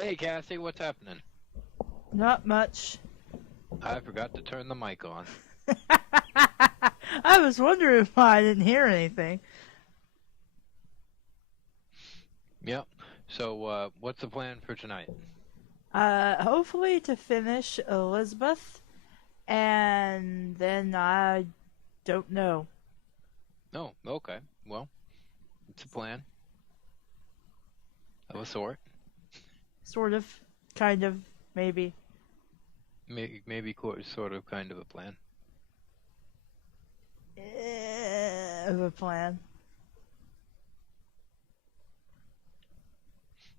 Hey, Cassie, what's happening? Not much. I forgot to turn the mic on. I was wondering why I didn't hear anything. Yep. So, what's the plan for tonight? Hopefully to finish Elizabeth, and then I don't know. Oh, okay. Well, it's a plan of a sort. Sort of, kind of, maybe. Maybe sort of, kind of a plan. Of a plan.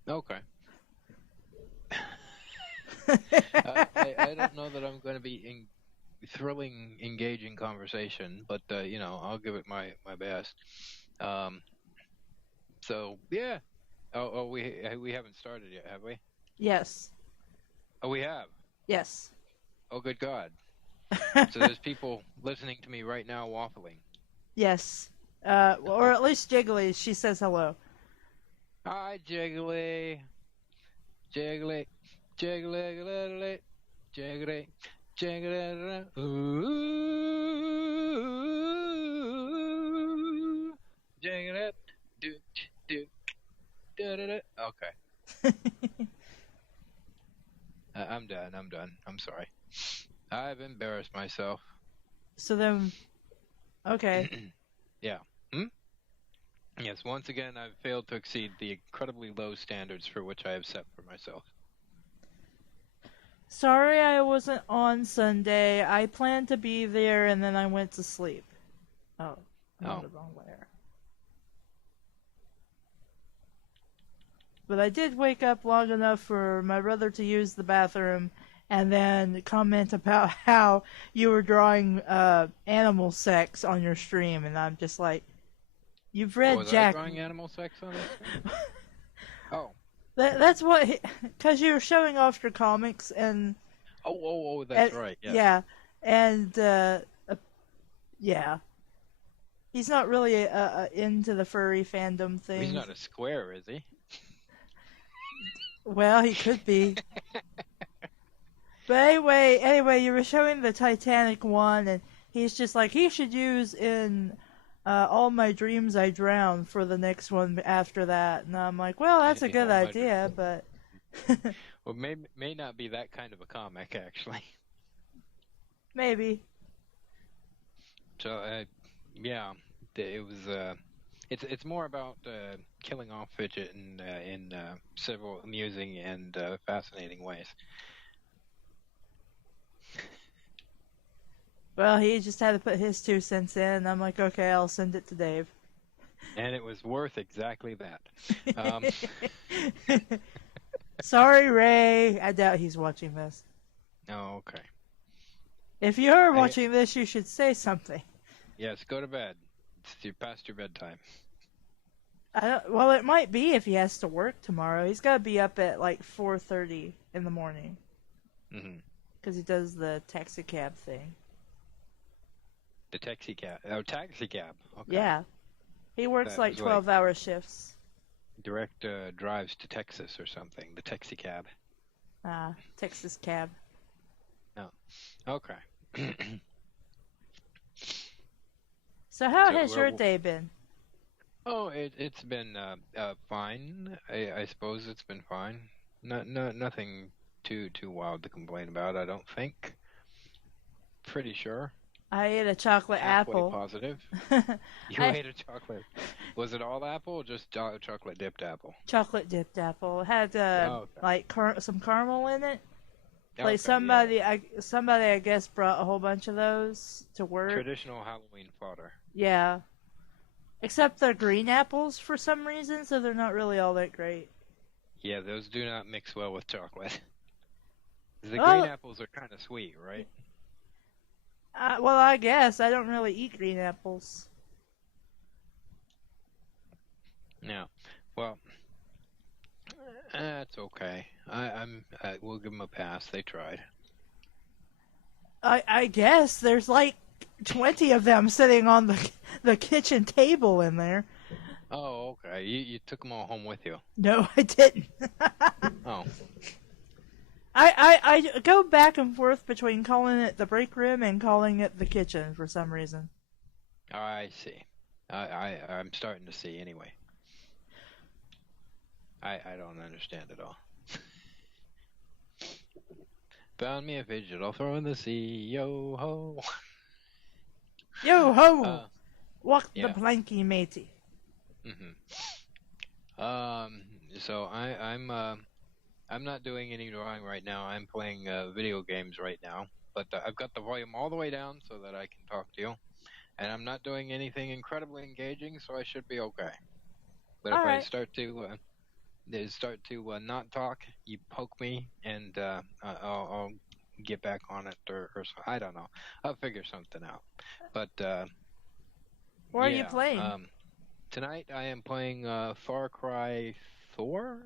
Okay. I don't know that I'm going to be in thrilling, engaging conversation, but I'll give it my best. So yeah. Oh, we haven't started yet, have we? Yes. Oh, we have. Yes. Oh, good God. So there's people listening to me right now waffling. Yes. Or at least Jiggly. She says hello. Hi, Jiggly. Jiggly. Jiggly. Jiggly. Jiggly. Ooh. Jiggly. Do. Okay. I'm done. I'm sorry. I've embarrassed myself. So then, okay. Yeah. Yes, once again, I've failed to exceed the incredibly low standards for which I have set for myself. Sorry I wasn't on Sunday. I planned to be there and then I went to sleep. Oh, I'm on the wrong layer. But I did wake up long enough for my brother to use the bathroom and then comment about how you were drawing animal sex on your stream, and I'm just like, you've read was Jack. I drawing animal sex on this? Oh. That's what, because you were showing off your comics and. Oh, that's right. Yes. Yeah, and yeah, he's not really into the furry fandom thing. He's not a square, is he? Well, he could be. But anyway, you were showing the Titanic one, and he's just like, he should use in All My Dreams I Drown for the next one after that. And I'm like, well, that's a good idea, but... Well, may not be that kind of a comic, actually. Maybe. So, yeah, it was... It's more about killing off Fidget in several amusing and fascinating ways. Well, he just had to put his 2 cents in, and I'm like, okay, I'll send it to Dave. And it was worth exactly that. Sorry, Ray. I doubt he's watching this. Oh, okay. If you're watching this, you should say something. Yes, go to bed. It's past your bedtime. Well, it might be if he has to work tomorrow. He's got to be up at like 4:30 in the morning. Because he does the taxi cab thing. The taxi cab. Oh, taxi cab. Okay. Yeah. He works like 12-hour shifts. Direct drives to Texas or something. The taxi cab. Texas cab. Oh. Okay. So how has your day been? Oh, it's been fine. I suppose it's been fine. Nothing too wild to complain about, I don't think. Pretty sure. I ate a chocolate apple. Positive. You ate a chocolate. Was it all apple or just chocolate dipped apple? Chocolate dipped apple. It had like some caramel in it. Like somebody I guess brought a whole bunch of those to work. Traditional Halloween fodder. Yeah. Except they're green apples for some reason, so they're not really all that great. Yeah, those do not mix well with chocolate. The green apples are kind of sweet, right? Well, I guess. I don't really eat green apples. No. Well, that's okay. We'll give them a pass. They tried. I guess there's like 20 of them sitting on the kitchen table in there. Oh, okay. You took them all home with you. No, I didn't. Oh, I go back and forth between calling it the break room and calling it the kitchen for some reason. I see. I'm starting to see anyway. I don't understand at all. Found me a fidget, I'll throw in the sea, yo ho. Yo ho! Uh, Walk the yeah. planky, matey. Mhm. So I'm not doing any drawing right now. I'm playing video games right now, but I've got the volume all the way down so that I can talk to you, and I'm not doing anything incredibly engaging, so I should be okay. But if I Alright. start to not talk, you poke me, and I'll get back on it, or I don't know. I'll figure something out. But What are you yeah, playing? tonight I am playing Far Cry 4.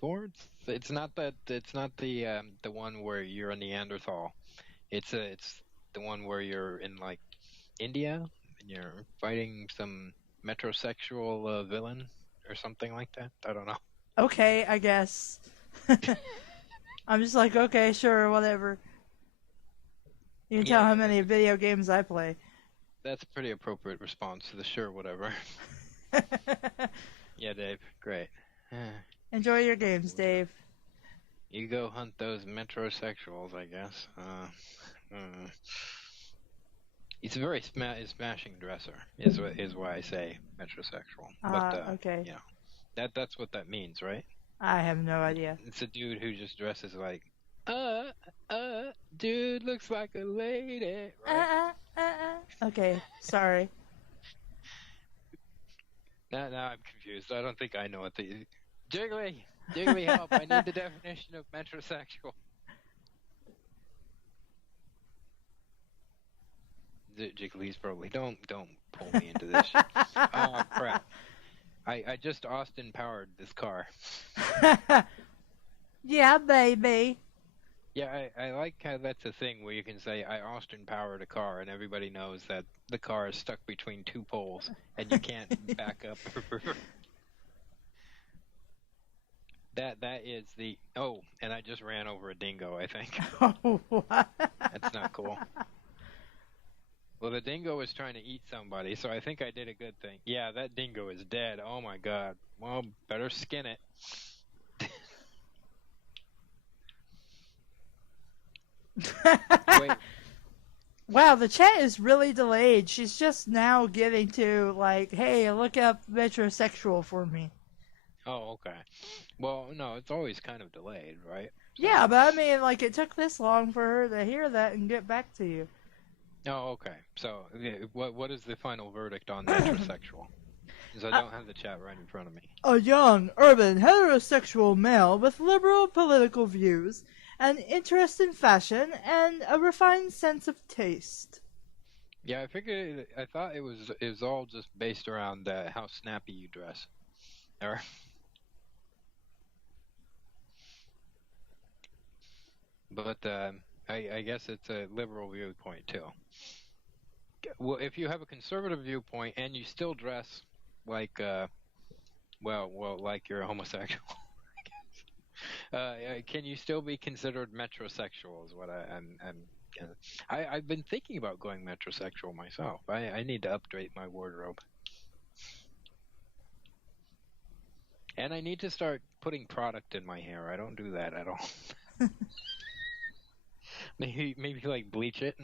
4. It's not the one where you're a Neanderthal. It's the one where you're in like India and you're fighting some metrosexual villain or something like that. I don't know. Okay, I guess. I'm just like, okay, sure, whatever. You can tell Yeah, how many video games I play. that's a pretty appropriate response to the sure whatever. Yeah, Dave, great. Enjoy your games, Whatever. Dave. You go hunt those metrosexuals, I guess. He's a very smashing dresser, is why I say metrosexual. But Okay. you know, that's what that means, right? I have no idea. It's a dude who just dresses like, uh, dude looks like a lady, right? Okay, sorry. Now I'm confused. I don't think I know what the Jiggly, help! I need the definition of metrosexual. Jiggly's probably don't pull me into this shit. Oh crap! I just Austin powered this car. Yeah, baby. Yeah, I like how that's a thing where you can say I Austin powered a car and everybody knows that the car is stuck between two poles and you can't back up. That is the and I just ran over a dingo, I think. Oh, what? That's not cool. Well, the dingo was trying to eat somebody, so I think I did a good thing. Yeah, that dingo is dead. Oh my god. Well, better skin it. Wait. Wow, the chat is really delayed. She's just now getting to, like, hey, look up metrosexual for me. Oh, okay. Well, no, it's always kind of delayed, right? So. Yeah, but I mean, like, it took this long for her to hear that and get back to you. Oh, okay. So, what is the final verdict on metrosexual? Because I don't have the chat right in front of me. A young, urban, heterosexual male with liberal political views, an interest in fashion, and a refined sense of taste. Yeah, I thought it was all just based around how snappy you dress. Or but I guess it's a liberal viewpoint too. Well, if you have a conservative viewpoint and you still dress like like you're a homosexual, can you still be considered metrosexual? Is what I've been thinking about going metrosexual myself. I need to update my wardrobe, and I need to start putting product in my hair. I don't do that at all. Maybe like bleach it.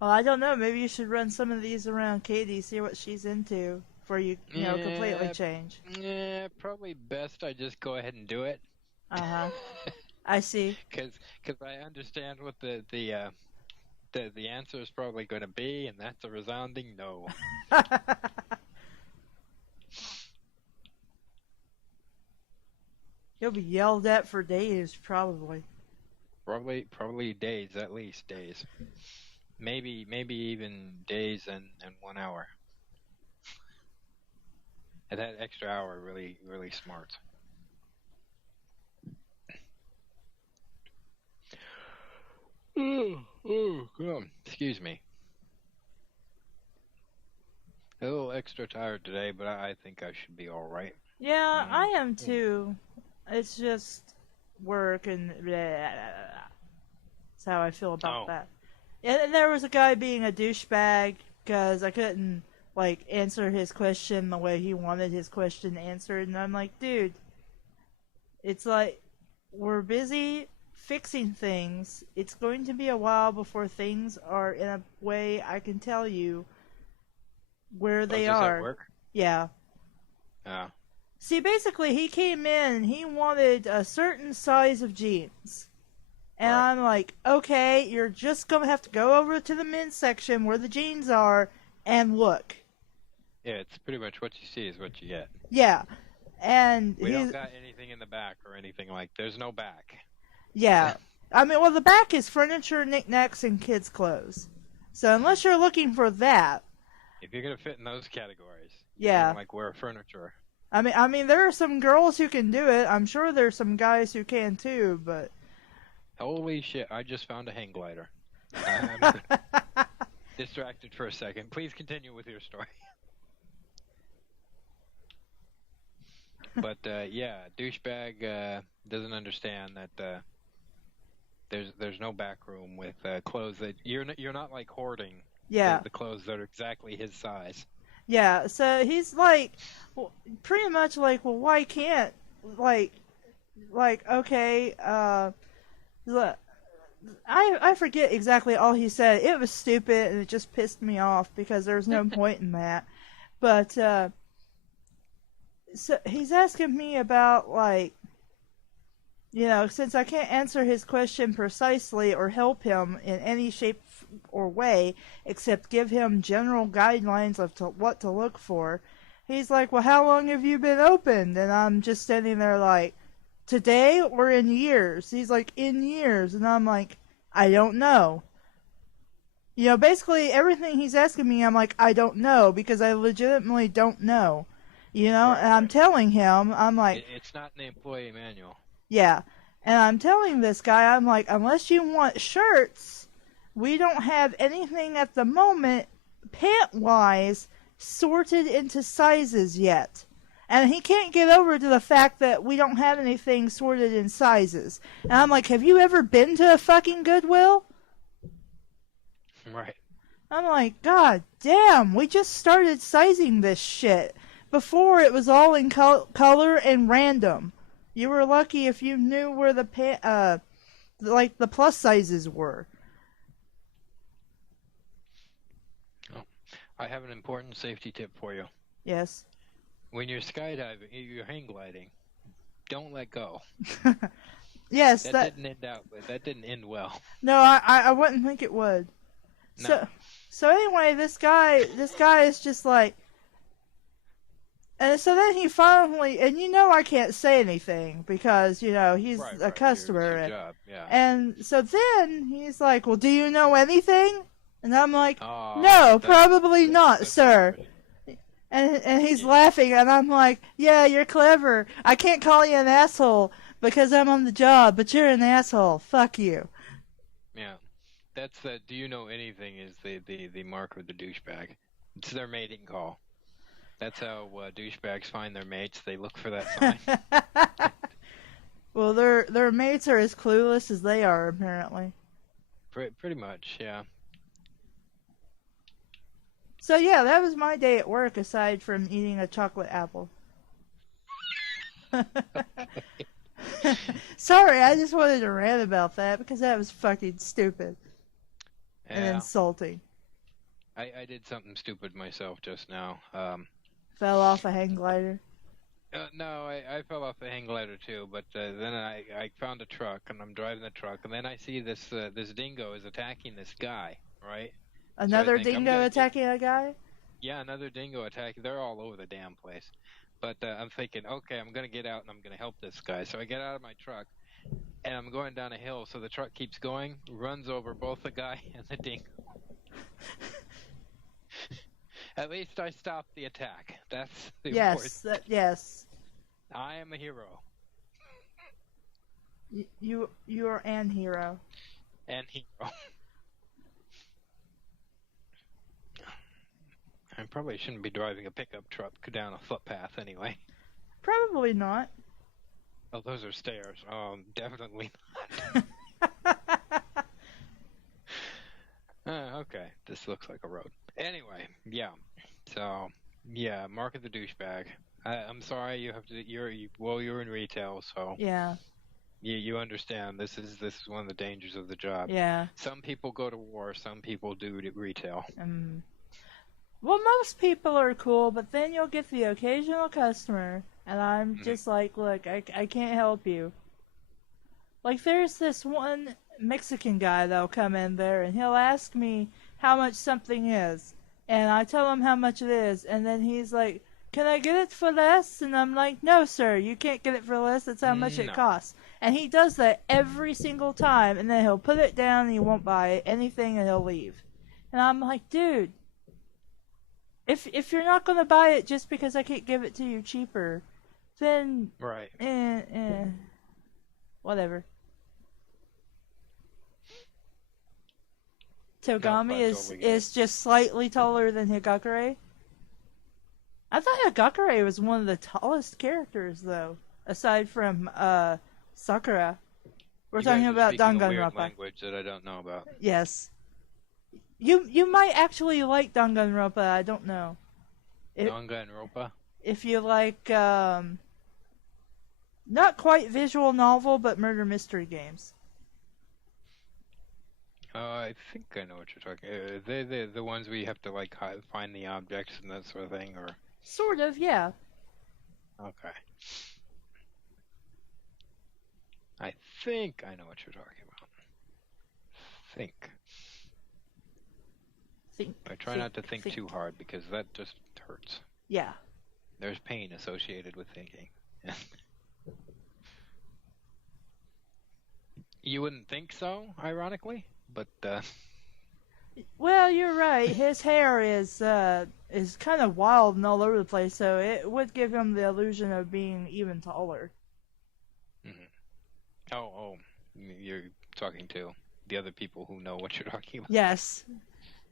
Well, I don't know. Maybe you should run some of these around Katie, see what she's into before you completely change. Yeah, probably best I just go ahead and do it. Uh-huh. I see. Because I understand what the answer is probably going to be, and that's a resounding no. You'll be yelled at for days, probably. Probably days, at least days. Maybe even days and 1 hour. And that extra hour really smart. Oh, God. Excuse me. extra tired today, but I think I should be all right. Yeah, I Um, am too. It's just work and blah, blah, blah. That's how I feel about oh, that. And there was a guy being a douchebag because I couldn't like answer his question the way he wanted his question answered, and I'm like, dude, it's like we're busy fixing things. It's going to be a while before things are in a way I can tell you where oh, is they this at are. work? Yeah. Yeah. See, basically, he came in and he wanted a certain size of jeans. And Right. I'm like, okay, you're just going to have to go over to the men's section where the jeans are and look. Yeah, it's pretty much what you see is what you get. Yeah. And We don't he's, got anything in the back or anything like. There's no back. yeah. I mean, well, the back is furniture, knickknacks, and kids' clothes. So unless you're looking for that, If you're gonna fit in those categories, you're yeah. gonna like wear furniture. I mean, there are some girls who can do it. I'm sure there's some guys who can too, but. Holy shit! I just found a hang glider. I'm distracted for a second. Please continue with your story. But yeah, douchebag doesn't understand that there's no back room with clothes that you're not like hoarding Yeah. the clothes that are exactly his size. Yeah, so he's like, well, pretty much like, well, why can't, like, okay, look, I forget exactly all he said. It was stupid and it just pissed me off because there's no point in that. But, so he's asking me about, like, since I can't answer his question precisely or help him in any shape or way except give him general guidelines of what to look for, he's like, well, how long have you been open? And I'm just standing there like, today or in years? He's like, in years. And I'm like, I don't know. Basically everything he's asking me, I'm like, I don't know, because I legitimately don't know. Right, And I'm right. telling him, I'm like, It's not in the employee manual. yeah. And I'm telling this guy, I'm like, unless you want shirts, we don't have anything at the moment, pant-wise, sorted into sizes yet. And he can't get over to the fact that we don't have anything sorted in sizes. And I'm like, have you ever been to a fucking Goodwill? Right. I'm like, God damn, we just started sizing this shit. Before it was all in color and random. You were lucky if you knew where the the plus sizes were. Oh, I have an important safety tip for you. Yes. When you're skydiving, you're hang gliding, don't let go. Yes, That didn't end well. No, I wouldn't think it would. No. So anyway, this guy is just like, and so then he finally, and I can't say anything because he's Right, a right. customer, It's your job. Yeah. and so then he's like, well, do you know anything? And I'm like, Oh, no, probably not, that's sir. stupid. And he's laughing, and I'm like, yeah, you're clever. I can't call you an asshole because I'm on the job, but you're an asshole. Fuck you. Yeah. That's the do you know anything is the mark of the douchebag. It's their mating call. That's how douchebags find their mates. They look for that sign. Well, their mates are as clueless as they are, apparently. Pretty much, yeah. So yeah, that was my day at work, aside from eating a chocolate apple. Sorry, I just wanted to rant about that because that was fucking stupid and Yeah. insulting. I did something stupid myself just now. Fell off a hang glider. No, I fell off the hang glider too, but then I found a truck and I'm driving the truck and then I see this dingo is attacking this guy, right? Another So I think, dingo attacking a guy? Yeah, another dingo attacking. They're all over the damn place. But I'm thinking, okay, I'm going to get out and I'm going to help this guy. So I get out of my truck and I'm going down a hill. So the truck keeps going, runs over both the guy and the dingo. At least I stopped the attack. That's the Yes, important. yes. I am a hero. You are an hero. And hero. I probably shouldn't be driving a pickup truck down a footpath anyway. Probably not. Oh, those are stairs. Definitely. Okay, this looks like a road. Anyway, yeah. So, yeah, Mark of the douchebag. I'm sorry you have to. You're in retail, so Yeah, you understand. This is one of the dangers of the job. yeah. Some people go to war. Some people do retail. Um, well, most people are cool, but then you'll get the occasional customer, and I'm just like, look, I can't help you. Like, there's this one Mexican guy that'll come in there, and he'll ask me how much something is, and I tell him how much it is, and then he's like, can I get it for less? And I'm like, no, sir, you can't get it for less. That's how much it No. costs. And he does that every single time, and then he'll put it down, and he won't buy anything, and he'll leave. And I'm like, dude, if you're not gonna buy it just because I can't give it to you cheaper, then Right. whatever. Nope, Togami I totally get is just slightly taller than Higakure. I thought Higakure was one of the tallest characters, though, aside from Sakura. We're You talking guys are about speaking a weird Danganronpa. language that I don't know about. Yes. You might actually like Danganronpa, I don't know. Danganronpa. If you like not quite visual novel, but murder mystery games. I think I know what you're talking. They the ones where you have to like find the objects and that sort of thing, or Sort of, yeah. okay. I think I know what you're talking about. Think. I try not to think too hard because that just hurts. Yeah. There's pain associated with thinking. You wouldn't think so, ironically, but Well, you're right. His hair is kind of wild and all over the place, so it would give him the illusion of being even taller. mm-hmm. Oh, you're talking to the other people who know what you're talking about. Yes.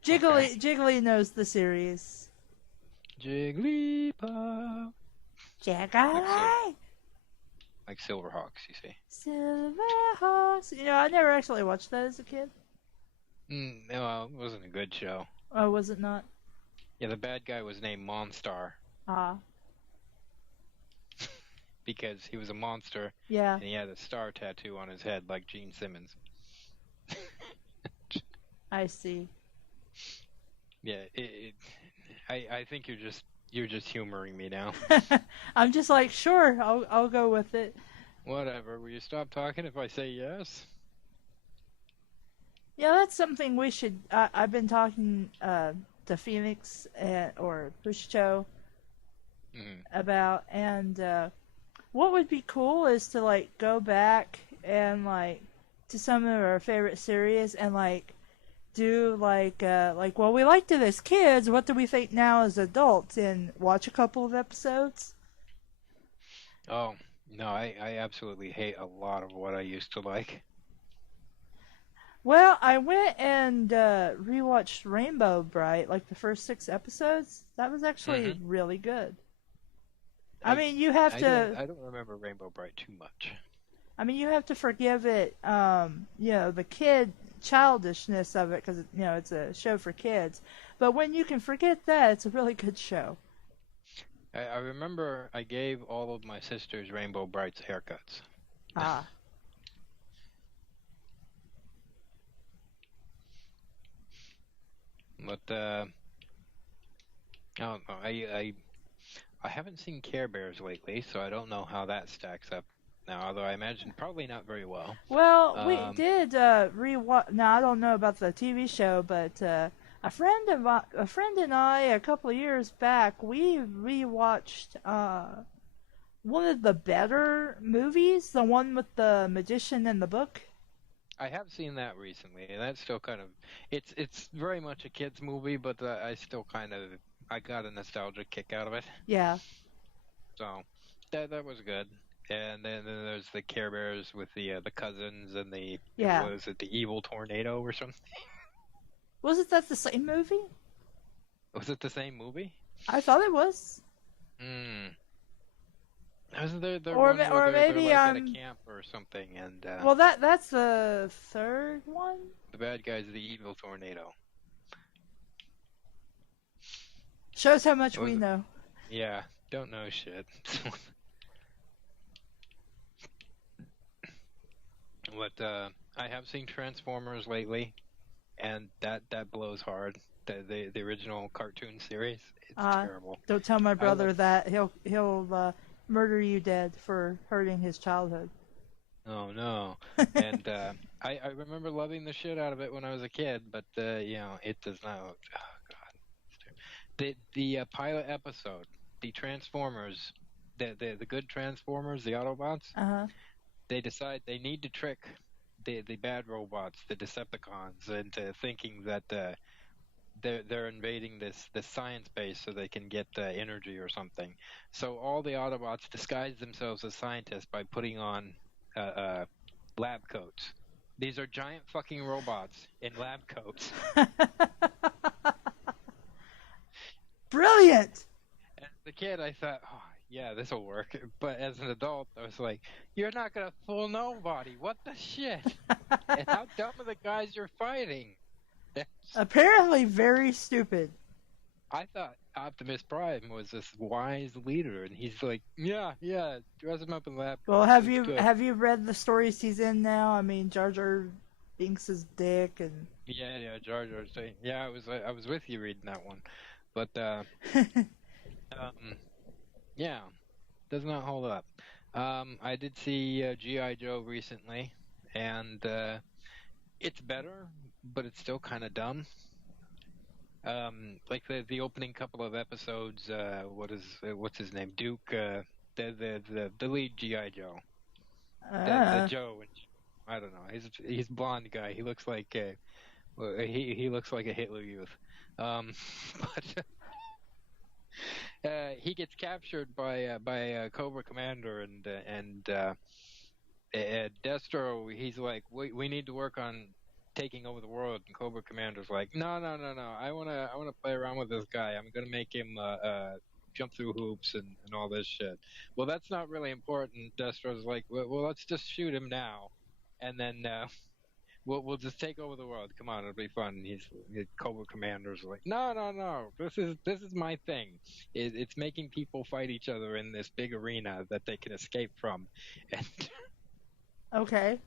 Jiggly knows the series. Jigglypuff. Jiggly! Like Silverhawks, you see. Silverhawks. You know, I never actually watched that as a kid. No, it wasn't a good show. Oh, was it not? Yeah, the bad guy was named Monstar Ah. because he was a monster Yeah. and he had a star tattoo on his head like Gene Simmons. I see. Yeah, I think you're just humoring me now. I'm just like, sure, I'll go with it. Whatever. Will you stop talking if I say yes? Yeah, that's something we should. I've been talking to Phoenix or Pushcho about, and what would be cool is to like go back and like to some of our favorite series and like do like well, we liked it as kids. What do we think now as adults? And watch a couple of episodes. Oh no, I absolutely hate a lot of what I used to like. Well, I went and rewatched Rainbow Bright, like the first 6 episodes. That was actually really good. I mean, you have to. I don't remember Rainbow Bright too much. I mean, you have to forgive it. You know, the kid childishness of it because you know it's a show for kids. But when you can forget that, it's a really good show. I remember I gave all of my sisters Rainbow Bright's haircuts. Ah. But I don't know. I haven't seen Care Bears lately, so I don't know how that stacks up now. Although I imagine probably not very well. Well, we did rewatch. Now I don't know about the TV show, but a friend and I a couple of years back we rewatched one of the better movies, the one with the magician in the book. I have seen that recently, and that's still kind of it's very much a kids movie, but I still kind of I got a nostalgic kick out of it. Yeah. So that was good. And then there's the Care Bears with the cousins and the what is it, the evil tornado or something? Wasn't that the same movie? Was it the same movie? I thought it was. Hmm. Wasn't there Or one where or they're maybe like at a I'm. camp or something, and Well, that's the third one. the bad guy's the evil tornado? Shows how much Was we it? know. Yeah, don't know shit. But I have seen Transformers lately, and that blows hard. The original cartoon series, it's Uh, terrible. don't tell my I love. brother that he'll murder you dead for hurting his childhood. Oh no. And I remember loving the shit out of it when I was a kid, but it does not. Oh God. The pilot episode, the Transformers, the good Transformers, the Autobots, Uh-huh. they decide they need to trick the bad robots, the Decepticons, into thinking that they're invading this science base so they can get energy or something. So all the Autobots disguise themselves as scientists by putting on lab coats. These are giant fucking robots in lab coats. Brilliant. As a kid, I thought, oh, yeah, this will work. But as an adult, I was like, you're not going to fool nobody. What the shit? And how dumb are the guys you're fighting? Apparently very stupid. I thought Optimus Prime was this wise leader, and he's like, yeah, dress him up in lab Well, coats. have It's you good. have you read the stories he's in now? I mean, Jar Jar Binks' dick and Yeah, Jar Jar's saying, yeah, I was with you reading that one, but um, yeah, does not hold up. I did see GI Joe recently, and it's better, but it's still kind of dumb. Like the opening couple of episodes, what's his name? Duke, the lead GI Joe, the uh, Joe, and I don't know. He's blonde guy. He looks like he looks like a Hitler Youth. But he gets captured by Cobra Commander and Destro. He's like, we need to work on taking over the world. And Cobra Commander's like, no. I wanna play around with this guy. I'm gonna make him jump through hoops and all this shit. Well, that's not really important. Destro's like, well, let's just shoot him now, and then we'll just take over the world. Come on, it'll be fun. And Cobra Commander's like, no. This is my thing. It's making people fight each other in this big arena that they can escape from, and okay.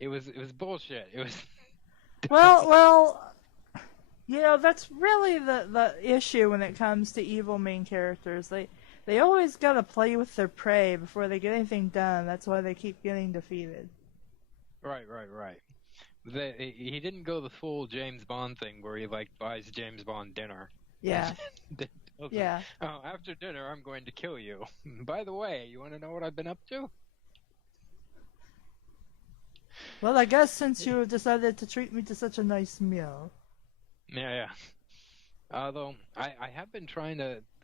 it was bullshit. It was Well, that's really the issue when it comes to evil main characters. They always gotta play with their prey before they get anything done. That's why they keep getting defeated. right. He didn't go the full James Bond thing where he like buys James Bond dinner. Yeah. Then tells him, Yeah. oh, after dinner I'm going to kill you. By the way, you want to know what I've been up to? Well, I guess since you decided to treat me to such a nice meal. Yeah. Although I have been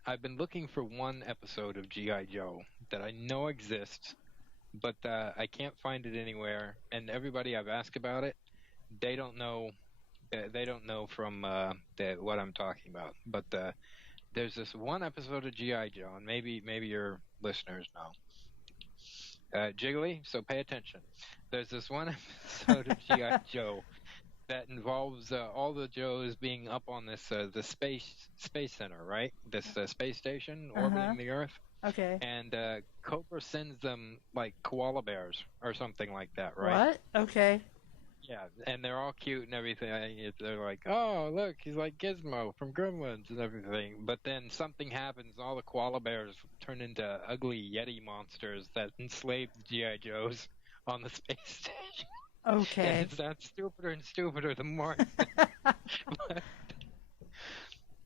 I've been looking for one episode of GI Joe that I know exists, but I can't find it anywhere. And everybody I've asked about it, they don't know. They don't know from what I'm talking about. But there's this one episode of GI Joe, and maybe your listeners know. Jiggly, so pay attention. There's this one episode of GI Joe that involves all the Joes being up on this the space center, right? This space station Uh-huh. orbiting the Earth, Okay. and Cobra sends them like koala bears or something like that, right? What? Okay. Yeah, and they're all cute and everything. They're like, oh, look, he's like Gizmo from Gremlins and everything. But then something happens. All the koala bears turn into ugly Yeti monsters that enslave the GI Joes on the space station. And Okay. it sounds stupider and stupider the more. But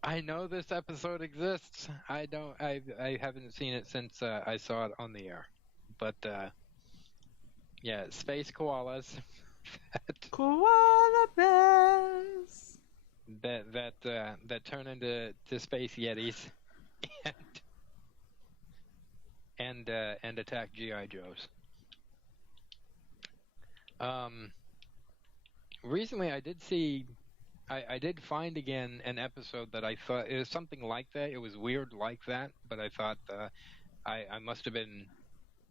I know this episode exists. I don't. I haven't seen it since I saw it on the air. But yeah, space koalas. Koala bears. that turn into space yetis and attack GI Joes. Recently I did see I did find again an episode that I thought it was something like that. It was weird like that, but I thought I must have been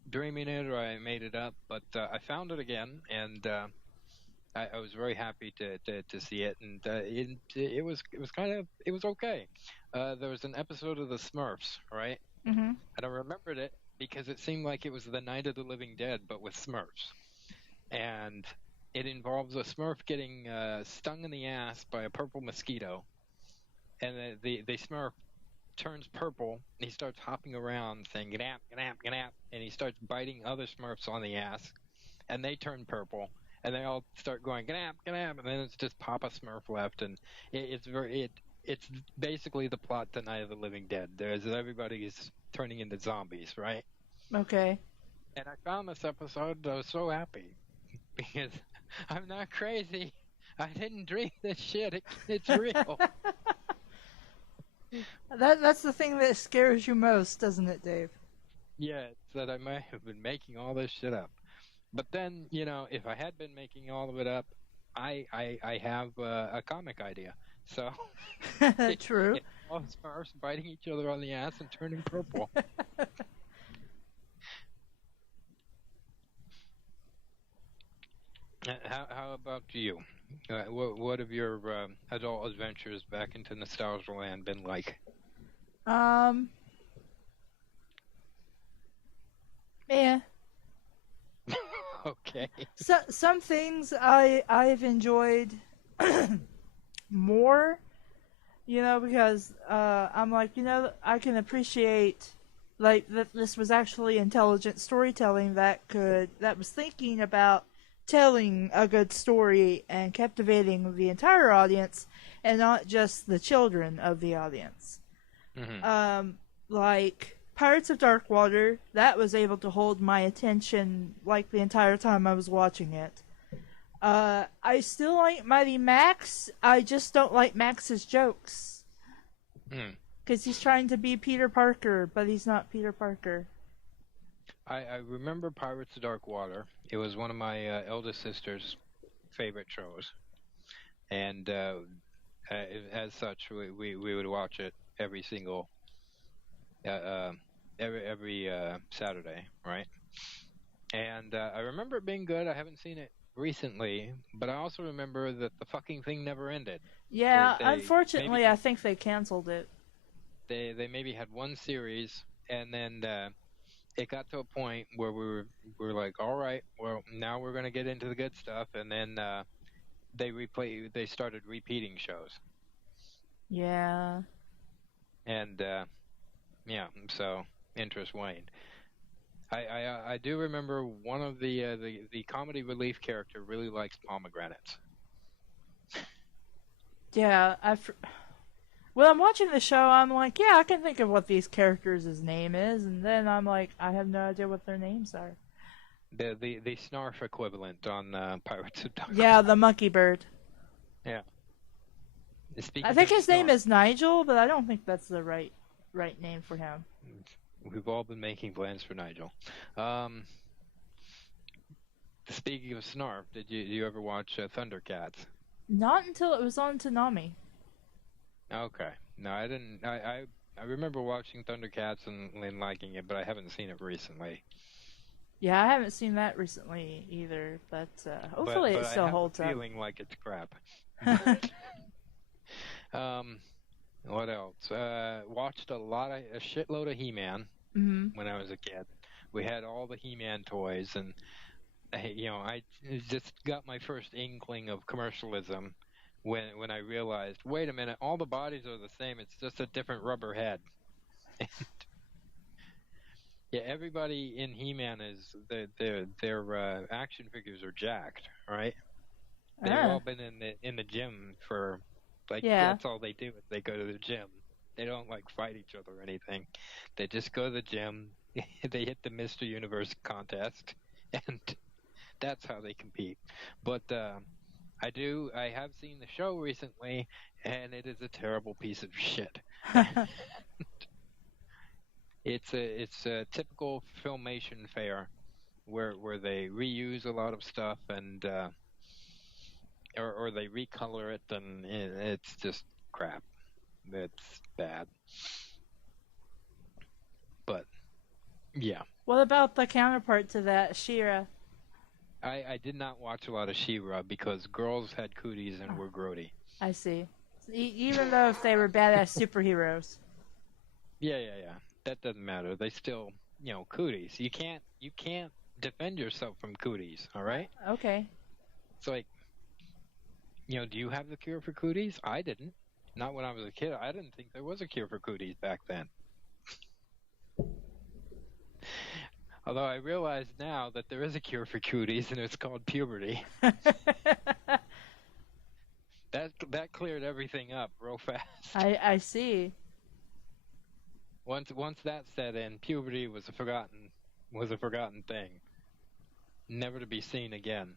dreaming it or I made it up. But I found it again, and I was very happy to see it, and it was kind of it was okay. There was an episode of the Smurfs, right? Hmm. And I remembered it because it seemed like it was the Night of the Living Dead, but with Smurfs. And it involves a Smurf getting stung in the ass by a purple mosquito, and the Smurf turns purple. And he starts hopping around saying "gnap, gnap, gnap," and he starts biting other Smurfs on the ass, and they turn purple, and they all start going "gnap, gnap," and then it's just Papa Smurf left, and it's basically the plot to Night of the Living Dead. There's everybody's turning into zombies, right? Okay. And I found this episode. I was so happy because I'm not crazy. I didn't dream this shit. It's real. That's the thing that scares you most, doesn't it, Dave? Yeah, it's that I might have been making all this shit up. But then, if I had been making all of it up, I have a comic idea. So True. it involves Smurfs biting each other on the ass and turning purple. How about you? What have your adult adventures back into nostalgia land been like? um. Yeah. Okay. Some things I've enjoyed more, because I'm like, I can appreciate like that this was actually intelligent storytelling that was thinking about telling a good story and captivating the entire audience and not just the children of the audience. Mm-hmm. Like Pirates of Dark Water, that was able to hold my attention like the entire time I was watching it. I still like Mighty Max. I just don't like Max's jokes. Because he's trying to be Peter Parker, but he's not Peter Parker. I remember Pirates of Dark Water. It was one of my eldest sister's favorite shows, and as such, we would watch it every single uh, uh, every Saturday, right? And I remember it being good. I haven't seen it recently, but I also remember that the fucking thing never ended. Yeah, They maybe unfortunately, I think they canceled it. they maybe had one series, and then it got to a point where we were like, all right, well now we're gonna get into the good stuff, and then they started repeating shows, Yeah. and yeah, so interest waned. I do remember one of the comedy relief character really likes pomegranates. Yeah, when I'm watching the show, I'm like, yeah, I can think of what these characters' name is, and then I'm like, I have no idea what their names are. The snarf equivalent on Pirates of Dark Yeah, Water. the monkey bird. Yeah. I Speaking think of his name snarf, is Nigel, but I don't think that's the right name for him. we've all been making plans for Nigel. Um, Speaking of snarf, did you ever watch Thundercats? Not until it was on Toonami. Okay. No, I didn't. I remember watching Thundercats and liking it, but I haven't seen it recently. Yeah, I haven't seen that recently either, but hopefully But it I still have a holds up. feeling like it's crap. But um, what else? Watched a shitload of He-Man Hmm. when I was a kid. We had all the He-Man toys, and I just got my first inkling of commercialism when I realized, wait a minute, all the bodies are the same. It's just a different rubber head. Yeah, everybody in He-Man is their action figures are jacked, right? They've all Ah, been in the gym for like yeah. that's all they do is they go to the gym. They don't like fight each other or anything. They just go to the gym. They hit the Mr. Universe contest, and that's how they compete. But I have seen the show recently, and it is a terrible piece of shit. It's a typical filmation fare where they reuse a lot of stuff, and or they recolor it, and it's just crap. It's bad. But yeah, What about the counterpart to that, Shira? I did not watch a lot of She-Ra because girls had cooties and were grody. I see. Even though if they were badass superheroes. Yeah. That doesn't matter. They still, cooties. You can't defend yourself from cooties. All right. Okay. It's like, do you have the cure for cooties? I didn't. Not when I was a kid. I didn't think there was a cure for cooties back then. Although I realize now that there is a cure for cooties, and it's called puberty. That cleared everything up real fast. I see. Once that set in, puberty was a forgotten thing, never to be seen again.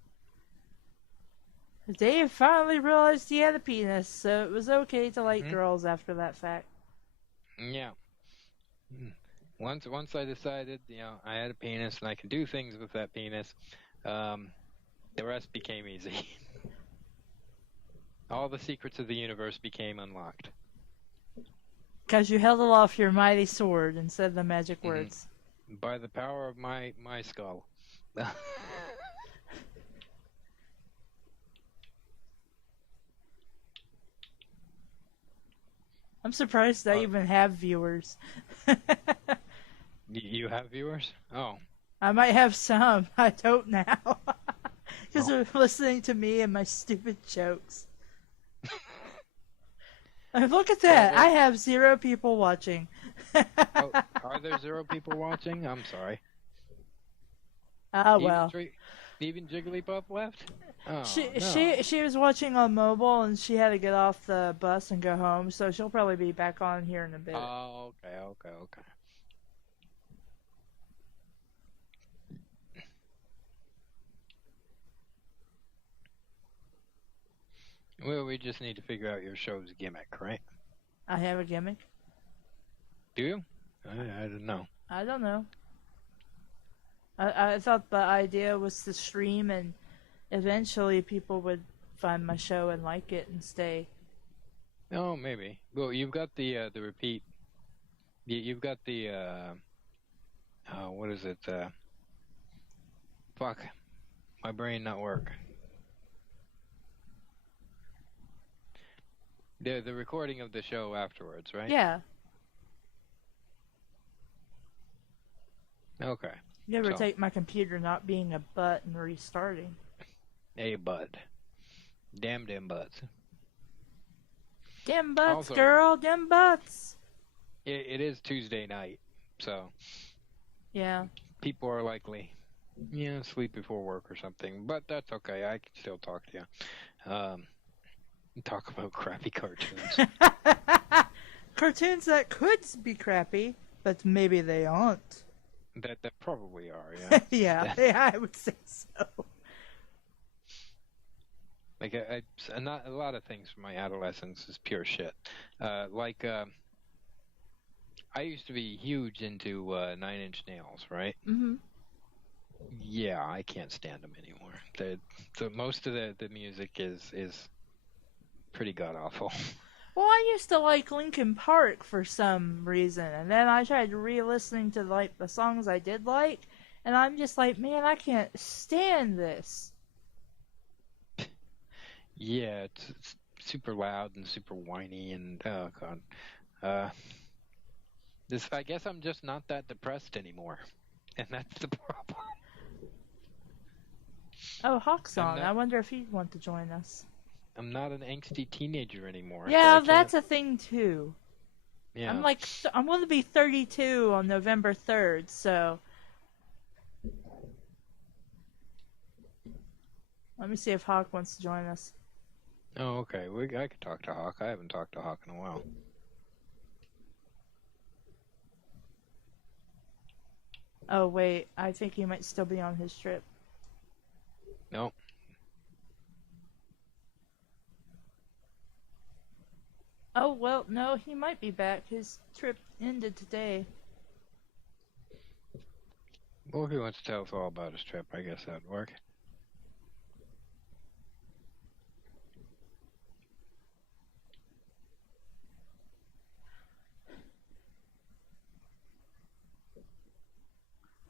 Dave finally realized he had a penis, so it was okay to like girls after that fact. Yeah. Once I decided, I had a penis and I could do things with that penis, the rest became easy. All the secrets of the universe became unlocked. Because you held it off your mighty sword and said the magic words. By the power of my skull. I'm surprised I even have viewers. You have viewers? Oh. I might have some. I don't now. Because they're listening to me and my stupid jokes. Look at that. I have 0 people watching. Oh, are there 0 people watching? I'm sorry. Well. Even Jigglypuff left? Oh, she was watching on mobile and she had to get off the bus and go home, so she'll probably be back on here in a bit. Oh, okay. Well, we just need to figure out your show's gimmick, right? I have a gimmick. Do you? I don't know. I don't know. I thought the idea was to stream and eventually people would find my show and like it and stay. Oh, maybe. Well, you've got the repeat. You've got the what is it? Fuck, my brain not work. The recording of the show afterwards, right? Yeah. Okay. You ever take my computer not being a butt and restarting? A butt. Damn butts. Damn butts, Also, girl, damn butts. It is Tuesday night, so yeah, people are likely, sleep before work or something. But that's okay. I can still talk to you. Talk about crappy cartoons. Cartoons that could be crappy, but maybe they aren't. That probably are, yeah. Yeah, I would say so. Like not a lot of things from my adolescence is pure shit. I used to be huge into 9 Inch Nails, right? Mm-hmm. Yeah, I can't stand them anymore. So most of the music is pretty god awful. Well, I used to like Linkin Park for some reason, and then I tried re-listening to like the songs I did like, and I'm just like, man, I can't stand this. Yeah, it's super loud and super whiny, and oh god. I guess I'm just not that depressed anymore, and that's the problem. Oh, Hawk's on. I wonder if he'd want to join us. I'm not an angsty teenager anymore. Yeah, so that's a thing too. Yeah. I'm going to be 32 on November 3rd, so let me see if Hawk wants to join us. Oh, okay. I could talk to Hawk. I haven't talked to Hawk in a while. Oh, wait. I think he might still be on his trip. No. Oh, well, no, he might be back. His trip ended today. Well, if he wants to tell us all about his trip, I guess that'd work.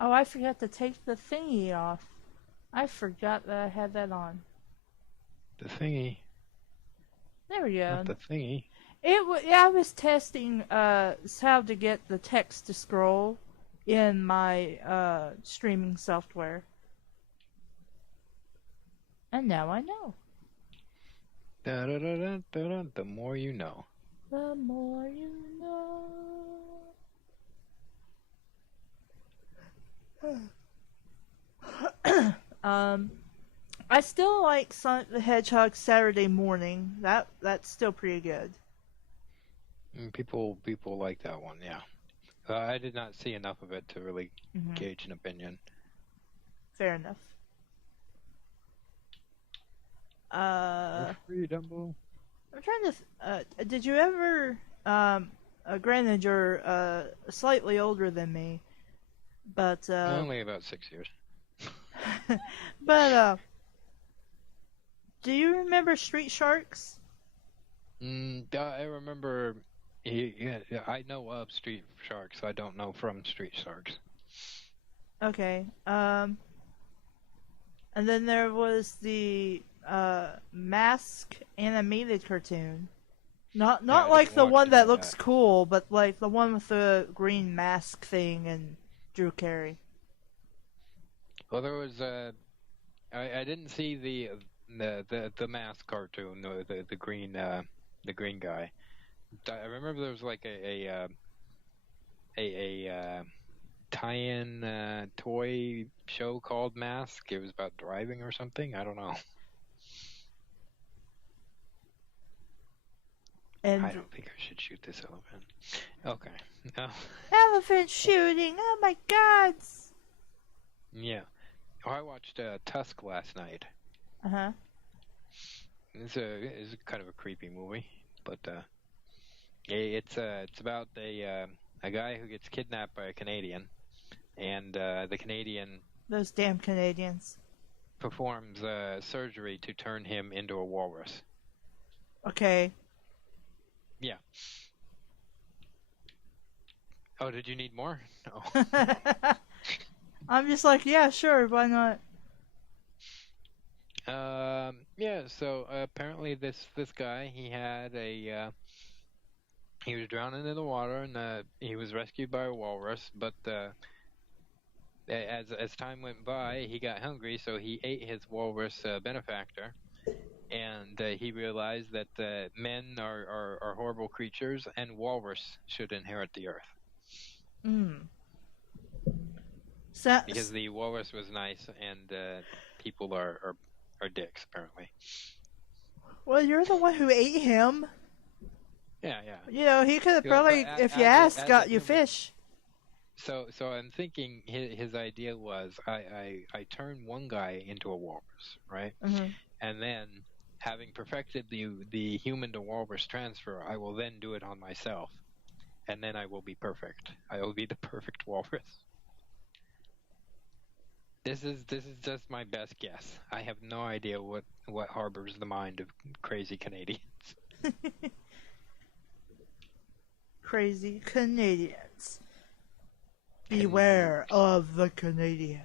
Oh, I forgot to take the thingy off. I forgot that I had that on. The thingy. There we Not go. the thingy. I was testing how to get the text to scroll in my streaming software. And now I know. Da, da, da, da, da, da, the more you know. The more you know. I still like Sonic the Hedgehog Saturday Morning. That's still pretty good. People like that one, yeah. I did not see enough of it to really gauge an opinion. Fair enough. Free Dumbo. I'm trying to. Did you ever? Granted, you're slightly older than me, but only about 6 years. but do you remember Street Sharks? I remember. Yeah, I know of Street Sharks. I don't know from Street Sharks. Okay. And then there was the Mask animated cartoon. Not like the one that looks cool, but like the one with the green mask thing and Drew Carey. Well, there was I didn't see the mask cartoon, the green guy. I remember there was like a tie-in toy show called Mask. It was about driving or something. I don't know. And I don't think I should shoot this elephant. Okay. No. Elephant shooting! Oh my God! Yeah. Oh, I watched Tusk last night. Uh-huh. It's kind of a creepy movie, but it's about a guy who gets kidnapped by a Canadian, and the Canadian, those damn Canadians, performs surgery to turn him into a walrus. Okay. Yeah. Oh, did you need more? No. I'm just like, yeah, sure, why not? Yeah. So apparently, this guy, he had he was drowning in the water, and he was rescued by a walrus. But as time went by, he got hungry, so he ate his walrus benefactor. And he realized that men are horrible creatures, and walrus should inherit the earth. Because the walrus was nice, and people are dicks, apparently. Well, you're the one who ate him. Yeah. You know, he could have probably, if you asked, got you fish. So I'm thinking his idea was I turn one guy into a walrus, right? Mm-hmm. And then, having perfected the human to walrus transfer, I will then do it on myself, and then I will be perfect. I will be the perfect walrus. This is just my best guess. I have no idea what harbors the mind of crazy Canadians. Crazy Canadians. Beware of the Canadian.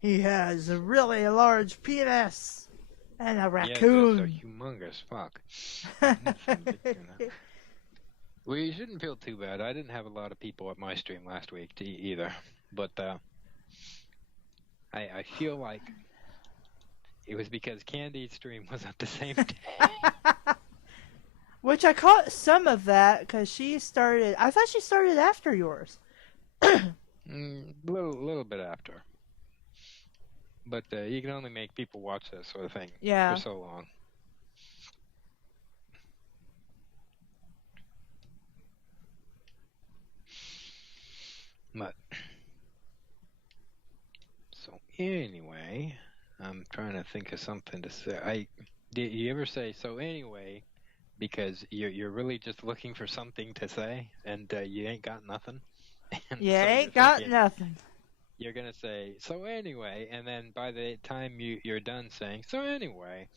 He has a really large penis and a raccoon. Yeah, just a humongous fuck. Well, you shouldn't feel too bad. I didn't have a lot of people at my stream last week either, but I feel like it was because Candy's stream was at the same day. Which I caught some of that because she started. I thought she started after yours. Little bit after. But you can only make people watch that sort of thing for so long. But so anyway, I'm trying to think of something to say. Did you ever say so anyway? Because you're really just looking for something to say, and you ain't got nothing. Ain't got nothing. You're gonna say so anyway, and then by the time you're done saying so anyway,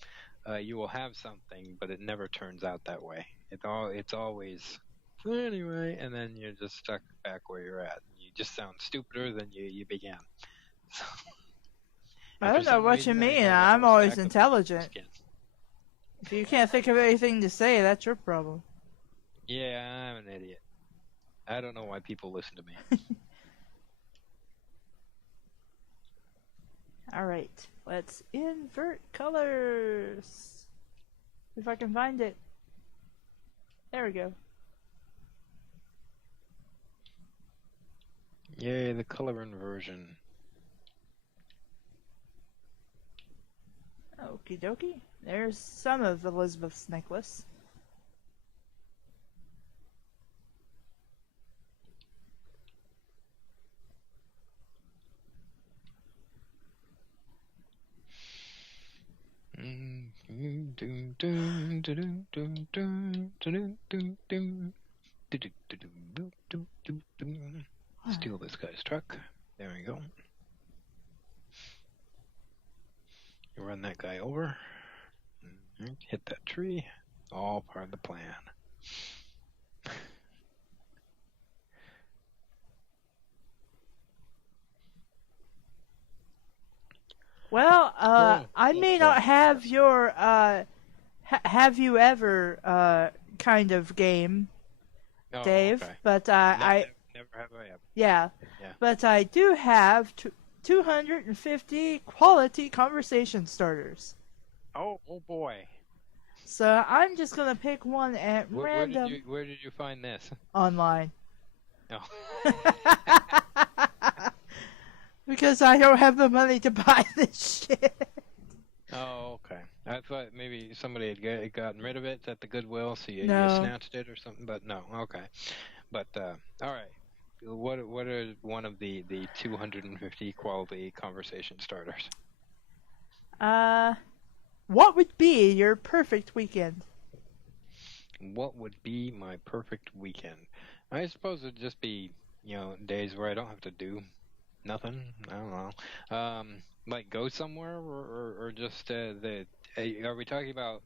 you will have something, but it never turns out that way. It's always so anyway, and then you're just stuck back where you're at. You just sound stupider than you began. So, I and for don't know some what you reason, I mean. have a I'm whole always stack of intelligent. skins. If you can't think of anything to say, that's your problem. Yeah, I'm an idiot. I don't know why people listen to me. Alright, let's invert colors. If I can find it. There we go. Yay, the color inversion. Okie dokie. There's some of Elizabeth's necklace. Steal this guy's truck. There we go. You run that guy over. Hit that tree. All part of the plan. Well, I may not have your have you ever kind of game, Dave, okay. but Never have I ever. yeah, but I do have 250 quality conversation starters. Oh boy. So I'm just gonna pick one at random. Where did you find this? Online. Oh. Because I don't have the money to buy this shit. Oh, okay. I thought maybe somebody had gotten rid of it at the Goodwill, so you snatched it or something. But no, okay. But all right. What are one of the 250 quality conversation starters? What would be your perfect weekend? What would be my perfect weekend? I suppose it'd just be, days where I don't have to do nothing. I don't know. Like go somewhere or just are we talking about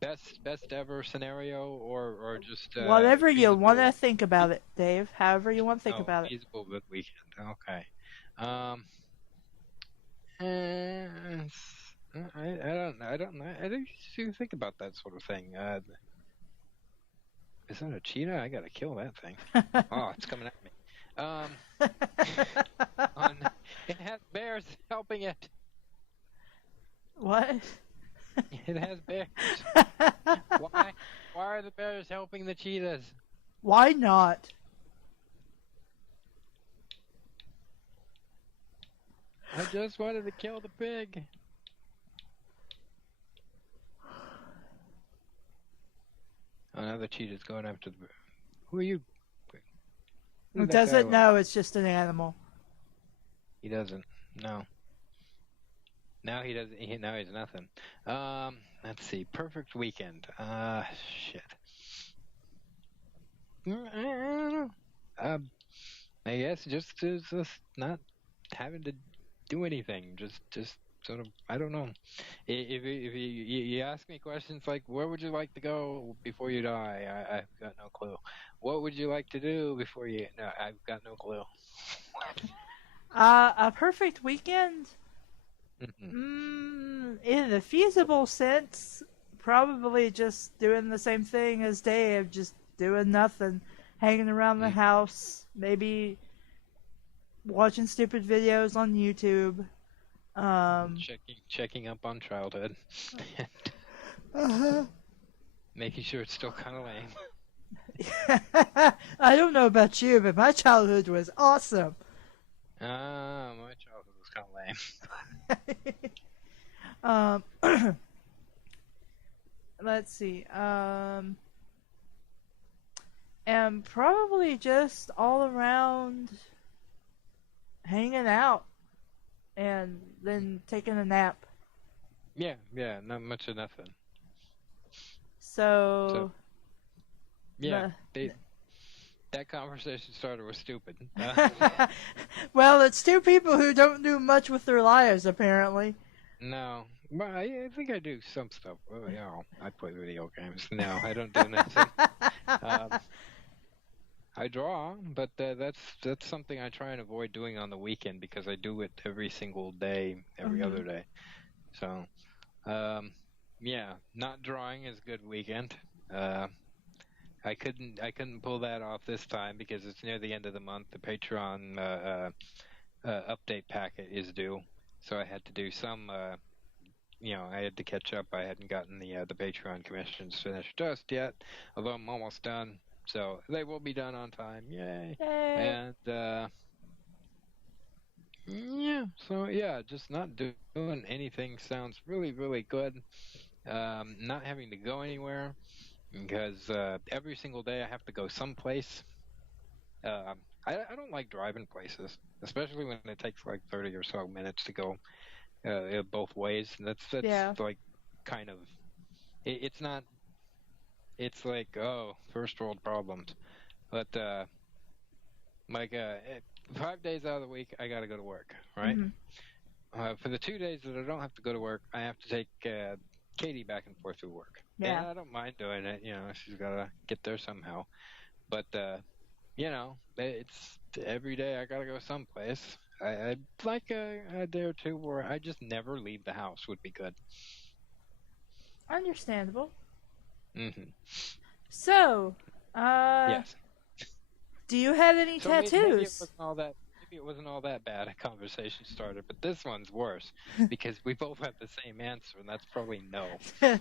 best ever scenario or just whatever you feasible? want to think about it, Dave. However you want to think about it. Feasible good weekend. Okay. I don't know. I don't usually think about that sort of thing. Is that a cheetah? I gotta kill that thing. Oh, it's coming at me. It has bears helping it. What? It has bears. Why are the bears helping the cheetahs? Why not? I just wanted to kill the pig. Oh, now the cheetah's going after the... Who are you? Who doesn't know it's just an animal? He doesn't. No. Now he doesn't. Now he's nothing. Let's see. Perfect weekend. Shit. I don't know. I guess just not having to do anything. Just sort of. I don't know. If you ask me questions like, where would you like to go before you die? I've got no clue. What would you like to do before you? No, I've got no clue. A perfect weekend? Mm-hmm. In the feasible sense, probably just doing the same thing as Dave, just doing nothing, hanging around the house, maybe watching stupid videos on YouTube. Checking up on childhood. Making sure it's still kind of lame. I don't know about you, but my childhood was awesome. My childhood was kind of lame. Let's see. And probably just all around hanging out and then taking a nap. Yeah, not much of nothing. So yeah, that conversation starter was stupid. Well, it's two people who don't do much with their lives, apparently. No, but I think I do some stuff. Well, I play video games. No, I don't do nothing. I draw, but that's something I try and avoid doing on the weekend because I do it every single day, every Hmm. other day. So, um, yeah, not drawing is a good weekend. Uh, I couldn't pull that off this time because it's near the end of the month. The Patreon update packet is due, so I had to do some. I had to catch up. I hadn't gotten the Patreon commissions finished just yet, although I'm almost done. So they will be done on time. Yay! Yay. And yeah, so yeah, just not doing anything sounds really, really good. Not having to go anywhere because every single day I have to go someplace. I don't like driving places, especially when it takes like 30 or so minutes to go both ways. That's Yeah. like kind of it's not. It's like, oh, first world problems. But like 5 days out of the week, I got to go to work, right? Hmm. For the 2 days that I don't have to go to work, I have to take Katie back and forth to work, and Yeah. I don't mind doing it. She's got to get there somehow. But it's every day I got to go someplace. I'd like a day or two where I just never leave the house would be good. Understandable. Hmm. So, Yes. do you have any So maybe it tattoos? wasn't all that. Maybe it wasn't all that bad a conversation starter, but this one's worse because we both have the same answer, and that's probably no.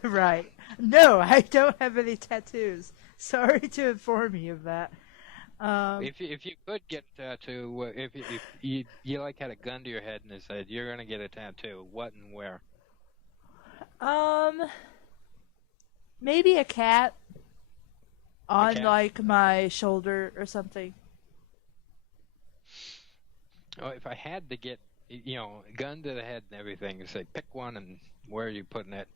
Right. No, I don't have any tattoos. Sorry to inform you of that. Um, If you could get a tattoo, if you like had a gun to your head and it said you're gonna get a tattoo, what and where? um, maybe a cat A on cat? like my shoulder or something. Oh, if I had to get, a gun to the head and everything, and say pick one and where are you putting it?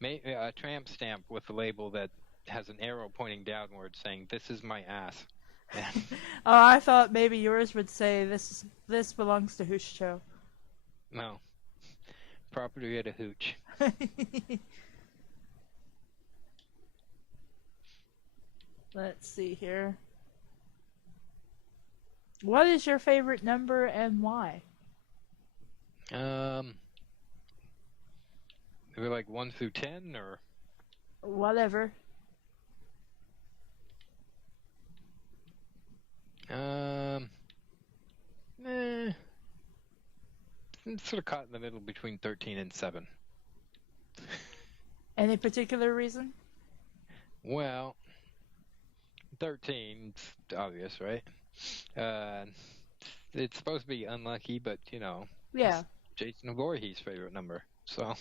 Maybe a tramp stamp with a label that has an arrow pointing downward saying "This is my ass." Oh, I thought maybe yours would say this belongs to Husho. No, property at a hooch. Let's see here. What is your favorite number and why? Um, maybe like 1 through 10, or Whatever. um, eh, I'm sort of caught in the middle between 13 and 7. Any particular reason? Well, 13's obvious, right? Uh, it's supposed to be unlucky, but Yeah. it's Jason Voorhees' favorite number, so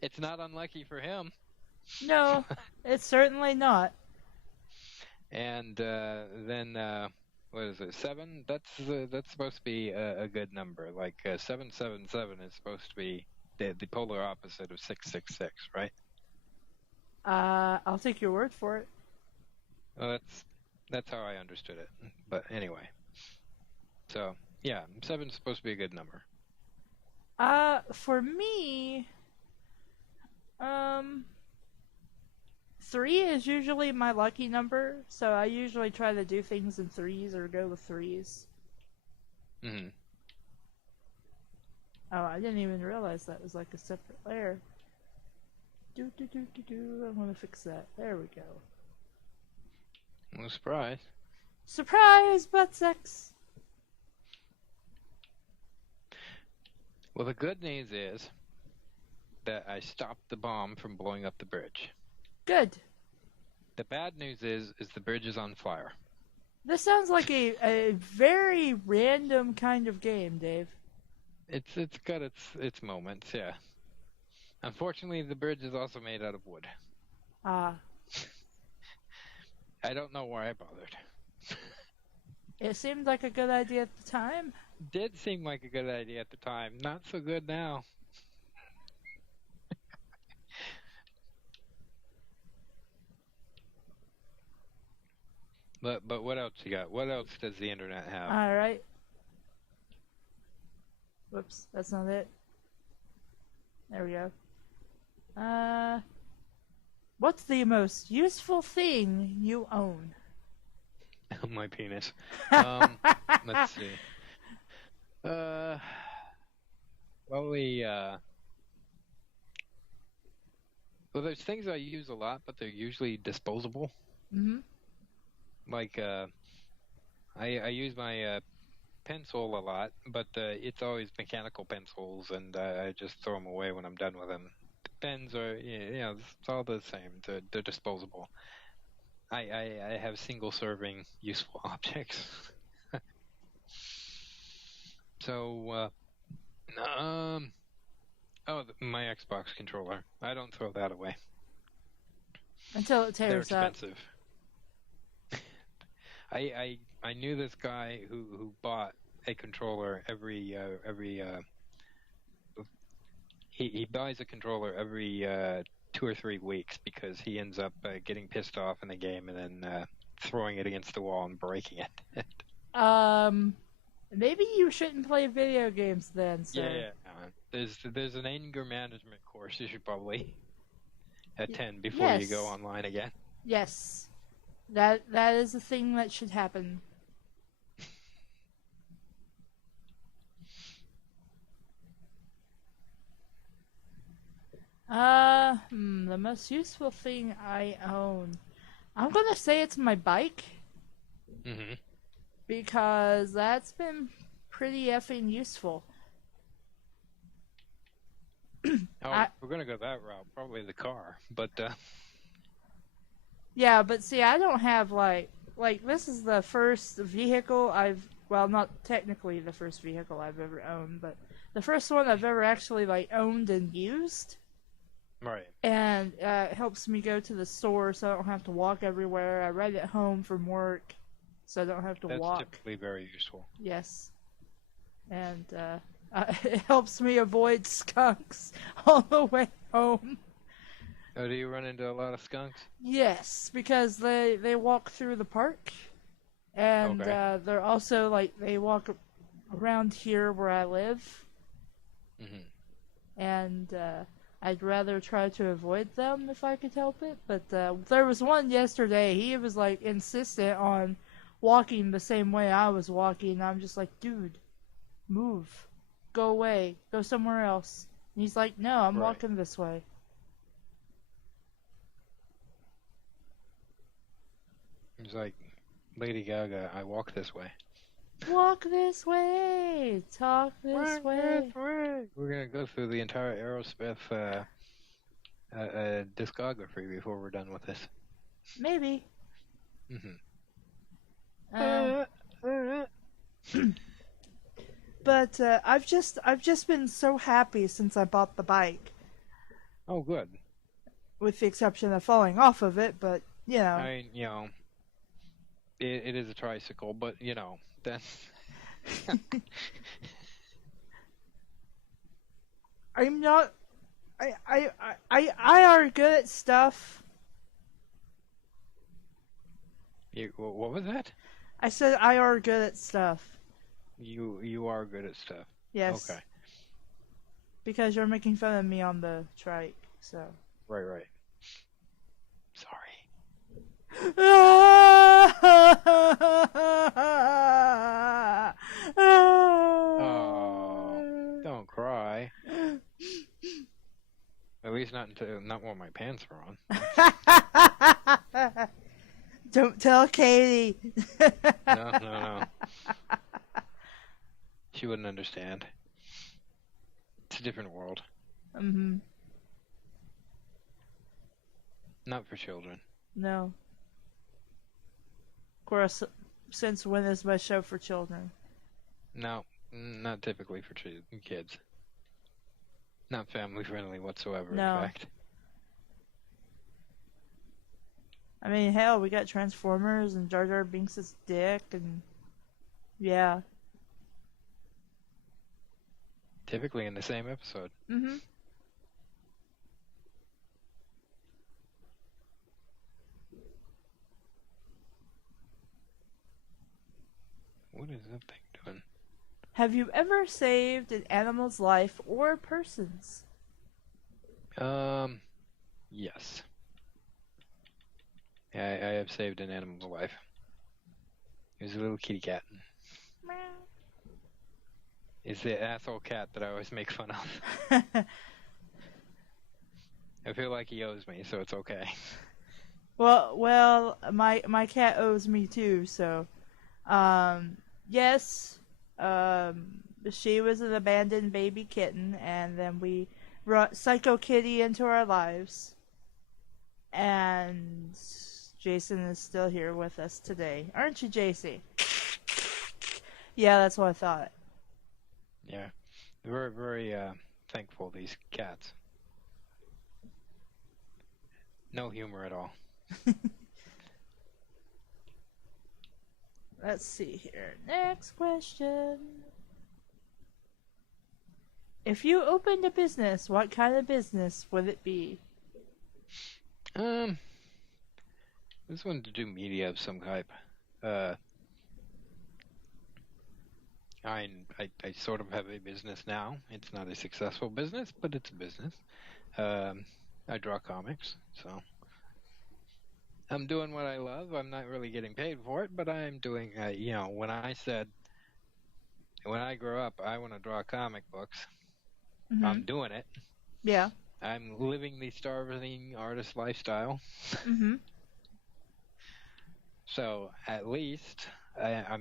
it's not unlucky for him. No, it's certainly not. And then what is it? 7? That's supposed to be a good number. Like 777 is supposed to be the polar opposite of 666, right? I'll take your word for it. Well, that's how I understood it. But anyway, so yeah, 7's supposed to be a good number. For me, um, 3 is usually my lucky number, so I usually try to do things in threes or go with threes. Hmm. Oh, I didn't even realize that was like a separate layer. Do do do do do. I'm gonna fix that. There we go. No surprise. Surprise, butt sex. Well, the good news is that I stopped the bomb from blowing up the bridge. Good. The bad news is the bridge is on fire. This sounds like a very random kind of game, Dave. It's got its moments, yeah. Unfortunately, the bridge is also made out of wood. Ah, I don't know why I bothered. it seemed like a good idea at the time. Did seem like a good idea at the time. Not so good now. But what else you got? What else does the internet have? All right. Whoops, that's not it. There we go. What's the most useful thing you own? My penis. Let's see. Uh, probably. Well, there's things I use a lot, but they're usually disposable. Mhm. Like, I use my pencil a lot, but it's always mechanical pencils, and I just throw them away when I'm done with them. The pens are, it's all the same. They're disposable. I have single-serving useful objects. So, my Xbox controller. I don't throw that away. Until it They're tears up. expensive. I knew this guy who bought a controller he buys a controller every 2 or 3 weeks because he ends up getting pissed off in the game and then throwing it against the wall and breaking it. Um, maybe you shouldn't play video games then, Yeah, sir. yeah. There's an anger management course you should probably attend before you go Yes. online again. Yes. That is a thing that should happen. The most useful thing I own. I'm gonna say it's my bike Hmm. because that's been pretty effing useful. Oh, I, if we're gonna go that route, probably the car. But yeah, but see, I don't have like this is the first vehicle well, not technically the first vehicle I've ever owned, but the first one I've ever actually like owned and used. right, And it helps me go to the store so I don't have to walk everywhere. I ride it home from work so I don't have to that's walk. typically very useful. Yes. And it helps me avoid skunks on the way home. Oh, do you run into a lot of skunks? Yes, because they walk through the park. And Okay. they're also like, they walk around here where I live. Hmm. And I'd rather try to avoid them if I could help it. But there was one yesterday. He was like insistent on walking the same way I was walking. I'm just like, dude, move, go away, go somewhere else. And he's like, no, I'm Right. walking this way. It's like Lady Gaga. I walk this way. Walk this way, talk this Walk way. this way. We're gonna go through the entire Aerosmith discography before we're done with this. Maybe. Hmm. Um, but I've just been so happy since I bought the bike, Oh, good. with the exception of falling off of it. But you know, I mean, it is a tricycle, but that's I'm not. I are good at stuff. what was that? I said I are good at stuff. You are good at stuff. Yes. Okay. Because you're making fun of me on the trike, so. Right. Sorry. Oh, don't cry. At least not while my pants are on. Don't tell Katie. No. She wouldn't understand. It's a different world. Mhm. Not for children. No. Of course, since when is my show for children? No, not typically for kids. Not family friendly whatsoever, in No. fact. I mean, hell, we got Transformers and Jar Jar Binks' dick, and yeah. Typically in the same episode. Mhm. What is that thing doing? Have you ever saved an animal's life or a person's? Yes. Yeah, I have saved an animal's life. He's a little kitty cat. Meow. He's the asshole cat that I always make fun of. I feel like he owes me, so it's okay. Well, my cat owes me too. So, yes, she was an abandoned baby kitten, and then we brought Psycho Kitty into our lives, and Jason is still here with us today, aren't you, JC? Yeah, that's what I thought. Yeah, very, very thankful these cats. No humor at all. Let's see here. Next question. If you opened a business, what kind of business would it be? I just wanted to do media of some type. I sort of have a business now. It's not a successful business, but it's a business. I draw comics, so I'm doing what I love. I'm not really getting paid for it, but I'm doing. When I said when I grow up, I want to draw comic books. Mm-hmm. I'm doing it. Yeah. I'm living the starving artist lifestyle. Mm-hmm. So at least I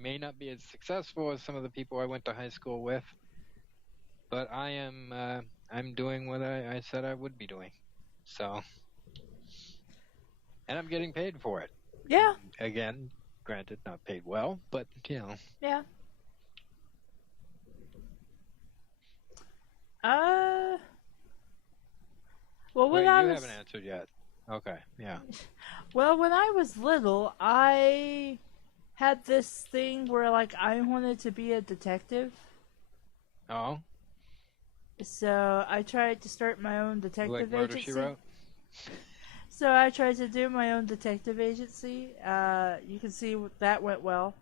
may not be as successful as some of the people I went to high school with, but I'm doing what I said I would be doing. So, and I'm getting paid for it. Yeah. Again, granted, not paid well, but Yeah. Well, when Wait, I you was haven't answered yet. Okay, yeah. well, when I was little, I had this thing where like I wanted to be a detective. Oh, So I tried to start my own detective like Murder, agency. She Wrote? So I tried to do my own detective agency. You can see that went well.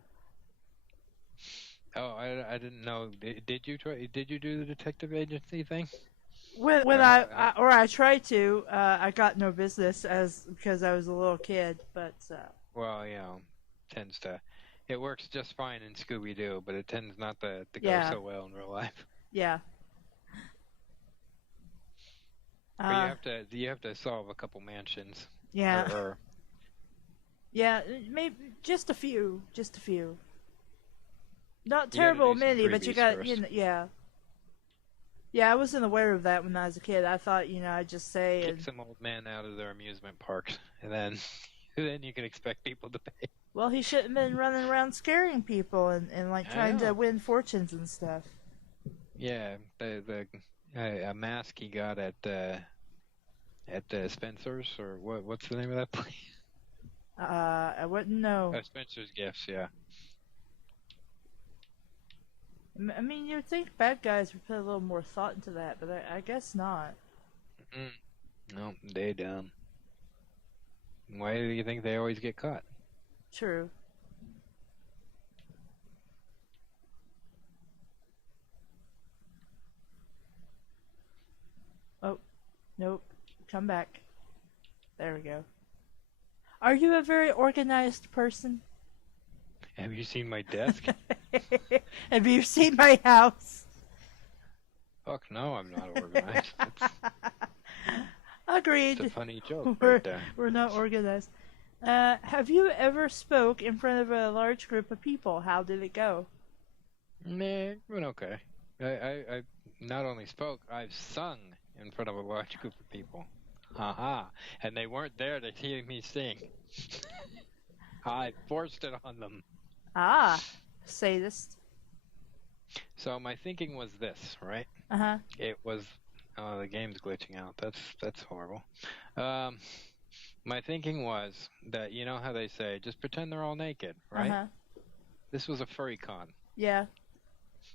Oh, I didn't know. Did you try? Did you do the detective agency thing? When I tried to, I got no business because I was a little kid. But Well, tends to. It works just fine in Scooby Doo, but it tends not to go Yeah. so well in real life. yeah. But you have to solve a couple mansions. Yeah. Or Yeah, maybe just a few. Not You gotta terrible do some many, but you freebies got first. yeah. Yeah, I wasn't aware of that when I was a kid. I thought, I'd just say kick and, some old man out of their amusement parks, and then then you can expect people to pay. well, he shouldn't have been running around scaring people and like I trying to know. win fortunes and stuff. Yeah, the a mask he got at Spencer's, or what's the name of that place? I wouldn't know. Spencer's Gifts, yeah. I mean, you'd think bad guys would put a little more thought into that, but I guess not. No, they don't. Why do you think they always get caught? True. Oh, nope. Come back. There we go. Are you a very organized person? Have you seen my desk? Have you seen my house? Fuck no, I'm not organized. Agreed. It's a funny joke we're, right there. we're not organized. Have you ever spoke in front of a large group of people? How did it go? Nah, it went okay. I not only spoke, I've sung in front of a large group of people. Haha. And they weren't there to hear me sing. I forced it on them. Ah, sadist. So my thinking was this, right? Uh-huh. It was, oh, the game's glitching out. That's horrible. My thinking was that, you know how they say, just pretend they're all naked, right? Uh-huh. This was a furry con. Yeah.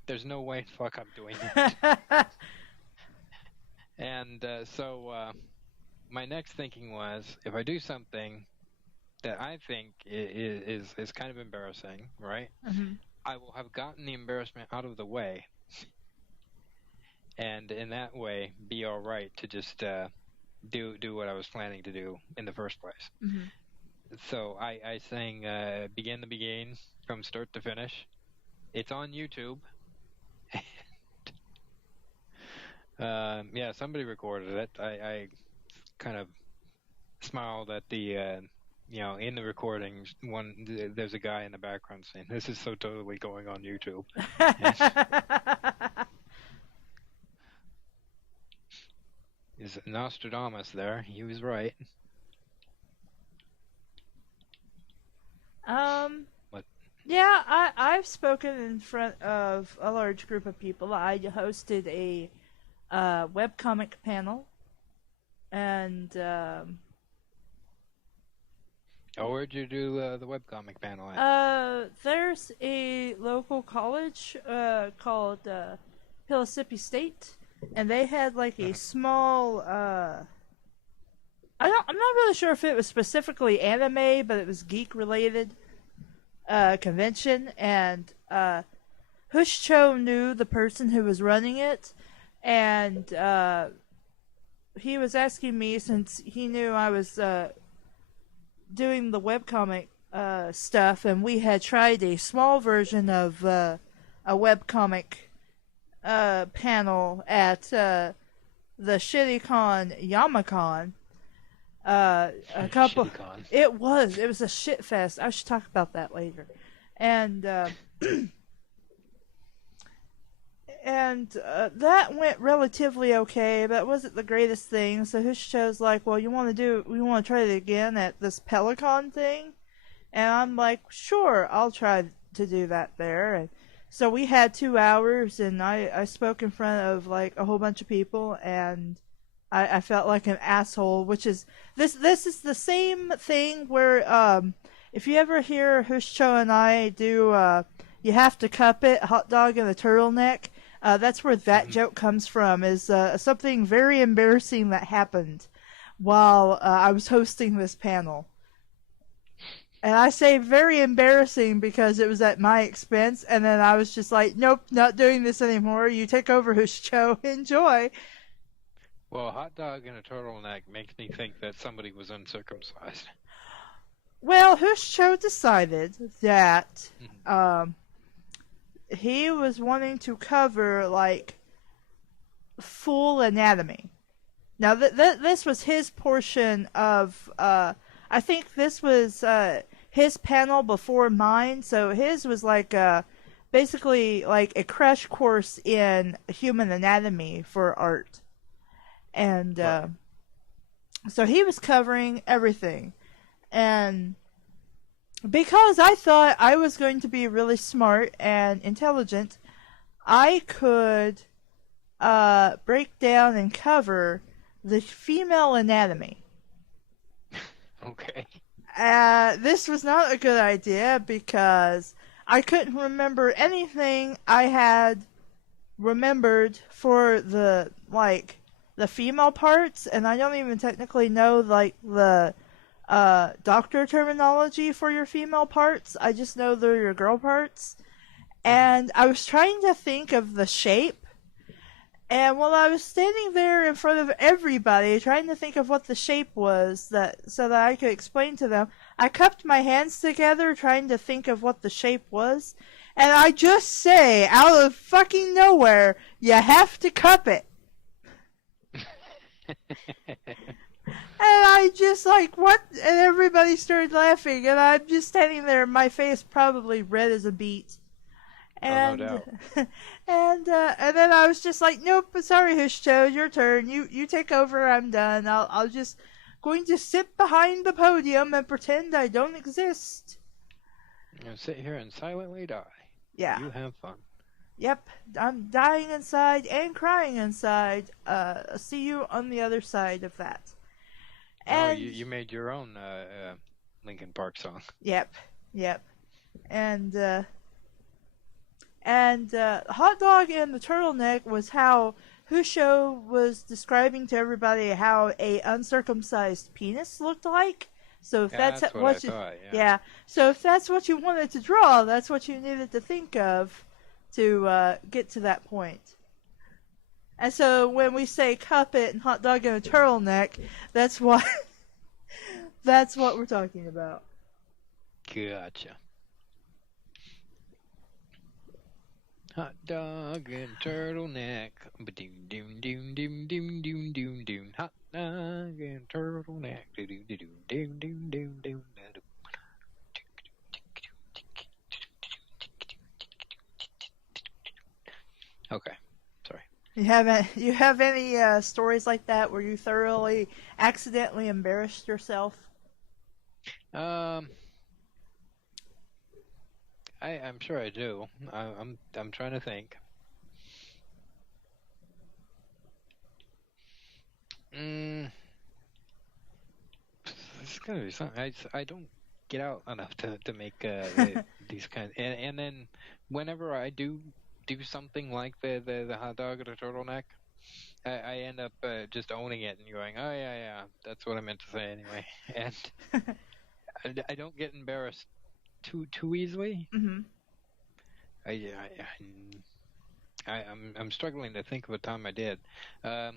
There's no way fuck I'm doing that. And so my next thinking was, if I do something that I think is kind of embarrassing, right? Mm-hmm. I will have gotten the embarrassment out of the way, and in that way, be all right to just do what I was planning to do in the first place. Mm-hmm. So I sang Begin the Begin from start to finish. It's on YouTube. Yeah, somebody recorded it. I kind of smiled at the, in the recordings. There's a guy in the background saying, "This is so totally going on YouTube." Is Nostradamus there? He was right. What? Yeah, I've spoken in front of a large group of people. I hosted a webcomic panel, and Oh, where'd you do the webcomic panel at? there's a local college called Mississippi State, and they had like a small. I'm not really sure if it was specifically anime, but it was geek related convention, and Hush Cho knew the person who was running it, and he was asking me, since he knew I was doing the webcomic stuff, and we had tried a small version of a webcomic panel at the ShittyCon Yamacon. A couple. ShittyCon. It was a shit fest. I should talk about that later. And that went relatively okay, but it wasn't the greatest thing. So Hush Cho's like, "Well, we want to try it again at this Pelicon thing," and I'm like, "Sure, I'll try to do that there." And so we had 2 hours, and I spoke in front of like a whole bunch of people, and I felt like an asshole. Which is this is the same thing where if you ever hear Hush Cho and I do you have to cup it, hot dog and a turtleneck. That's where that joke comes from, is something very embarrassing that happened while I was hosting this panel. And I say very embarrassing because it was at my expense, and then I was just like, "Nope, not doing this anymore. You take over, Hush Cho. Enjoy." Well, a hot dog and a turtleneck makes me think that somebody was uncircumcised. Well, Hush Cho decided that he was wanting to cover like full anatomy. Now, this was his portion of. I think this was his panel before mine, so his was like basically like a crash course in human anatomy for art, and so he was covering everything, and because I thought I was going to be really smart and intelligent, I could break down and cover the female anatomy. Okay. This was not a good idea because I couldn't remember anything I had remembered for the female parts, and I don't even technically know like the doctor terminology for your female parts. I just know they're your girl parts. And I was trying to think of the shape, and while I was standing there in front of everybody trying to think of what the shape was so that I could explain to them, I cupped my hands together trying to think of what the shape was, and I just say out of fucking nowhere, "You have to cup it." And I just like, "What?" And everybody started laughing, and I'm just standing there, my face probably red as a beet. And no doubt. and then I was just like, "Nope, sorry, Hush Cho, your turn. You take over. I'm done. I'll just going to sit behind the podium and pretend I don't exist." Now sit here and silently die. Yeah. You have fun. Yep. I'm dying inside and crying inside. See you on the other sside of that. And you made your own Linkin Park song. Yep. And hot dog and the turtleneck was how Husho was describing to everybody how a uncircumcised penis looked like. So if that's what I thought, yeah. So if that's what you wanted to draw, that's what you needed to think of to get to that point. And so when we say cup it and hot dog and a turtleneck, that's why That's what we're talking about. Gotcha. Hot dog and turtleneck. Ba-doom, doom, doom, doom, doom, doom, doom, doom. Hot dog and turtleneck. Do-do, do-do, doom, doom, doom, doom, do-do. Okay, sorry. You have any stories like that where you thoroughly accidentally embarrassed yourself? I'm sure I do. I'm trying to think. Mm, it's gotta be something. I don't get out enough to make these kind. And then whenever I do something like the hot dog or the turtleneck, I end up just owning it and going, oh yeah, that's what I meant to say anyway. And I don't get embarrassed too easily. Mm-hmm. I'm struggling to think of a time I did. Well,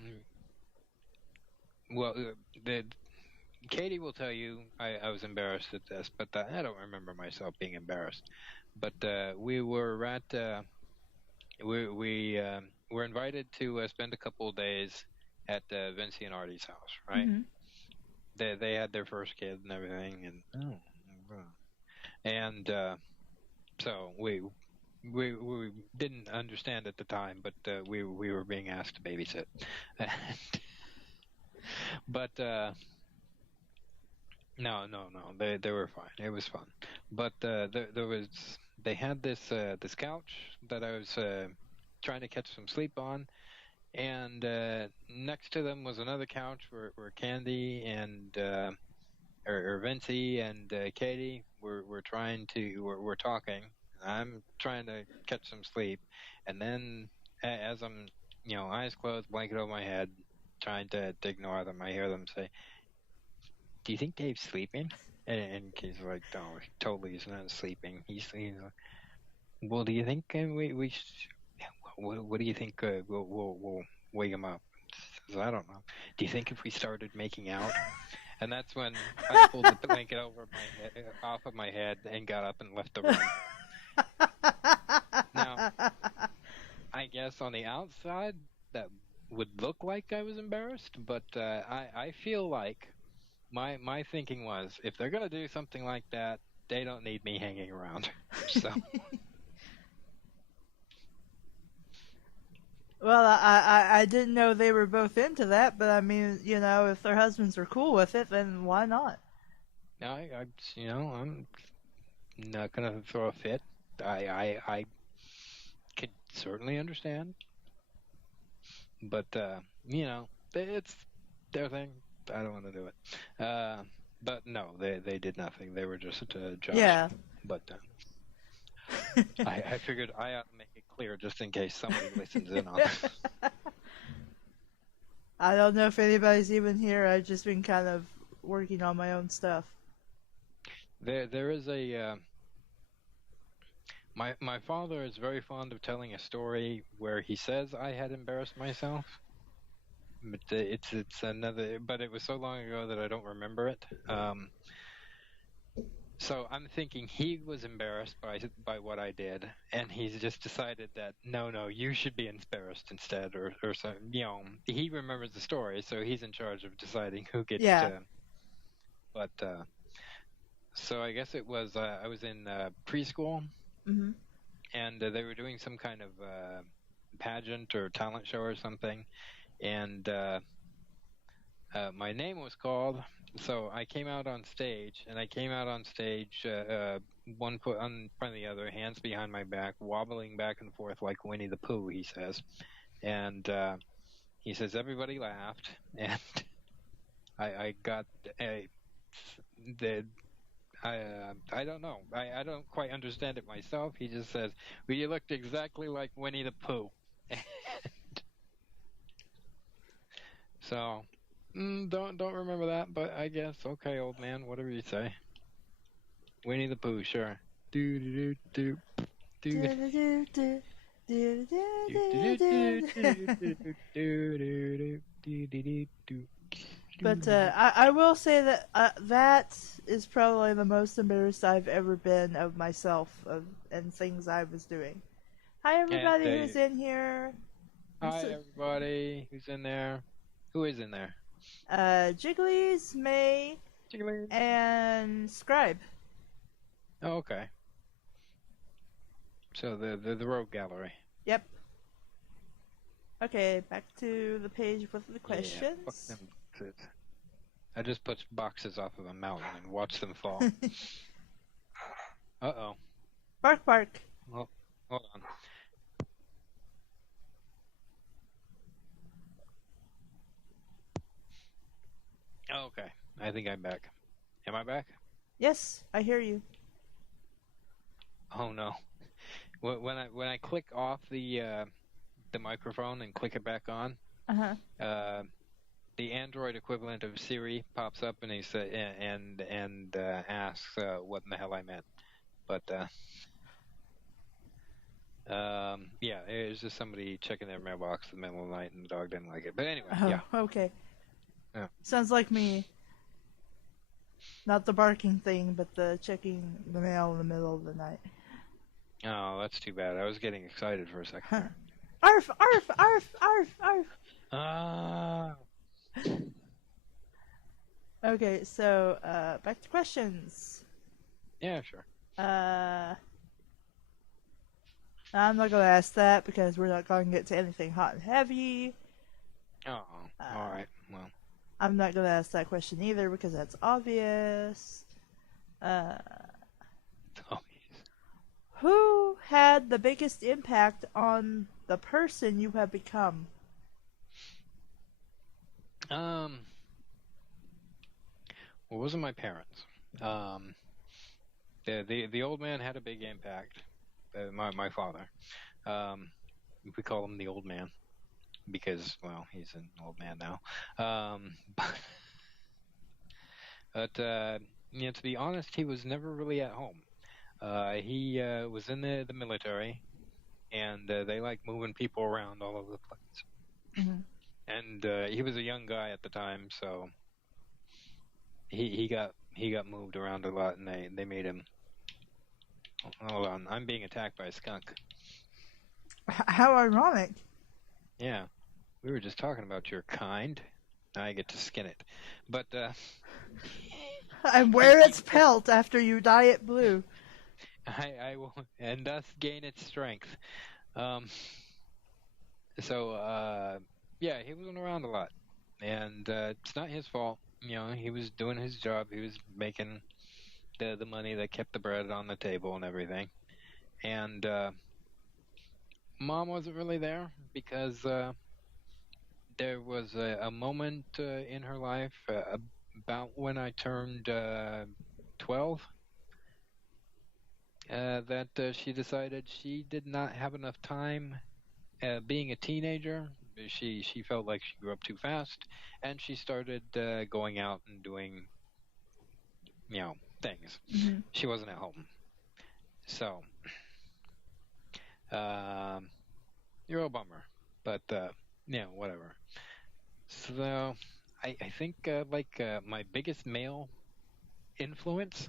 the Katie will tell you I was embarrassed at this, but I don't remember myself being embarrassed. But we were at we were invited to spend a couple of days at Vinci and Artie's house, right? Mm-hmm. They had their first kid and everything, and so we didn't understand at the time, but we were being asked to babysit, but no, they were fine. It was fun, but there was they had this couch that I was trying to catch some sleep on, and next to them was another couch where Candy and or Vinci and Katie were trying to were talking. I'm trying to catch some sleep, and then as I'm eyes closed, blanket over my head, trying to ignore them, I hear them say, "Do you think Dave's sleeping?" And he's like, "No, totally, he's not sleeping. He's like, well, do you think we should, what do you think we'll wake him up?" Says, "I don't know. Do you think if we started making out?" And that's when I pulled the blanket over my head, off of my head and got up and left the room. Now, I guess on the outside that would look like I was embarrassed, but I feel like my thinking was, if they're gonna do something like that, they don't need me hanging around. So Well, I didn't know they were both into that, but I mean, if their husbands are cool with it, then why not? I'm not gonna throw a fit. I could certainly understand, but it's their thing. I don't want to do it. But no, they did nothing. They were just Josh. Yeah. But I figured I ought to make it clear just in case somebody listens in on it. I don't know if anybody's even here. I've just been kind of working on my own stuff. There is a my father is very fond of telling a story where he says I had embarrassed myself. But it's another, but it was so long ago that I don't remember it. So I'm thinking he was embarrassed by what I did, and he's just decided that no, you should be embarrassed instead, or so. He remembers the story, so he's in charge of deciding who gets Yeah. to. But so I guess it was I was in preschool, Mm-hmm. and they were doing some kind of pageant or talent show or something, and my name was called. So I came out on stage, one foot on front of the other, hands behind my back, wobbling back and forth like Winnie the Pooh, he says. And he says everybody laughed, and I got I don't know. I don't quite understand it myself. He just says, "Well, you looked exactly like Winnie the Pooh." So, don't remember that, but I guess okay, old man, whatever you say. Winnie the Pooh, sure. Do do do do do. But I will say that that is probably the most embarrassed I've ever been of myself and things I was doing. Hi, And everybody who's in here. hi, everybody who's in there. Who is in there? Jigglies, May, Jiggly. and Scribe. Oh, okay. So the rogue gallery. Yep. Okay, back to the page with the Yeah, fuck questions. them boxes. I just put boxes off of a mountain and watch them fall. Uh-oh. Bark, bark. Well, hold on. Oh, okay. I think I'm back. Am I back? Yes, I hear you. Oh no. When I click off the microphone and click it back on, Uh-huh. the Android equivalent of Siri pops up and he asks what in the hell I meant. But yeah, it was just somebody checking their mailbox in the middle of the night, and the dog didn't like it. But anyway, Oh, yeah. okay. Yeah. Sounds like me. Not the barking thing, but the checking the mail in the middle of the night. Oh, that's too bad. I was getting excited for a second. Huh. Arf, arf, arf, arf, arf. Ah. Okay, so back to questions. Yeah, sure. I'm not gonna ask that because we're not gonna get to anything hot and heavy. Oh, all right. Well, I'm not gonna ask that question either because that's obvious. Who had the biggest impact on the person you have become? well, it wasn't my parents. The old man had a big impact. My father. We call him the old man because, well, he's an old man now. But to be honest, he was never really at home. He was in the military, and they like moving people around all over the place. Mm-hmm. And he was a young guy at the time, so he got moved around a lot, and they made him. Hold on, I'm being attacked by a skunk. How ironic. Yeah, we were just talking about your kind. Now I get to skin it, but And wear its pelt after you dye it blue. I will, and thus gain its strength. Yeah, he wasn't around a lot, and it's not his fault. He was doing his job. He was making the money that kept the bread on the table and everything. And Mom wasn't really there because there was a moment in her life about when I turned 12 that she decided she did not have enough time being a teenager. She felt like she grew up too fast, and she started going out and doing things. Mm-hmm. She wasn't at home, so you're a bummer, but whatever. So I think my biggest male influence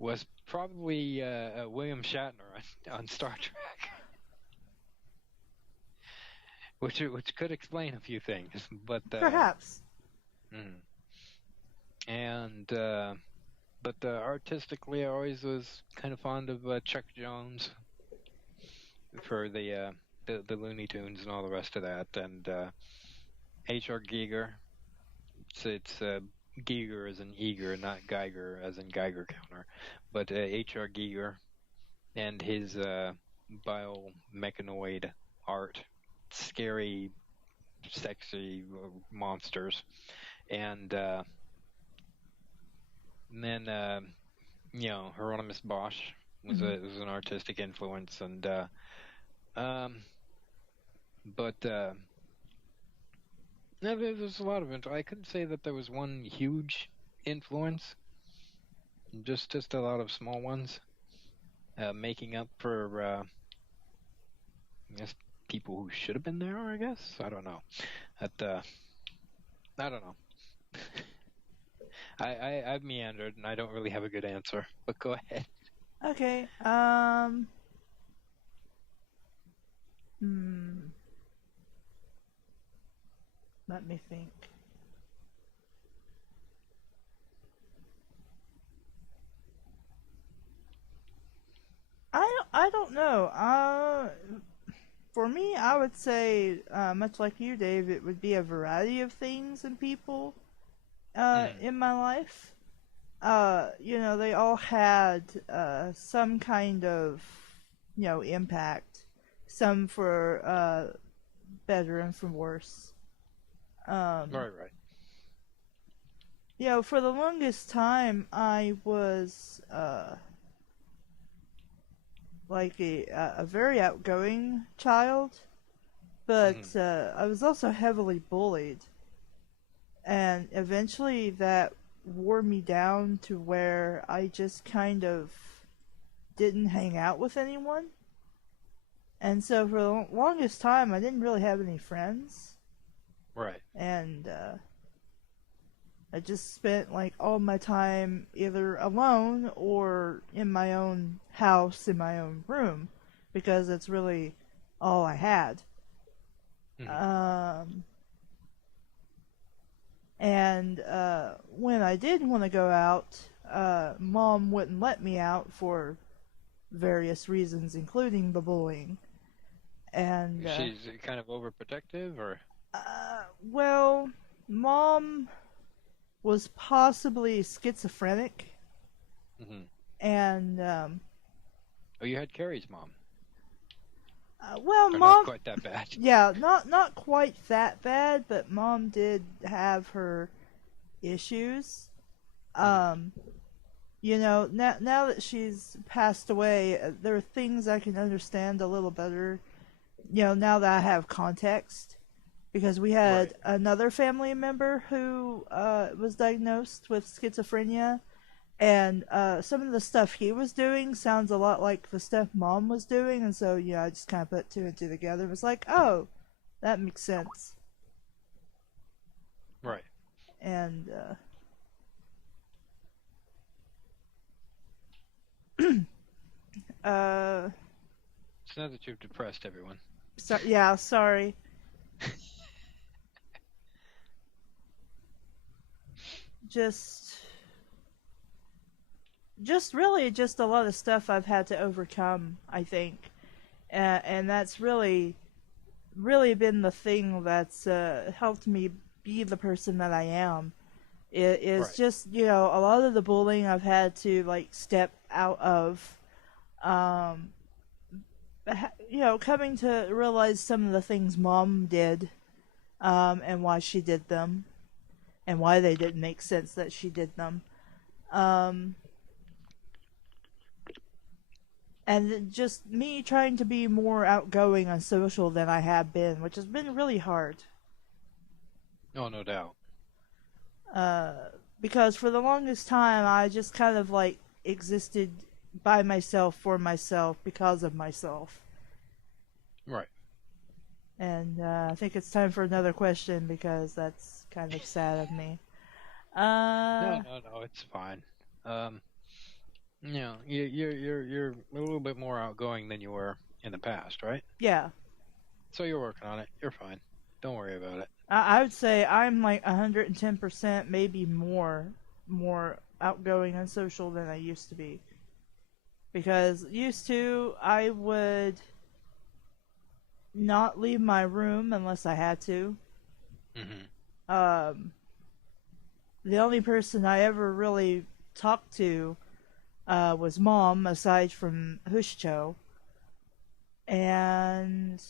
was probably William Shatner on Star Trek, which could explain a few things, but Perhaps. And but artistically, I always was kind of fond of Chuck Jones for the Looney Tunes and all the rest of that, and H.R. Giger. It's Giger as in eager, not Geiger as in Geiger counter, but H.R. Giger and his biomechanoid art, scary, sexy monsters, and then Hieronymus Bosch was was an artistic influence, and but no, there's a lot of it. I couldn't say that there was one huge influence, just a lot of small ones, making up for I guess people who should have been there. I guess I don't know. I don't know. I've meandered and I don't really have a good answer, but go ahead. Okay. Hmm. Let me think. I don't know. For me, I would say, much like you, Dave, it would be a variety of things and people Mm, in my life. They all had some kind of, impact. Some for better and for worse. Um, right, right. for the longest time, I was like a very outgoing child, Hmm. but I was also heavily bullied, and eventually that wore me down to where I just kind of didn't hang out with anyone. And so for the longest time, I didn't really have any friends, Right. and I just spent like all my time either alone or in my own house, in my own room, because it's really all I had. Hmm. Um, and when I did want to go out, mom wouldn't let me out for various reasons, including the bullying. And She's kind of overprotective, or well, mom was possibly schizophrenic, hmm. and Oh, you had Carrie's mom, well, or not mom, quite that bad. yeah, not quite that bad, but mom did have her issues. Hmm. Um, now that she's passed away, there are things I can understand a little better. Now that I have context, because we Right. had another family member who was diagnosed with schizophrenia, and some of the stuff he was doing sounds a lot like the stuff mom was doing, and so I just kind of put two and two together. It was like, oh, that makes sense. Right. And uh, It's not that you've depressed everyone. yeah, sorry. Just really just a lot of stuff I've had to overcome, I think. And that's really been the thing that's helped me be the person that I am. It is Right. just, a lot of the bullying I've had to like step out of. Um, coming to realize some of the things mom did, and why she did them, and why they didn't make sense that she did them. Um, and just me trying to be more outgoing and social than I have been, which has been really hard. Oh, no doubt. Uh, because for the longest time, I just kind of like existed by myself for myself because of myself. Right. And I think it's time for another question because that's kind of sad of me. Uh, No. It's fine. Um, you're a little bit more outgoing than you were in the past, right? yeah, So you're working on it. You're fine. Don't worry about it. I would say I'm like 110%, maybe more outgoing and social than I used to be. Because used to, I would not leave my room unless I had to. Hmm. Um, the only person I ever really talked to was mom, aside from Hushcho. And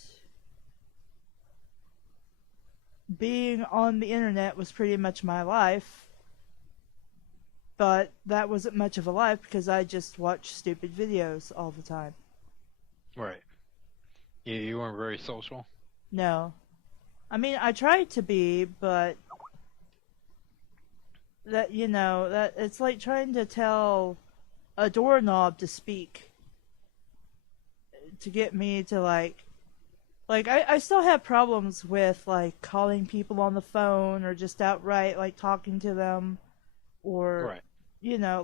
being on the internet was pretty much my life, but that wasn't much of a life because I just watched stupid videos all the time. Right. You weren't very social. No. I mean, I tried to be, but that it's like trying to tell a doorknob to speak to get me to like Like I still have problems with like calling people on the phone or just outright like talking to them or Right. you know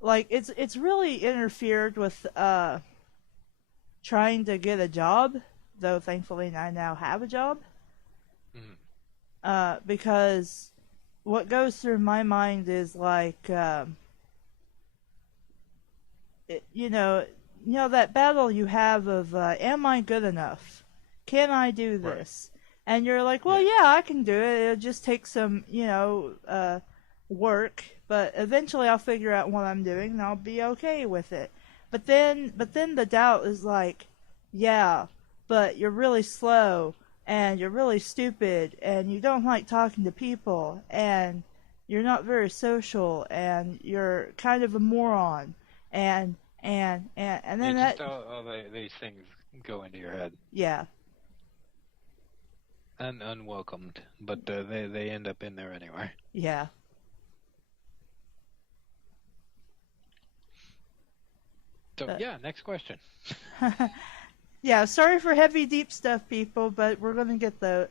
like it's really interfered with trying to get a job, though thankfully I now have a job. Mm. Because what goes through my mind is like you know that battle you have of am I good enough? Can I do Right. this? And you're like, well, Yeah. yeah, I can do it. It'll just take some, work, but eventually I'll figure out what I'm doing and I'll be okay with it. But then the doubt is like, yeah, but you're really slow and you're really stupid and you don't like talking to people and you're not very social and you're kind of a moron and and then It that just all these things go into your head, yeah and unwelcomed, but they end up in there anyway. yeah So but yeah, next question. yeah, sorry for heavy deep stuff people, but we're gonna get the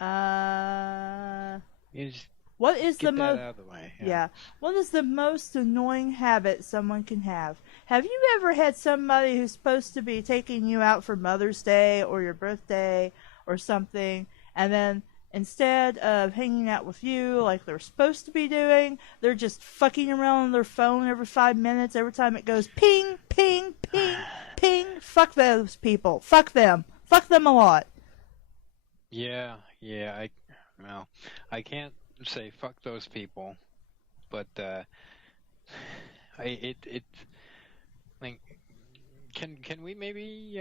uh You just what is the get that most out of the way. Yeah. yeah what is the most annoying habit someone can have you ever had somebody who's supposed to be taking you out for Mother's Day or your birthday or something, and then instead of hanging out with you like they're supposed to be doing, they're just fucking around on their phone every 5 minutes every time it goes ping ping ping ping? Fuck those people, fuck them a lot. Yeah, yeah. Well, I can't say fuck those people, but it like can we maybe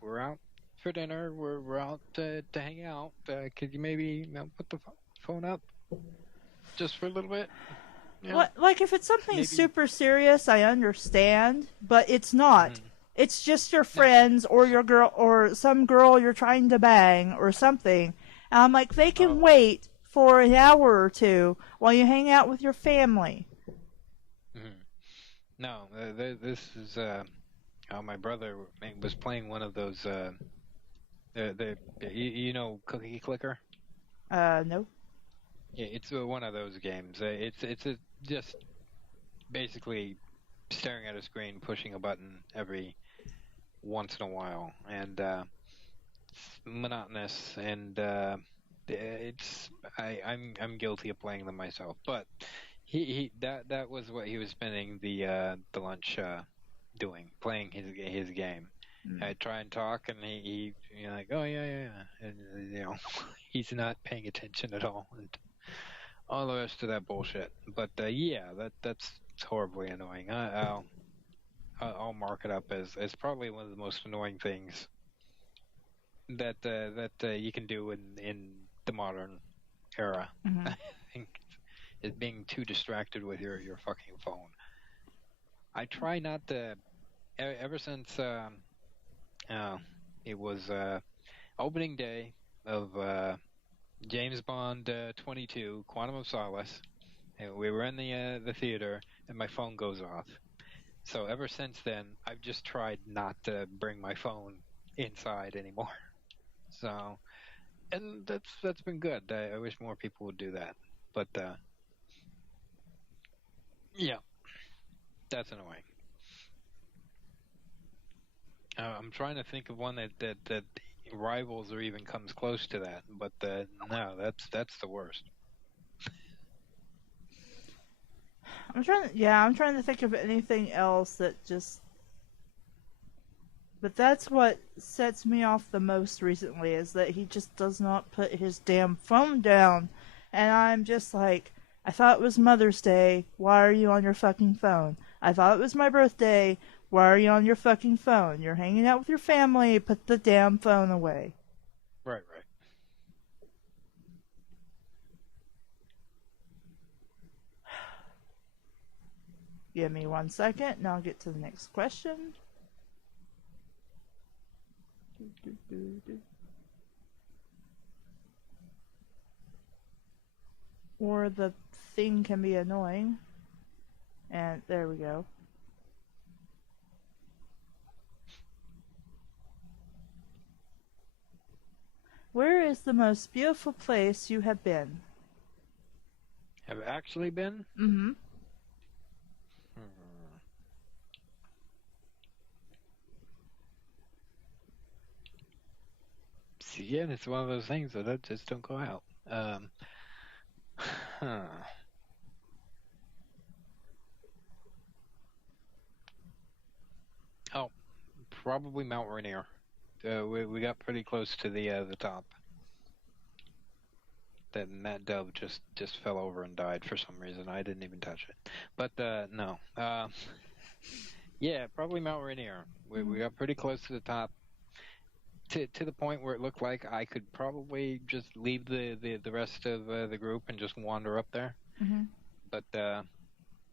we're out for dinner, we're out to hang out. Could you maybe put the phone up just for a little bit? Like if it's something Maybe. super serious, I understand, but it's not. Hmm. It's just your No. friends or your girl or some girl you're trying to bang or something. And I'm like, they can Oh. wait for an hour or two while you hang out with your family. Hmm. No. This is my brother was playing one of those Cookie Clicker. No. Yeah, it's one of those games. Just basically staring at a screen, pushing a button every once in a while, and it's monotonous. And it's I'm guilty of playing them myself. But he that was what he was spending the lunch doing, playing his game. Mm. I try and talk, and like, oh yeah, yeah, yeah, and he's not paying attention at all, and all the rest of that bullshit. But yeah, that's horribly annoying. I'll mark it up as probably one of the most annoying things that you can do in the modern era. Hmm. I think is being too distracted with your fucking phone. I try not to. Ever since uh, it was opening day of James Bond 22, Quantum of Solace. And we were in the theater, and my phone goes off. So ever since then, I've just tried not to bring my phone inside anymore. So, and that's been good. I wish more people would do that. But yeah, that's annoying. I'm trying to think of one that rivals or even comes close to that. But no, that's the worst. I'm trying to think of anything else that just but that's what sets me off the most recently is that he just does not put his damn phone down. And I'm just like, I thought it was Mother's Day. Why are you on your fucking phone? I thought it was my birthday. Why are you on your fucking phone? You're hanging out with your family. Put the damn phone away. Right, right. Give me 1 second and I'll get to the next question. Or the thing can be annoying. And there we go. is the most beautiful place you have been? Have actually been? Mm-hmm. See, yeah, it's one of those things that I just don't go out. Huh. Oh, probably Mount Rainier. We got pretty close to the top. That dove just fell over and died for some reason. I didn't even touch it. But no. Yeah, probably Mount Rainier. We got pretty close to the top. To the point where it looked like I could probably just leave the rest of the group and just wander up there. Mm-hmm. But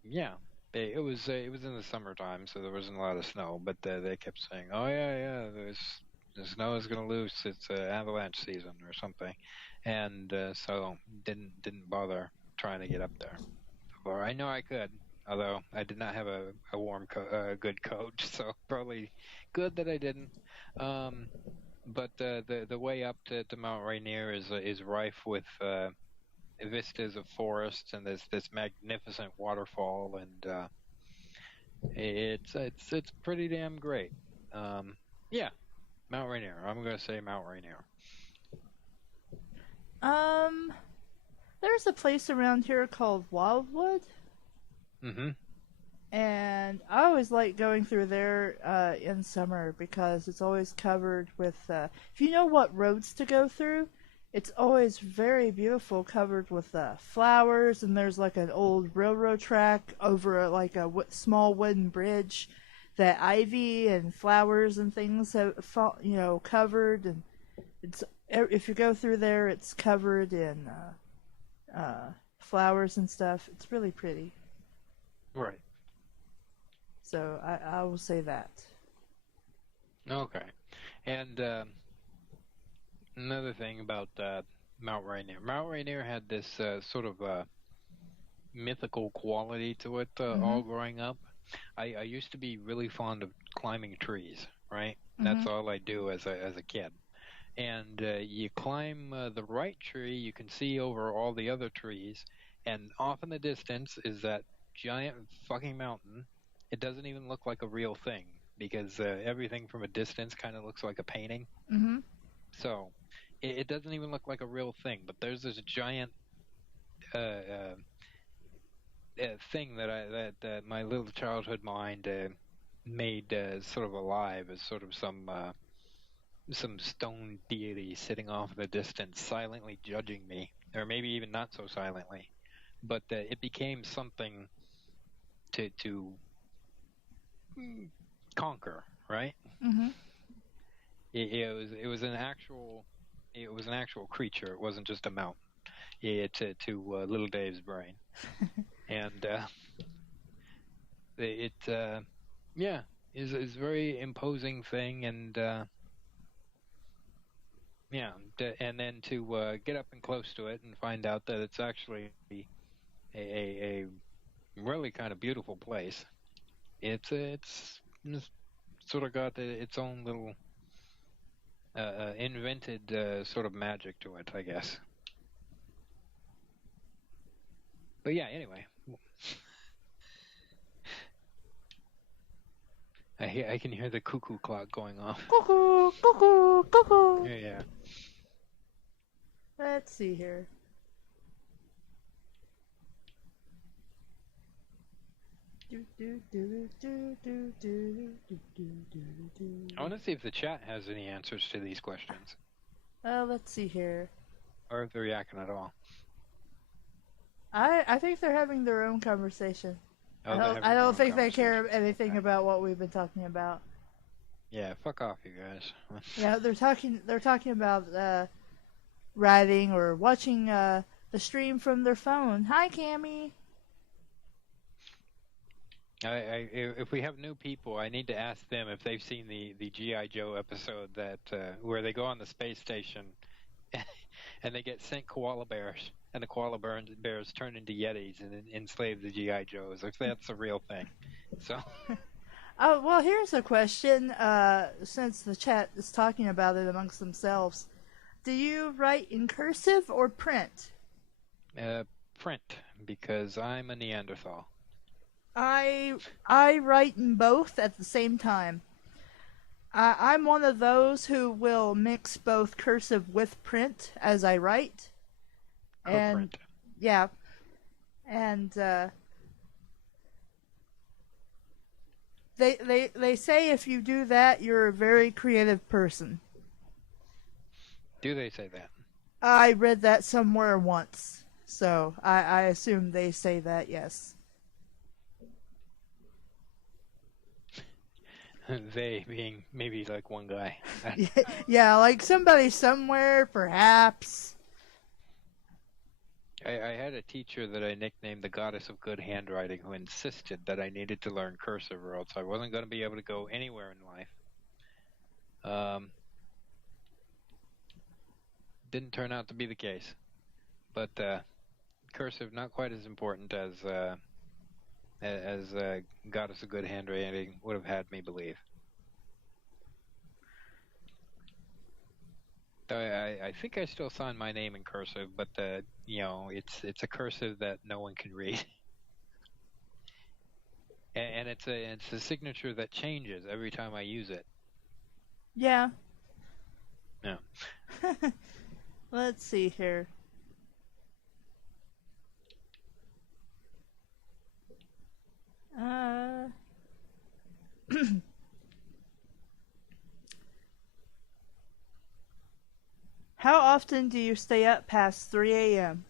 yeah, it was in the summertime, so there wasn't a lot of snow. But they kept saying, "Oh yeah, the snow is gonna loose. It's avalanche season or something," and so didn't bother trying to get up there. Or I know I could, although I did not have a good coat, so probably good that I didn't. Um, but the way up to Mount Rainier is rife with vistas of forests and this magnificent waterfall, and it's pretty damn great. Yeah, Mount Rainier. I'm gonna say Mount Rainier. Um, there's a place around here called Wildwood, Mm-hmm. and I always like going through there in summer because it's always covered with. If you know what roads to go through, it's always very beautiful, covered with flowers, and there's like an old railroad track over like a small wooden bridge that ivy and flowers and things have covered, and it's if you go through there, it's covered in flowers and stuff. It's really pretty. Right. So I will say that. Okay. And another thing about Mount Rainier. Mount Rainier had this sort of mythical quality to it Mm-hmm. all growing up. I used to be really fond of climbing trees, right? Mm-hmm. That's all I do as a kid. And you climb the right tree, you can see over all the other trees, and off in the distance is that giant fucking mountain. It doesn't even look like a real thing because everything from a distance kind of looks like a painting. Mm-hmm. So it doesn't even look like a real thing, but there's this giant uh, uh, thing that my little childhood mind made sort of alive as sort of some stone deity sitting off in the distance, silently judging me, or maybe even not so silently. But it became something to conquer, right? Mm-hmm. It was an actual creature. It wasn't just a mountain. To little Dave's brain, and it yeah is a very imposing thing, and yeah, and then to get up and close to it and find out that it's actually a really kind of beautiful place. It's sort of got its own little invented sort of magic to it, I guess. But yeah, anyway, I can hear the cuckoo clock going off. Cuckoo, cuckoo, cuckoo. Yeah. Let's see here. I want to see if the chat has any answers to these questions, Let's see here. or if they're yakking at all. I think they're having their own conversation. Oh, I don't think they care anything about what we've been talking about. Yeah, fuck off, you guys. Yeah, they're talking about writing or watching the stream from their phone. Hi, Cammy. If we have new people, I need to ask them if they've seen the GI Joe episode that where they go on the space station and they get sent koala bears, and the koala bears turn into yetis and enslave the GI Joes. If that's a real thing, so. Oh well, here's a question. Since the chat is talking about it amongst themselves, Do you write in cursive or print? Print, because I'm a Neanderthal. I write in both at the same time. I'm one of those who will mix both cursive with print as I write. And Print. yeah, and they say if you do that, you're a very creative person. Do they say that? I read that somewhere once, so I assume they say that, yes. They being maybe like one guy. Yeah, like somebody somewhere, perhaps. I had a teacher that I nicknamed the goddess of good handwriting who insisted that I needed to learn cursive or else I wasn't going to be able to go anywhere in life. Didn't turn out to be the case. But cursive not quite as important as goddess of good handwriting would have had me believe. I think I still sign my name in cursive, but it's a cursive that no one can read, and it's a signature that changes every time I use it. Yeah. Yeah. Let's see here. How often do you stay up past 3 a.m.?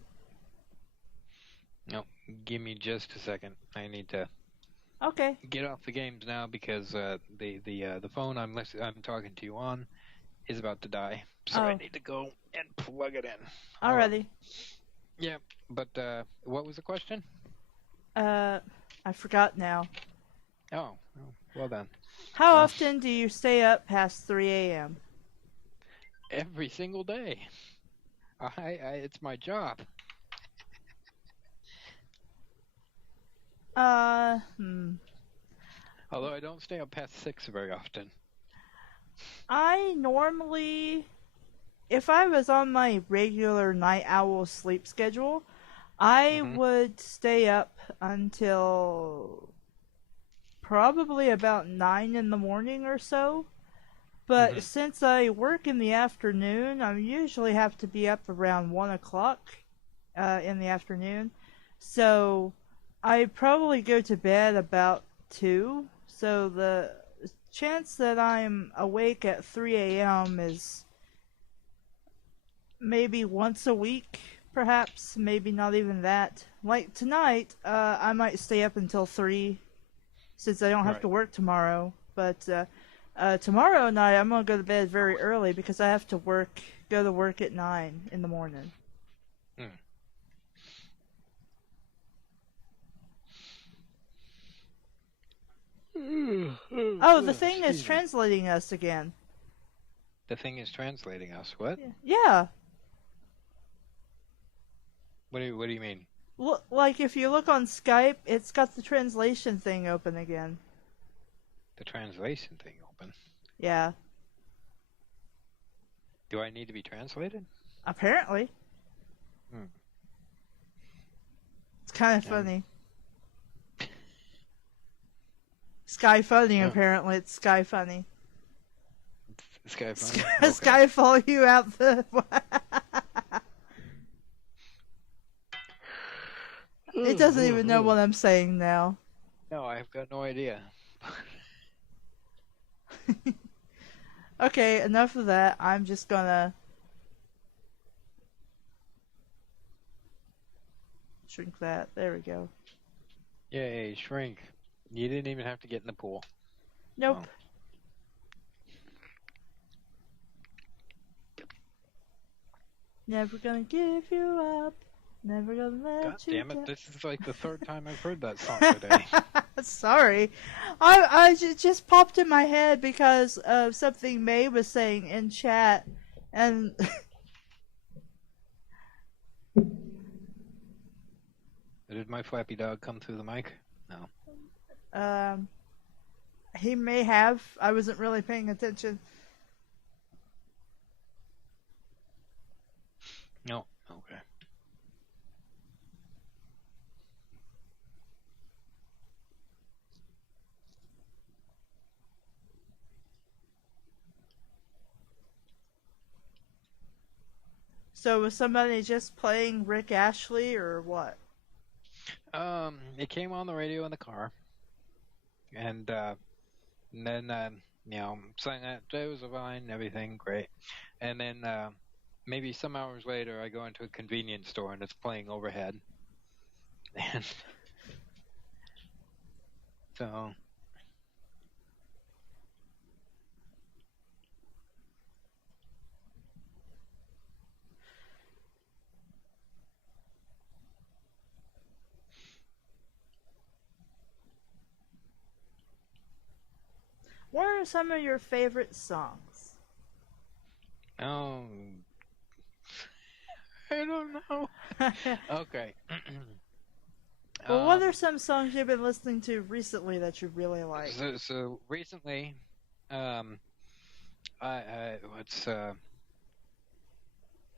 No, give me just a second. I need to Okay. get off the games now because the phone I'm talking to you on is about to die, so I need to go and plug it in. Alrighty. Yeah, but what was the question? I forgot now. Oh, well done. How often do you stay up past 3 a.m.? Every single day. It's my job. Although I don't stay up past 6 very often. I normally, if I was on my regular night owl sleep schedule, I would stay up until probably about 9 in the morning or so. But since I work in the afternoon, I usually have to be up around 1 o'clock in the afternoon. So I probably go to bed about 2. So the chance that I'm awake at 3 a.m. is maybe once a week, perhaps. Maybe not even that. Like tonight, I might stay up until 3 since I don't have to work tomorrow. But tomorrow night, I'm going to go to bed very early because I have to go to work at 9 in the morning. Oh, the thing is translating us again. The thing is translating us. What? Yeah. What do you mean? Like if you look on Skype, it's got the translation thing open again. The translation thing open? Yeah. Do I need to be translated? Apparently. It's kind of funny. Sky Funny, apparently. It's Sky Funny. Sky Funny? Sky follow you out the... It doesn't even know what I'm saying now. No, I've got no idea. Okay, enough of that. I'm just gonna shrink that. There we go. Yay, shrink. You didn't even have to get in the pool. Nope. Oh. Never gonna give you up. Never gonna let God you damn it, down. this is like the third time I've heard that song today. Sorry. I just popped in my head because of something May was saying in chat. And Did my flappy dog come through the mic? No. he may have. I wasn't really paying attention. No. Okay. So was somebody just playing Rick Ashley or what? It came on the radio in the car, and then sang it. It was fine, everything great, and then maybe some hours later, I go into a convenience store and it's playing overhead, and so What are some of your favorite songs? um, I don't know. Okay. Well, what are some songs you've been listening to recently that you really like? So recently, um, what's I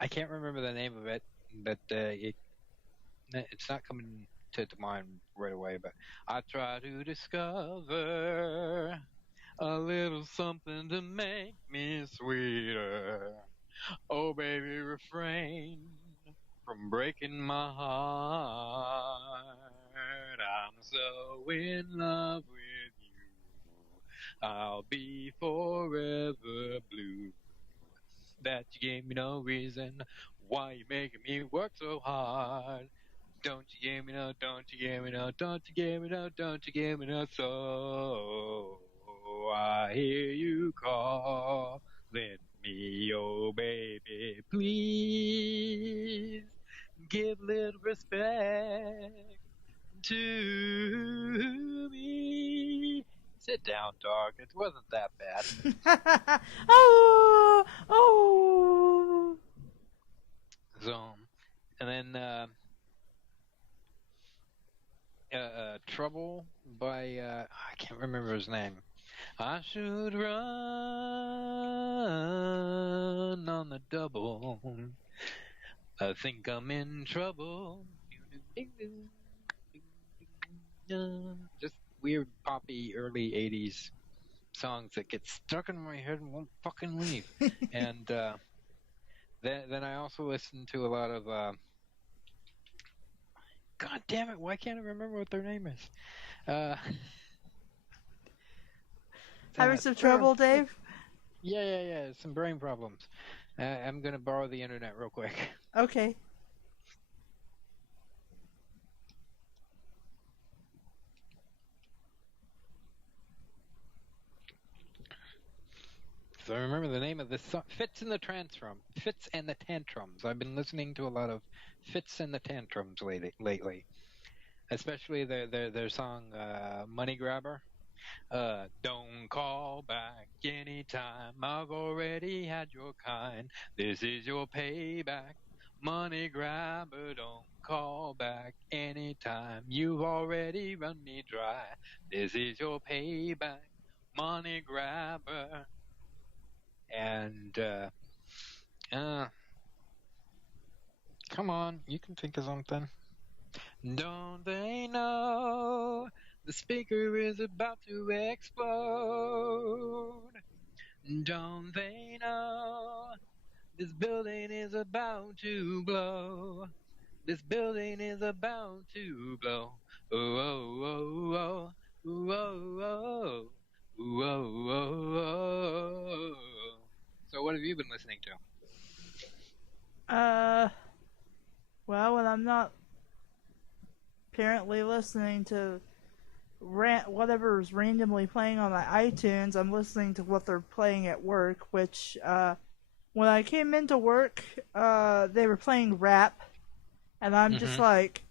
can't remember the name of it, but it's not coming to mind right away. But I try to discover a little something to make me sweeter. Oh, baby, refrain from breaking my heart. I'm so in love with you. I'll be forever blue. That you gave me no reason why you making me work so hard. Don't you give me no, don't you give me no, don't you give me no, don't you give me no. So I hear you calling me, oh baby, please give little respect to me. Sit down, dog. It wasn't that bad. Oh, oh. So, and then Trouble by I can't remember his name. I should run on the double. I think I'm in trouble. Just weird poppy early 80s songs that get stuck in my head and won't fucking leave. And then I also listen to a lot of God damn it, why can't I remember what their name is? Having some trouble, Dave? Yeah, some brain problems. I'm gonna borrow the internet real quick. Okay. So I remember the name of this song, Fits and the Tantrums. I've been listening to a lot of Fits and the Tantrums lately. Especially their song Money Grabber. Don't call back anytime. I've already had your kind. This is your payback. Money grabber, don't call back anytime. You've already run me dry. This is your payback. Money grabber. And come on, you can think of something. Don't they know the speaker is about to explode? Don't they know this building is about to blow? This building is about to blow. Oh, oh, oh, oh, oh, oh, oh, oh, oh. So what have you been listening to? Well, when I'm not apparently listening to whatever's randomly playing on my iTunes, I'm listening to what they're playing at work, which, when I came into work, they were playing rap, and I'm just like,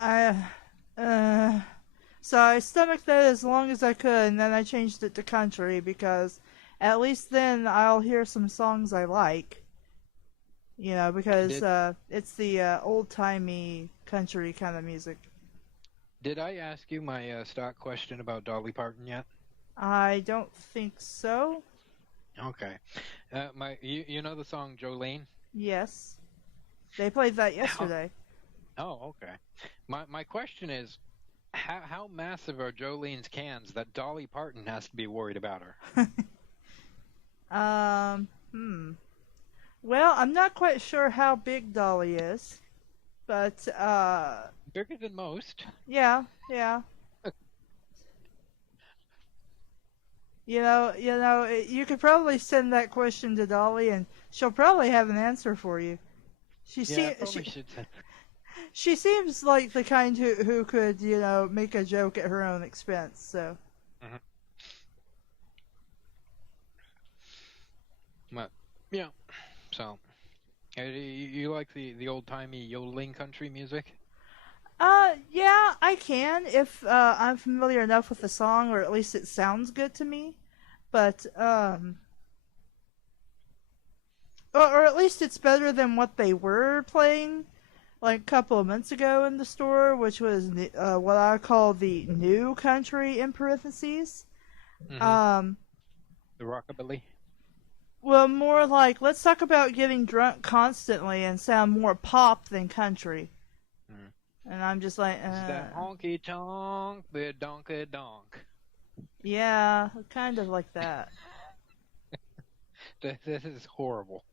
so I stomached that as long as I could, and then I changed it to country, because at least then I'll hear some songs I like. You know, because it's the old-timey country kind of music. Did I ask you my stock question about Dolly Parton yet? I don't think so. Okay. You know the song Jolene? Yes. They played that How, yesterday. oh, okay. My question is, how massive are Jolene's cans that Dolly Parton has to be worried about her? um, hmm. Well, I'm not quite sure how big Dolly is, but Bigger than most. yeah, yeah. You could probably send that question to Dolly, and she'll probably have an answer for you. She Yeah, I se- probably she should send. she seems like the kind who could make a joke at her own expense. So Mhm. But yeah, so you like the old timey yodeling country music? yeah, I can if I'm familiar enough with the song, or at least it sounds good to me. But or at least it's better than what they were playing like a couple of months ago in the store, which was what I call the new country in parentheses. Mm-hmm. Um, The rockabilly. well, more like let's talk about getting drunk constantly and sound more pop than country. Mm. And I'm just like, Is that honky tonk, the donkey donk? yeah, kind of like that. That is horrible.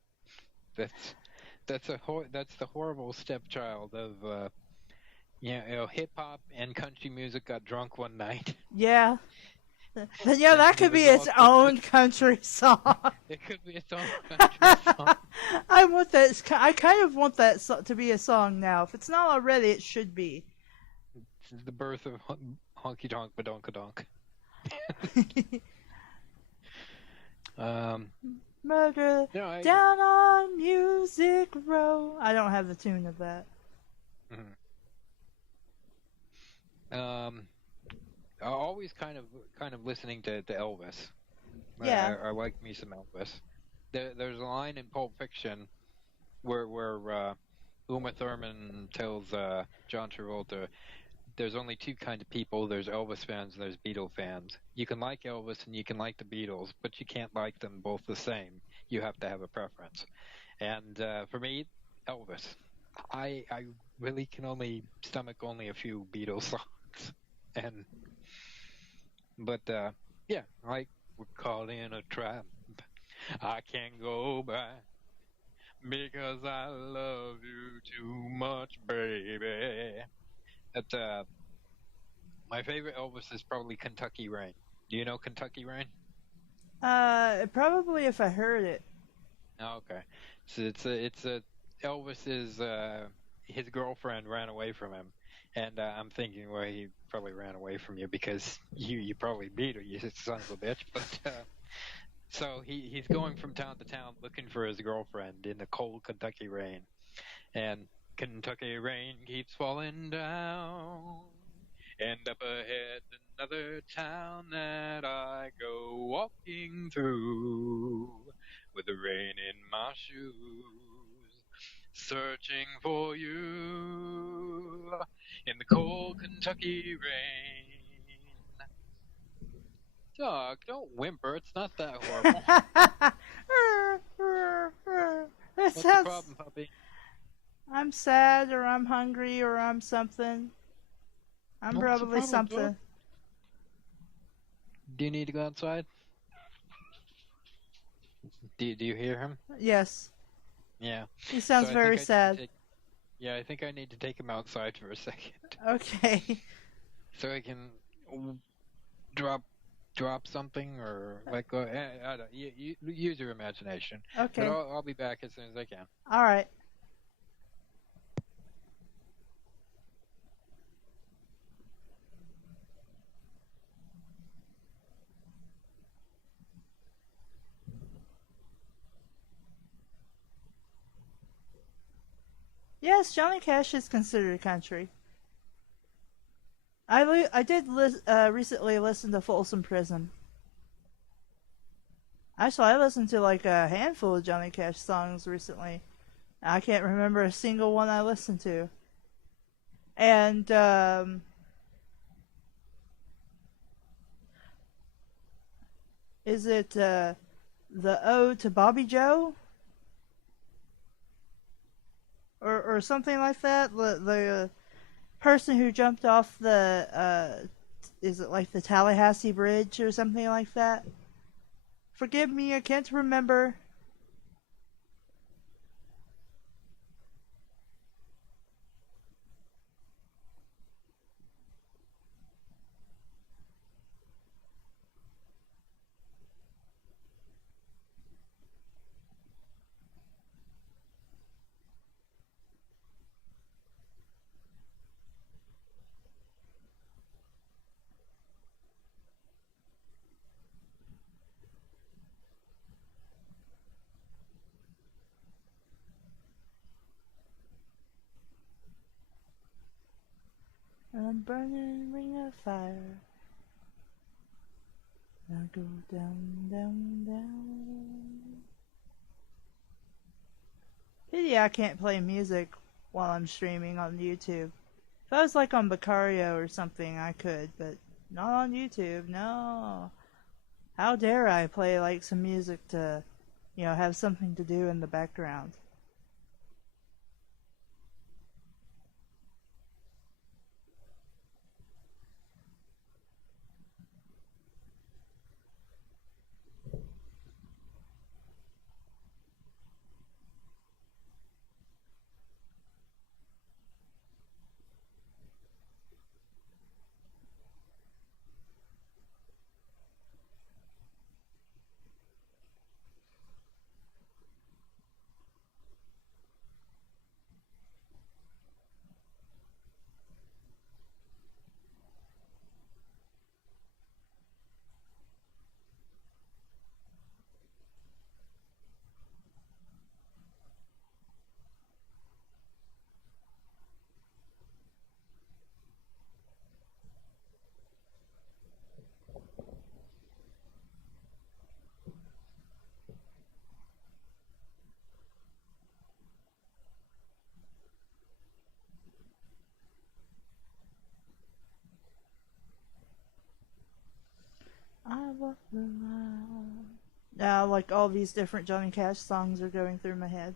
That's that's the horrible stepchild of hip hop and country music got drunk one night Yeah. Yeah, and that could be its developed into own country song. it could be its own country song. I want that. I kind of want that to be a song now. If it's not already, it should be. This is the birth of honky tonk badonkadonk. Um, Murder no, down on Music Row. I don't have the tune of that. mhm. um, always kind of listening to Elvis. Yeah. I like me some Elvis. There's a line in Pulp Fiction where Uma Thurman tells John Travolta, "There's only two kinds of people. There's Elvis fans and there's Beatle fans. You can like Elvis and you can like the Beatles, but you can't like them both the same. You have to have a preference." And for me, Elvis. I really can only stomach only a few Beatles songs, and but yeah, like we're caught in a trap. I can't go back because I love you too much, baby. That my favorite Elvis is probably Kentucky Rain. Do you know Kentucky Rain? Probably if I heard it. Oh, okay. So it's a Elvis is his girlfriend ran away from him, and I'm thinking, well, he probably ran away from you because you probably beat her, you son of a bitch. But so he's going from town to town looking for his girlfriend in the cold Kentucky rain, and Kentucky rain keeps falling down. And up ahead, another town that I go walking through with the rain in my shoes, searching for you in the cold Kentucky rain. Dog, don't whimper. It's not that horrible. That What's the sounds. problem, puppy? I'm sad, or I'm hungry, or I'm something. I'm What's the probably problem, dog? something. Do you need to go outside? Do you hear him? Yes. Yeah. He So sounds I think very I need to sad. take. Yeah, I think I need to take him outside for a second Okay. so I can drop drop something or like I don't, you use your imagination. But Okay. I'll be back as soon as I can. All right. Yes, Johnny Cash is considered country. I did recently listen to Folsom Prison. Actually, I listened to like a handful of Johnny Cash songs recently. I can't remember a single one I listened to. And is it the Ode to Bobby Joe? or something like that. The person who jumped off the is it like the Tallahassee Bridge or something like that? Forgive me, I can't remember. A burning ring of fire. Now go down, down, down. Pity I can't play music while I'm streaming on YouTube. If I was like on Becario or something, I could, but not on YouTube, no. How dare I play like some music to, have something to do in the background. I walk the mile. Now, like all these different Johnny Cash songs are going through my head.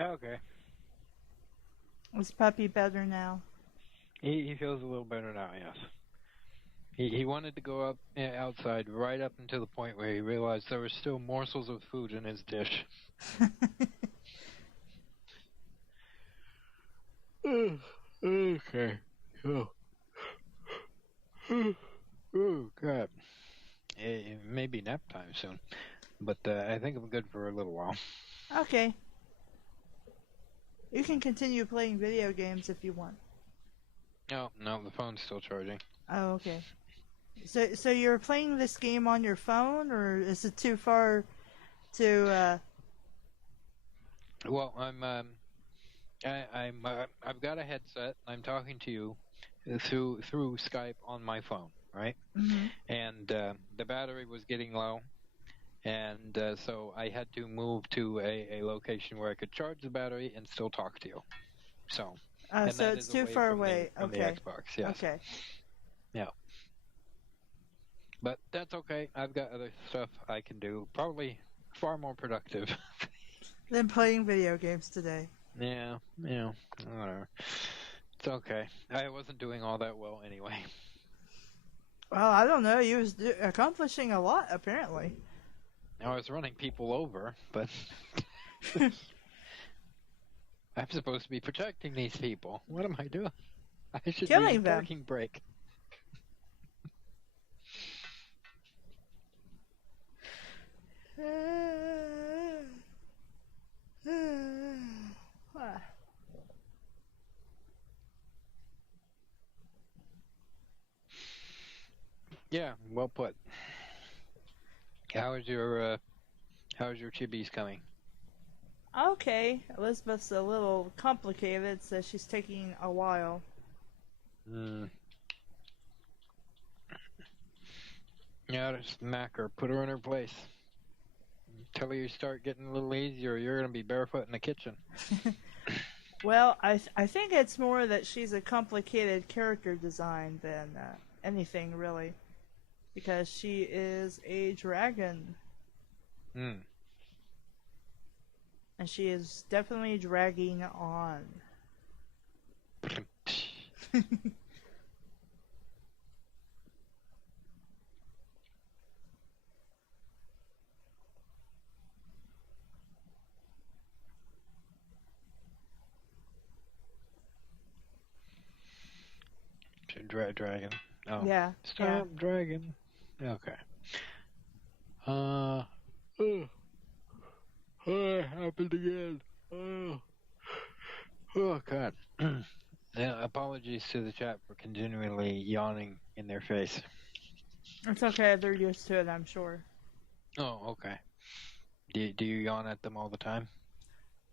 Okay. Is Puppy better now? He feels a little better now, yes. He wanted to go up outside right up until the point where he realized there were still morsels of food in his dish. Okay. Oh. Oh, God. maybe nap time soon, but I think I'm good for a little while. Okay. You can continue playing video games if you want. No, no, the phone's still charging. Oh, okay. So you're playing this game on your phone, or is it too far to? Well, I've got a headset. I'm talking to you through Skype on my phone, right? Mhm. And the battery was getting low, and so I had to move to a location where I could charge the battery and still talk to you. So, and So that it's is too away far from away. the Okay. Xbox. Yes. Okay. Yeah. But that's okay. I've got other stuff I can do. Probably far more productive. Then playing video games today. Yeah. Whatever. It's okay. I wasn't doing all that well anyway. Well, I don't know. You was accomplishing a lot apparently. I was running people over, but I'm supposed to be protecting these people. What am I doing? I should use a Killing them. parking brake. Yeah, well put. How's your chibis coming? Okay, Elizabeth's a little complicated, so she's taking a while. Hmm. Yeah, just smack her. Put her in her place. Tell her you start getting a little easier, you're gonna be barefoot in the kitchen. Well, I think it's more that she's a complicated character design than anything really, because she is a dragon, Hmm. and she is definitely dragging on. Dragon. Oh. Yeah. Stop, dragon. Okay. Oh, it happened again. Oh God. Yeah, apologies to the chat for continually yawning in their face. It's okay. They're used to it, I'm sure. Oh, okay. Do you yawn at them all the time?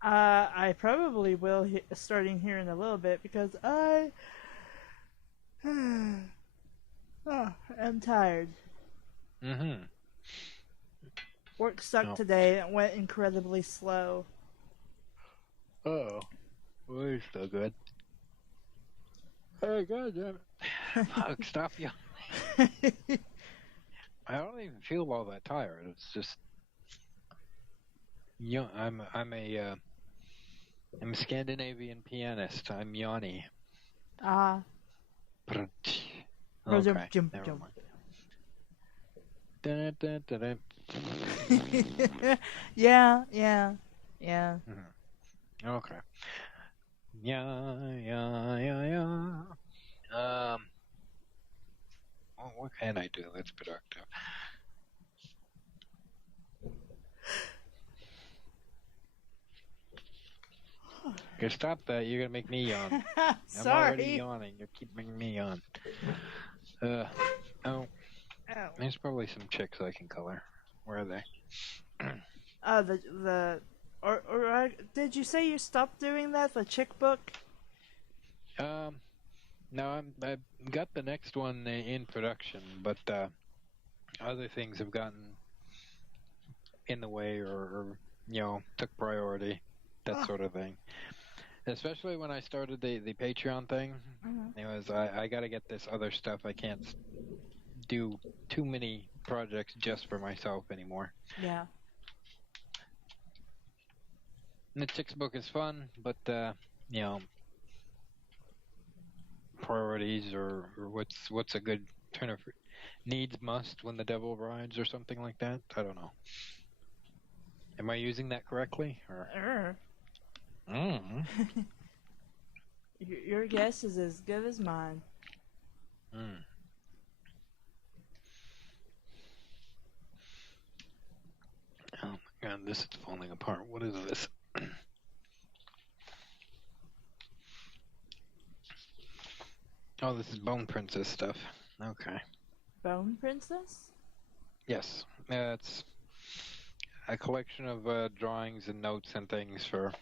I probably will starting here in a little bit because I am tired. Mm-hmm. Work sucked Oh. today. It went incredibly slow. Oh. Well, you're still good. Hey, God damn it. Fuck, stop yawning. I don't even feel all that tired. It's just, I'm a Scandinavian pianist. I'm yawny. Ah. Okay, never mind. Yeah. Okay. Yeah. What can I do that's productive? Okay, stop that. You're gonna make me yawn. I'm already Sorry. yawning. You keep making me yawn. Oh. Ow. There's probably some chicks I can color. Where are they? Did you say you stopped doing that? The chick book? No, I've got the next one in production, but other things have gotten in the way or took priority, that sort of thing. Especially when I started the Patreon thing, it was I got to get this other stuff. I can't do too many projects just for myself anymore. Yeah. And the chicks book is fun, but priorities or what's a good turn of needs must when the devil rides or something like that. I don't know. Am I using that correctly? Or? Your guess is as good as mine. And this is falling apart. What is this? Oh, this is Bone Princess stuff. Okay. Bone Princess? Yes. It's a collection of drawings and notes and things for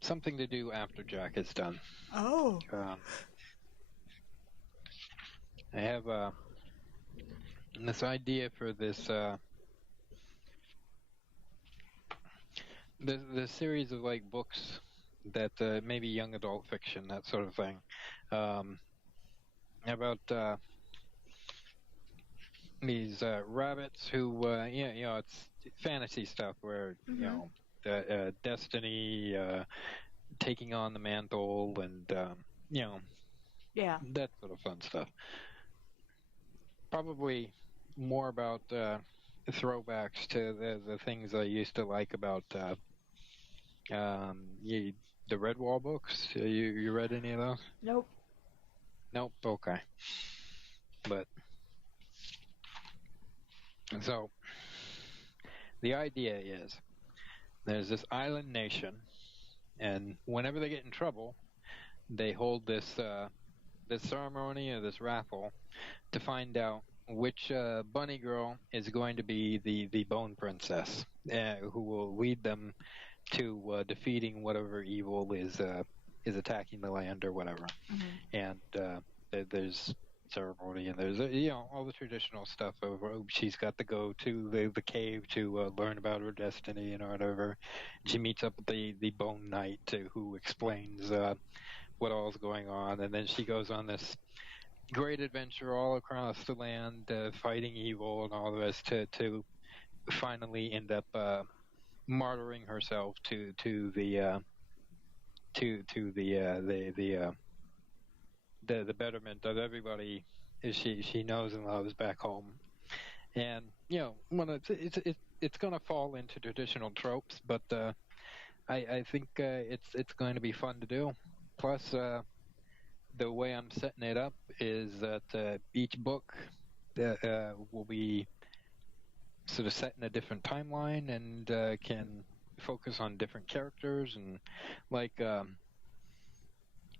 something to do after Jack is done. Oh. I have this idea for this the series of like books that maybe young adult fiction, that sort of thing, about these rabbits who it's fantasy stuff where destiny, taking on the mantle, and Yeah. that sort of fun stuff. Probably more about throwbacks to the things I used to like about the Redwall books. You read any of those? Nope. Nope. Okay. But so the idea is there's this island nation, and whenever they get in trouble, they hold this this ceremony or this raffle to find out which bunny girl is going to be the Bone Princess, who will lead them to defeating whatever evil is attacking the land or whatever. And there's ceremony, and there's all the traditional stuff of she's got to go to the cave to learn about her destiny and whatever. She meets up with the Bone Knight who explains what all's going on, and then she goes on this great adventure all across the land, fighting evil and all the rest to finally end up martyring herself to the the betterment of everybody she knows and loves back home. And when it's going to fall into traditional tropes, but I think it's going to be fun to do. Plus, the way I'm setting it up is that each book will be sort of set in a different timeline and can focus on different characters and like.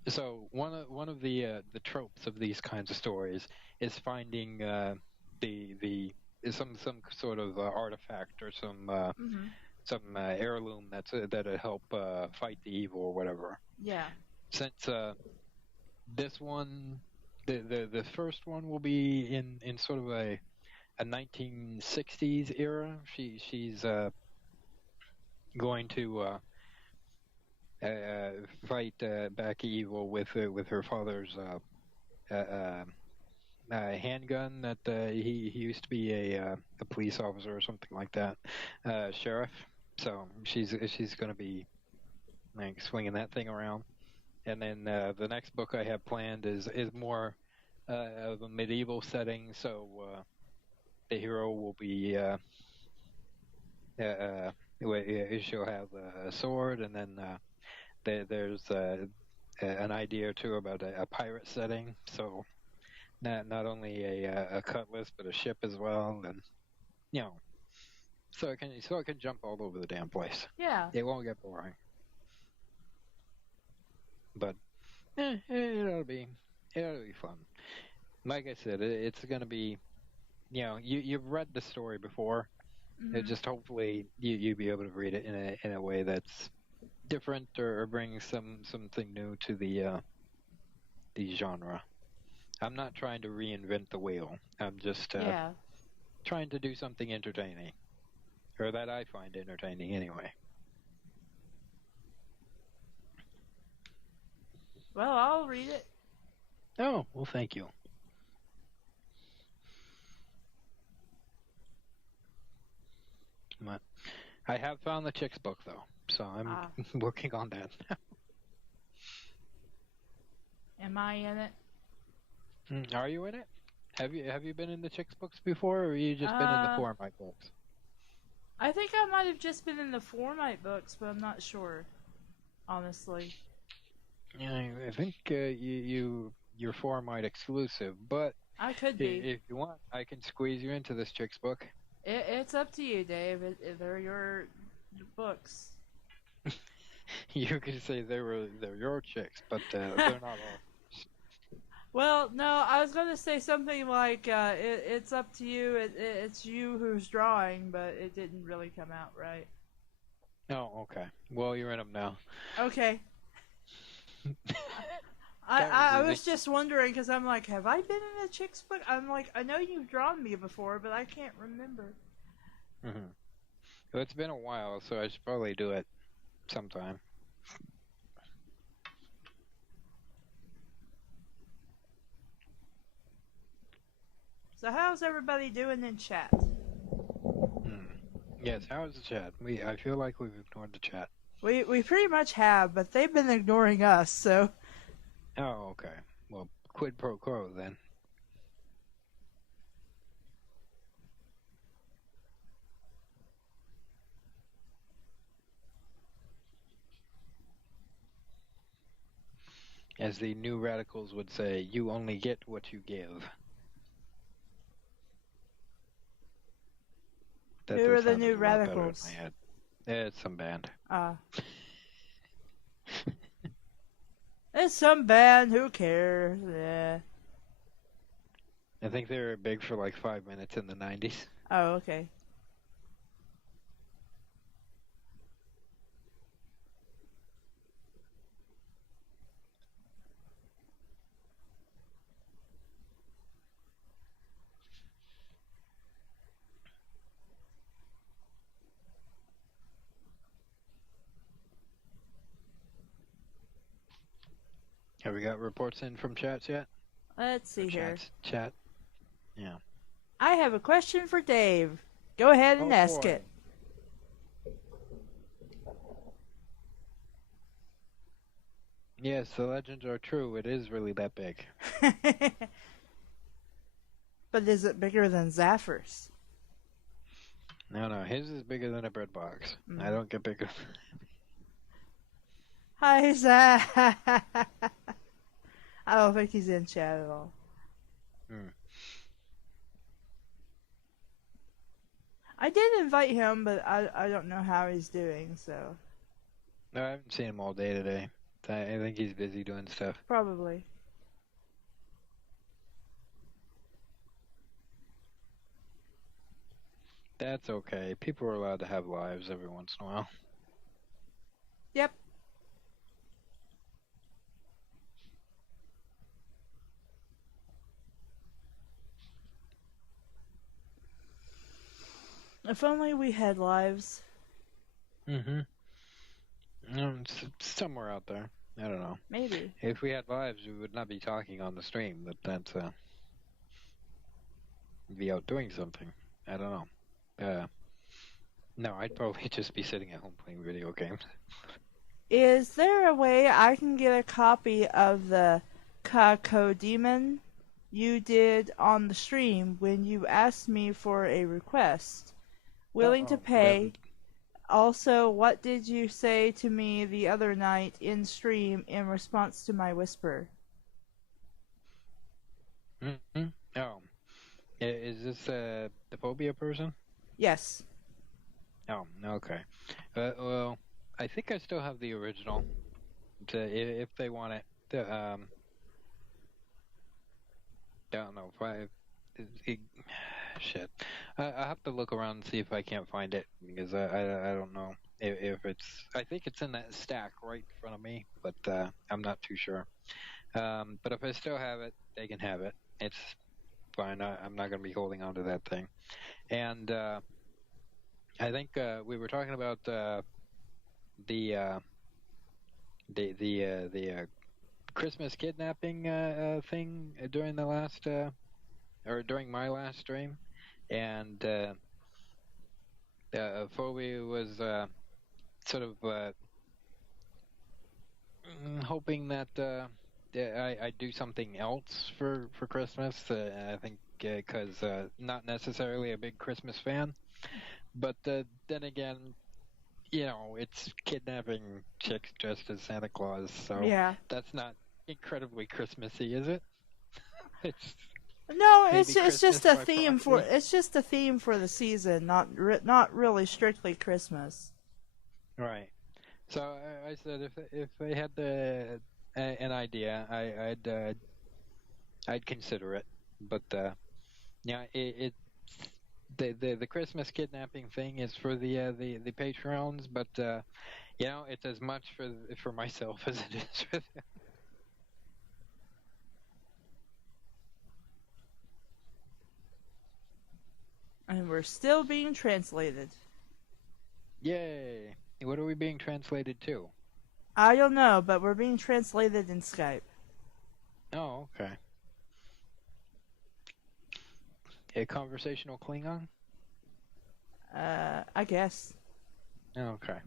So one of the tropes of these kinds of stories is finding the some sort of artifact or some heirloom that'll help fight the evil or whatever. Yeah. Since this one, the first one will be in sort of a 1960s era. She's going to fight back evil with her father's handgun that he used to be a police officer or something like that, sheriff. So she's going to be like swinging that thing around. And then the next book I have planned is more of a medieval setting. So the hero will be she'll have a sword, and then there's an idea or two about a pirate setting. So not only a cutlass but a ship as well, and so it can jump all over the damn place. Yeah. It won't get boring. But it'll be fun. Like I said, it's going to be, you've read the story before. It just hopefully you'll be able to read it in a way that's different or brings something new to the genre. I'm not trying to reinvent the wheel. I'm just trying to do something entertaining, or that I find entertaining anyway. Well, I'll read it. Oh, well, thank you. But I have found the chicks book though, so I'm working on that. Am I in it? Are you in it? Have you been in the chicks books before, or have you just been in the Formite books? I think I might have just been in the Formite books, but I'm not sure, honestly. Yeah, I think you're Formite exclusive, but I could be. If you want, I can squeeze you into this chicks book. It's up to you, Dave. They're books. You could say they're your chicks, but they're not all. Well, no, I was going to say something like it's up to you. It's you who's drawing, but it didn't really come out right. Oh, okay. Well, you're in them now. Okay. That was I easy. was just wondering because I'm like, have I been in a chick's book? I'm like, I know you've drawn me before, but I can't remember. Hmm. Well, it's been a while, so I should probably do it sometime. So how's everybody doing in chat? Hmm. Yes, how is the chat? I feel like we've ignored the chat. We pretty much have, but they've been ignoring us. So Oh, okay. Well, quid pro quo then. As the new radicals would say, you only get what you give. That who are that the sounded new a lot better in my radicals? head. It's some band. It's some band. Who cares? Yeah. I think they were big for like 5 minutes in the 90s. Oh, okay. Have we got reports in from chats yet? Let's Or see here. Chat. Yeah. I have a question for Dave. Go ahead and Oh ask boy. it. Yes, the legends are true. It is really that big. But is it bigger than Zaffir's? No, his is bigger than a bread box. Mm. I don't get bigger. Hi, Zach. I don't think he's in chat at all. Hmm. I did invite him, but I don't know how he's doing, so No, I haven't seen him all day today. I think he's busy doing stuff. probably. That's okay. People are allowed to have lives every once in a while. Yep. If only we had lives. Mm-hmm. It's somewhere out there. I don't know. Maybe. If we had lives, we would not be talking on the stream. That's be out doing something. I don't know. No, I'd probably just be sitting at home playing video games. Is there a way I can get a copy of the Cacodemon you did on the stream when you asked me for a request? Willing to pay. Also, what did you say to me the other night in stream in response to my whisper? Mm-hmm. Oh, is this the phobia person? Yes. Oh, okay. Well, I think I still have the original. If they want it, don't know if shit. I have to look around and see if I can't find it because I don't know if it's. I think it's in that stack right in front of me, but I'm not too sure. But if I still have it, they can have it. It's fine. I'm not going to be holding on to that thing. And I think we were talking about the Christmas kidnapping thing during the last or during my last stream, and Phobia was sort of hoping that I do something else for Christmas. I think because not necessarily a big Christmas fan, but then again, it's kidnapping chicks dressed as Santa Claus, so Yeah. that's not incredibly Christmassy, is it? It's No, maybe it's just Christmas a by theme proxy. for the season, not really strictly Christmas. Right. So I said if I had an idea, I'd consider it. But yeah, the Christmas kidnapping thing is for the Patreons, but it's as much for myself as it is for them. And we're still being translated. Yay! What are we being translated to? I don't know, but we're being translated in Skype. Oh, okay. A conversational Klingon? I guess. Okay.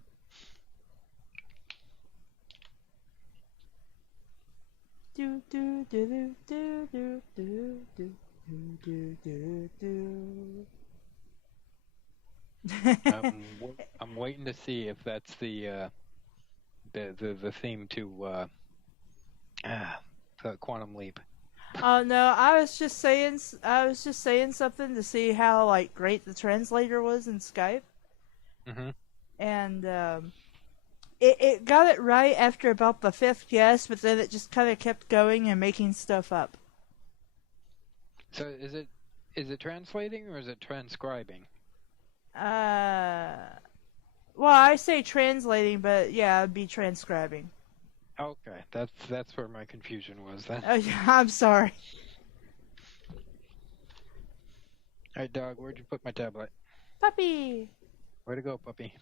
Do do do do do do do do do do do. I'm waiting to see if that's the theme to Quantum Leap. Oh no, I was just saying something to see how like great the translator was in Skype, Mm-hmm. and it got it right after about the fifth guess, but then it just kind of kept going and making stuff up. So is it translating or is it transcribing? Uh, well, I say translating, but yeah, it'd be transcribing. Okay, that's where my confusion was then. Oh yeah, I'm sorry. Hey dog, where'd you put my tablet? Puppy. Where'd it go, puppy?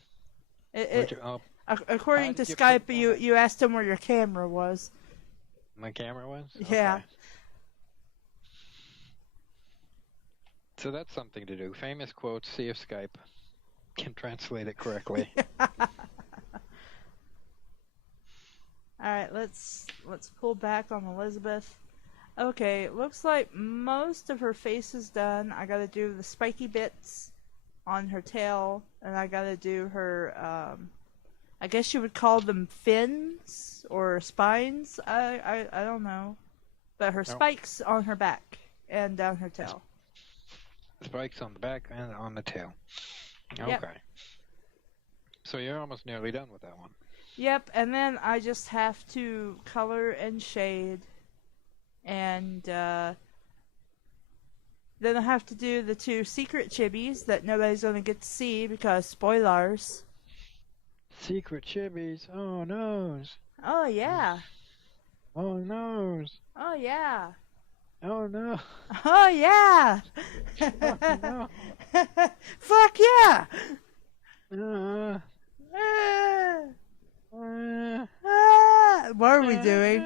It, Oh, according to did you Skype, put you asked him where your camera was. my camera was? Yeah. Okay. So that's something to do. Famous quotes, see if Skype can translate it correctly. Alright, let's pull back on Elizabeth. Okay, looks like most of her face is done. I gotta do the spiky bits on her tail, and I gotta do her, I guess you would call them fins or spines. I don't know. But her spikes on her back and down her tail. Spikes on the back and on the tail. Okay. Yep. So you're almost nearly done with that one. Yep, and then I just have to color and shade. And then I have to do the 2 secret chibis that nobody's going to get to see because spoilers. Secret chibis. Oh, noes. Oh, yeah. Oh, noes. Oh, yeah. Oh, no. Oh, yeah. Oh, no. Fuck yeah. Uh, What are we doing?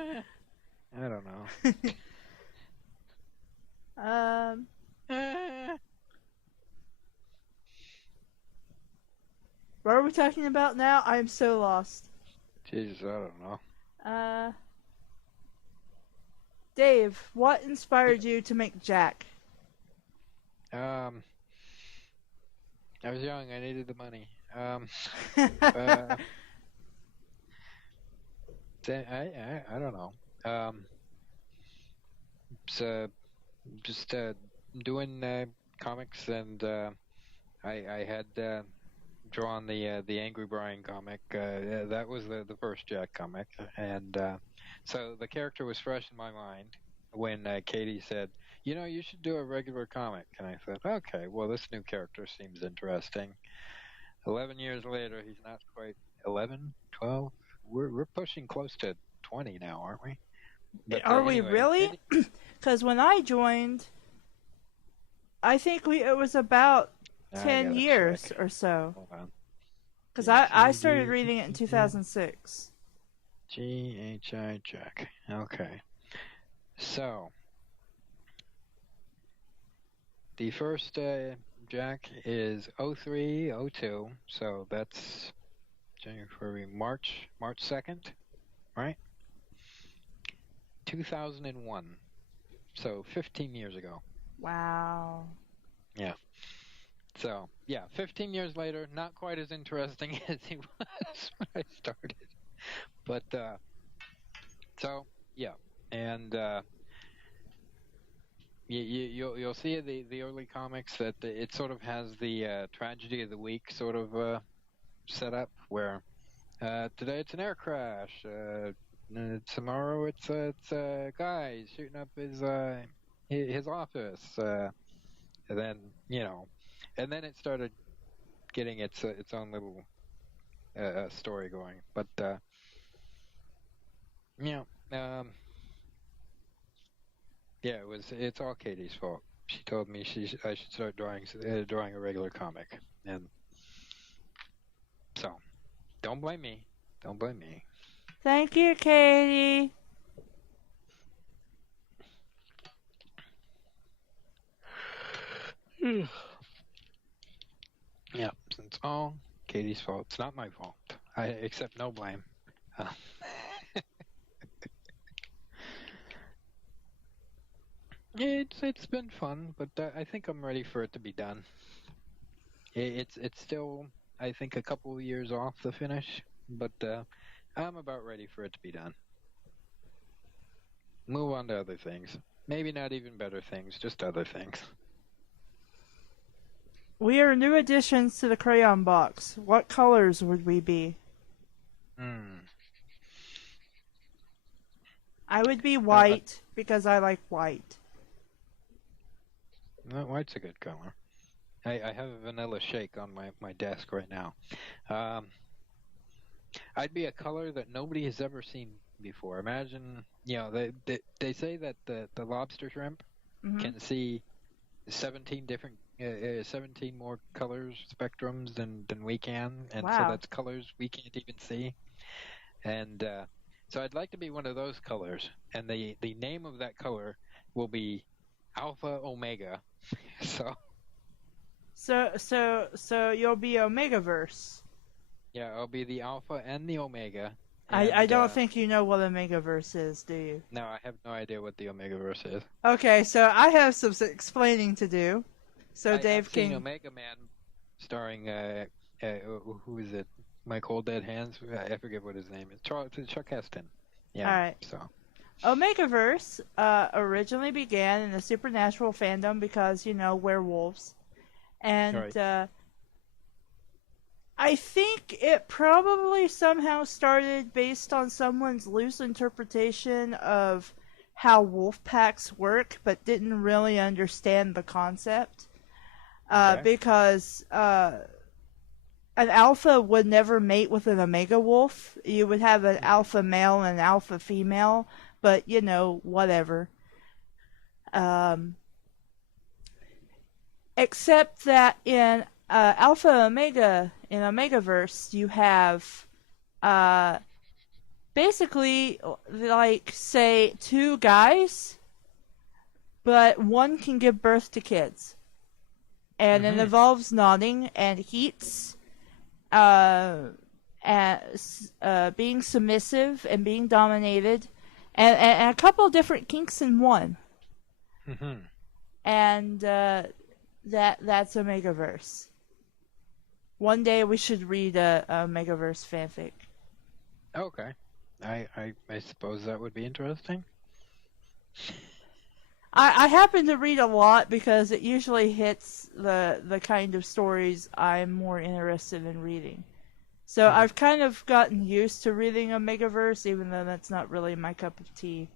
I don't know. What are we talking about now? I'm so lost. Jesus, I don't know. Dave, what inspired you to make Jack? I was young. I needed the money. I don't know. So just doing comics, and I had drawn the Angry Brian comic. That was the first Jack comic, and so the character was fresh in my mind when Katie said, you should do a regular comic, and I said, okay, well, this new character seems interesting. 11 years later, he's not quite 11, 12. We're pushing close to 20 now, aren't we? But, Are we anyway, really? Because when I joined, I think it was about 10 years or so. Hold on. Because I started reading it in 2006. G-H-I Jack. Okay. So, the first Jack is 0302, so that's January, March 2nd, right? 2001. So 15 years ago. Wow. Yeah. So, yeah, 15 years later, not quite as interesting as he was when I started. But, so, yeah. And you'll see the early comics that it sort of has the tragedy of the week sort of set up, where Today it's an air crash. Tomorrow it's a guy shooting up his office. And then and then it started getting its own little story going. But yeah, yeah, it's all Katie's fault. She told me I should start drawing a regular comic, and so don't blame me. Don't blame me. Thank you, Katie. Yeah, it's all Katie's fault. It's not my fault. I accept no blame. Uh, it's been fun, but I think I'm ready for it to be done. It's still, I think, a couple of years off the finish, but I'm about ready for it to be done. Move on to other things. Maybe not even better things, just other things. We are new additions to the crayon box. What colors would we be? I would be white because I like white. No, white's a good color. I have a vanilla shake on my desk right now. I'd be a color that nobody has ever seen before. Imagine, they say that the lobster shrimp can see 17 different 17 more colors spectrums than we can, and so that's colors we can't even see. And so I'd like to be one of those colors, and the name of that color will be Alpha Omega. So you'll be Omegaverse. Yeah, I'll be the Alpha and the Omega. I don't think you know what Omegaverse is, do you? No, I have no idea what the Omegaverse is. Okay, so I have some explaining to do. So Dave I've seen Omega Man, starring who is it? My Cold Dead Hands. I forget what his name is. Chuck Heston. Yeah. All right. So. Omegaverse originally began in the supernatural fandom because werewolves, and right. I think it probably somehow started based on someone's loose interpretation of how wolf packs work, but didn't really understand the concept. Because an alpha would never mate with an omega wolf. You would have an alpha male and an alpha female, but whatever. Except that in Alpha Omega, in Omegaverse, you have basically, like, say, two guys, but one can give birth to kids. And it involves nodding and heats, being submissive and being dominated, and a couple of different kinks in one. And that's Omegaverse. One day we should read a Omegaverse fanfic. Okay. I suppose that would be interesting. I happen to read a lot because it usually hits the kind of stories I'm more interested in reading. So I've kind of gotten used to reading Omegaverse, even though that's not really my cup of tea.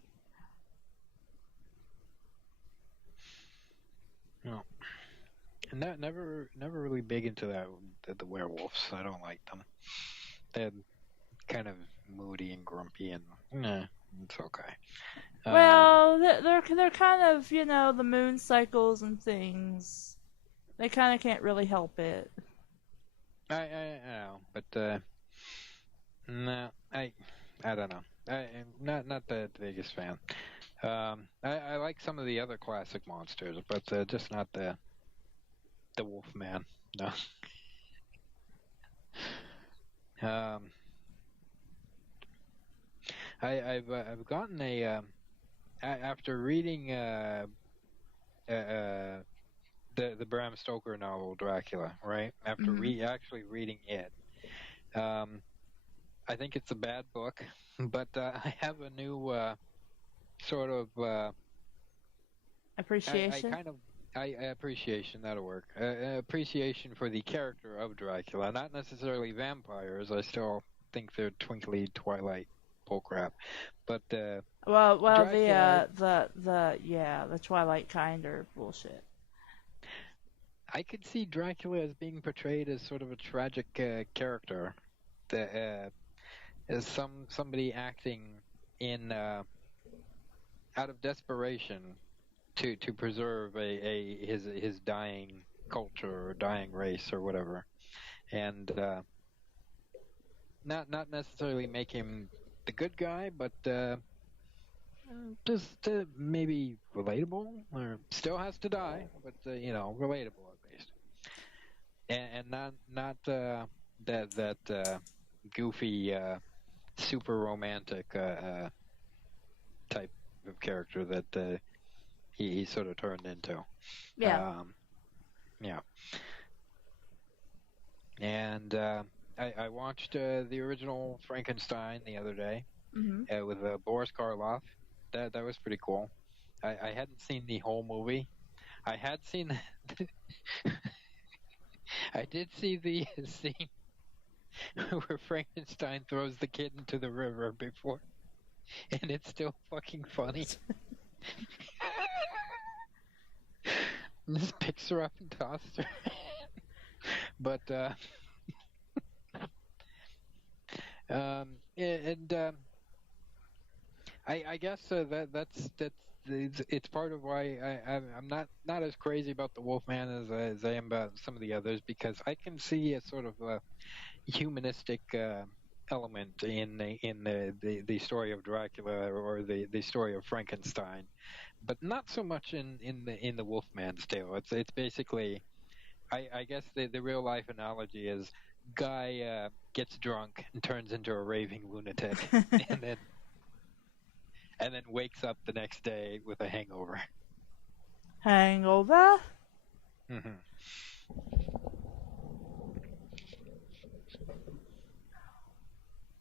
No. And that never really big into the werewolves. I don't like them. They're kind of moody and grumpy, and it's okay. Well, they're kind of the moon cycles and things. They kind of can't really help it. I know, but no, I don't know. I'm not the biggest fan. I like some of the other classic monsters, but just not the Wolfman. No. I've gotten after reading the Bram Stoker novel Dracula, right? After actually reading it, I think it's a bad book, but I have a new sort of appreciation. Appreciation, that'll work. Appreciation for the character of Dracula, not necessarily vampires. I still think they're twinkly Twilight bullcrap. But Well, Dracula, the Twilight kind are bullshit. I could see Dracula as being portrayed as sort of a tragic character, as somebody acting in out of desperation to preserve his dying culture or dying race or whatever, and not necessarily make him the good guy, but just maybe relatable, or still has to die, but relatable at least, and not that goofy super romantic type of character that he sort of turned into. Yeah. Yeah. And I watched the original Frankenstein the other day with Boris Karloff. That was pretty cool. I hadn't seen the whole movie. I had seen. I did see the scene where Frankenstein throws the kid into the river before, and it's still fucking funny. Just picks her up and tosses her. But I guess that's it's part of why I'm not as crazy about the Wolfman as I am about some of the others, because I can see a sort of a humanistic element in the story of Dracula or the story of Frankenstein, but not so much in the Wolfman's tale. It's basically, I guess the real life analogy is guy gets drunk and turns into a raving lunatic, and then wakes up the next day with a hangover. Hangover? Mm-hmm.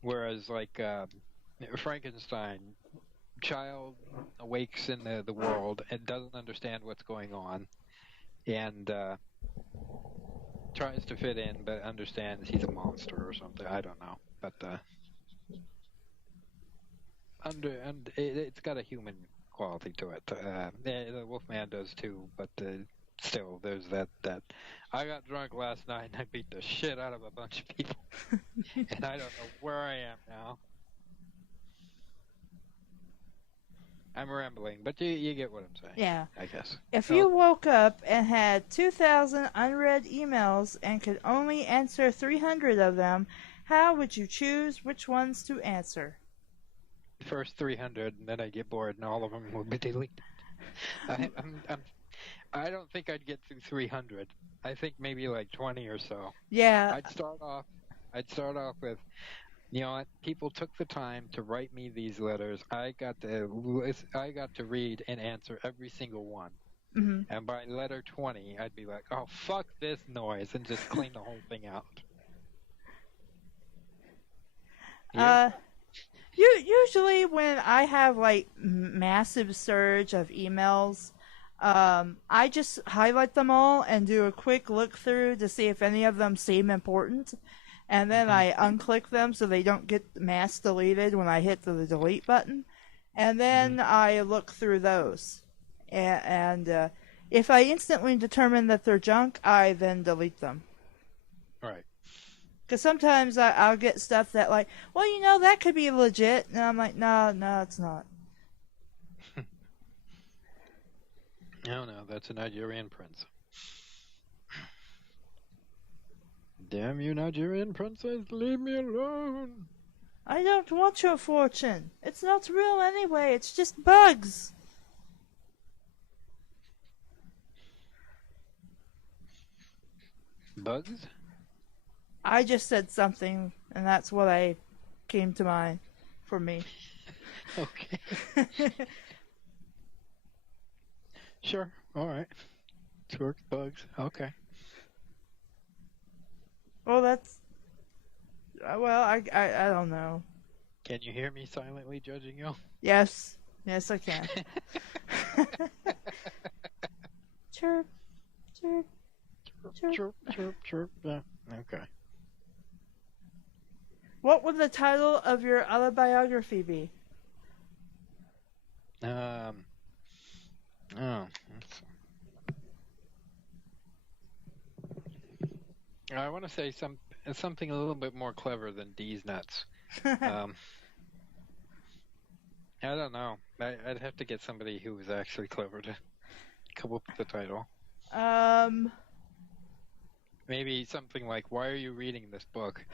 Whereas, like Frankenstein, child awakes in the world and doesn't understand what's going on, and tries to fit in, but understands he's a monster or something. I don't know, but it's got a human quality to it. The Wolfman does too, but still, there's that. I got drunk last night and I beat the shit out of a bunch of people, and I don't know where I am now. I'm rambling, but you get what I'm saying. Yeah. I guess. If you woke up and had 2,000 unread emails and could only answer 300 of them, how would you choose which ones to answer? First 300, and then I get bored, and all of them will be deleted. I don't think I'd get through 300. I think maybe like 20 or so. Yeah. I'd start off with, you know what? People took the time to write me these letters. I got to read and answer every single one. Mm-hmm. And by letter 20, I'd be like, "Oh, fuck this noise," and just clean the whole thing out. Yeah. Usually when I have like massive surge of emails, I just highlight them all and do a quick look through to see if any of them seem important. And then I unclick them so they don't get mass deleted when I hit the delete button. And then I look through those. And if I instantly determine that they're junk, I then delete them. Right. Because sometimes I'll get stuff that like, well, you know, that could be legit. And I'm like, no, it's not. No, that's a Nigerian prince. Damn you, Nigerian princess, leave me alone. I don't want your fortune. It's not real anyway. It's just bugs. Bugs? I just said something, and that's what I came to mind for me. Okay. Sure. All right. Twerk bugs. Okay. Well, that's... Well, I don't know. Can you hear me silently judging you? Yes. Yes, I can. Chirp. Chirp. Chirp. Chirp, chirp, chirp. Yeah. Okay. What would the title of your autobiography be? Um. Oh. I want to say something a little bit more clever than D's nuts. Um. I don't know. I'd have to get somebody who was actually clever to come up with the title. um. Maybe something like, "Why are you reading this book?"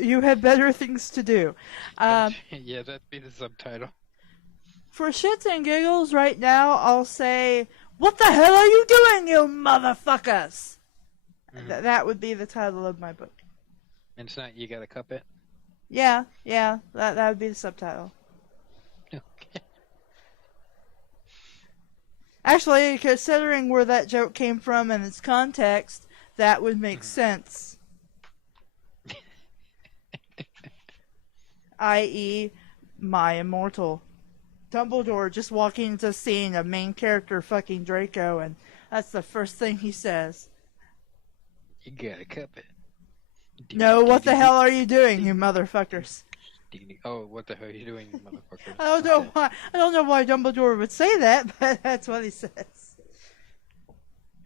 You had better things to do. Yeah, that'd be the subtitle. For shits and giggles, right now, I'll say, "What the hell are you doing, you motherfuckers?" Mm-hmm. That would be the title of my book. And it's not "You Gotta Cup It." Yeah, that would be the subtitle. Okay. Actually, considering where that joke came from and its context, that would make sense. I.e., my immortal. Dumbledore just walking into a scene of main character fucking Draco, and that's the first thing he says. You gotta cup it. No, what the hell are you doing, you motherfuckers? Oh, what the hell are you doing, you motherfuckers? I don't know why Dumbledore would say that, but that's what he says.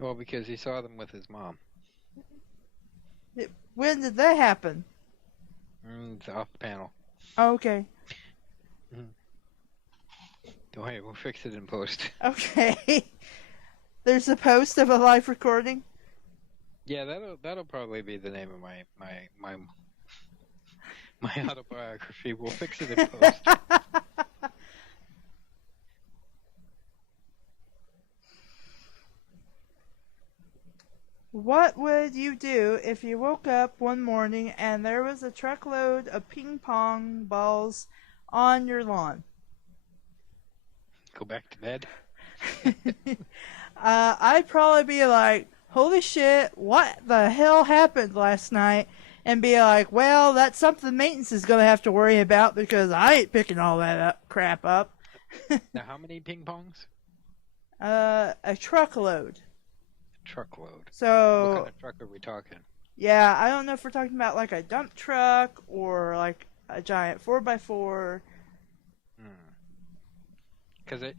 Well, because he saw them with his mom. When did that happen? It's off the panel. Oh, okay. Don't worry, we'll fix it in post. Okay. There's a post of a live recording? Yeah, that'll probably be the name of my autobiography. We'll fix it in post. What would you do if you woke up one morning and there was a truckload of ping pong balls on your lawn? Go back to bed. I'd probably be like, holy shit, what the hell happened last night? And be like, well, that's something maintenance is going to have to worry about because I ain't picking all that crap up. Now, how many ping pongs? A truckload. Truckload. So, what kind of truck are we talking? Yeah, I don't know if we're talking about like a dump truck or like a giant 4x4. Because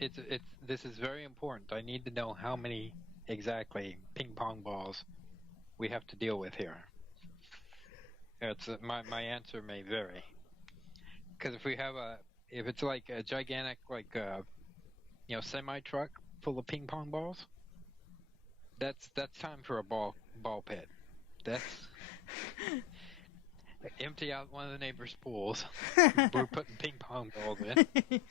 this is very important. I need to know how many exactly ping pong balls we have to deal with here. It's my answer may vary. Because if it's like a gigantic semi truck full of ping pong balls, that's time for a ball pit. That's empty out one of the neighbors' pools. We're putting ping pong balls in.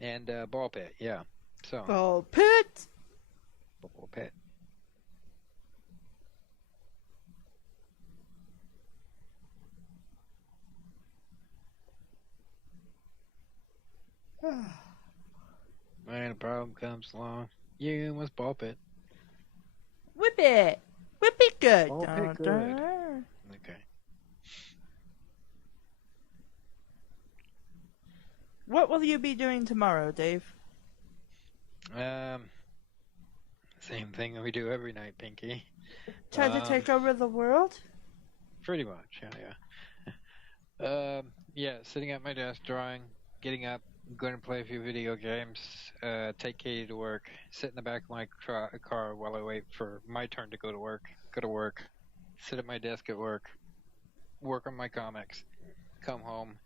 And ball pit, yeah. So Ball pit. Ball pit. When a problem comes along, you must ball pit. Whip it. Whip it good. Ball pit good. Okay. What will you be doing tomorrow, Dave? Same thing we do every night, Pinky. Try to take over the world? Pretty much, yeah. Yeah, sitting at my desk, drawing, getting up, going to play a few video games, take Katie to work, sit in the back of my car while I wait for my turn to go to work, sit at my desk at work on my comics, come home,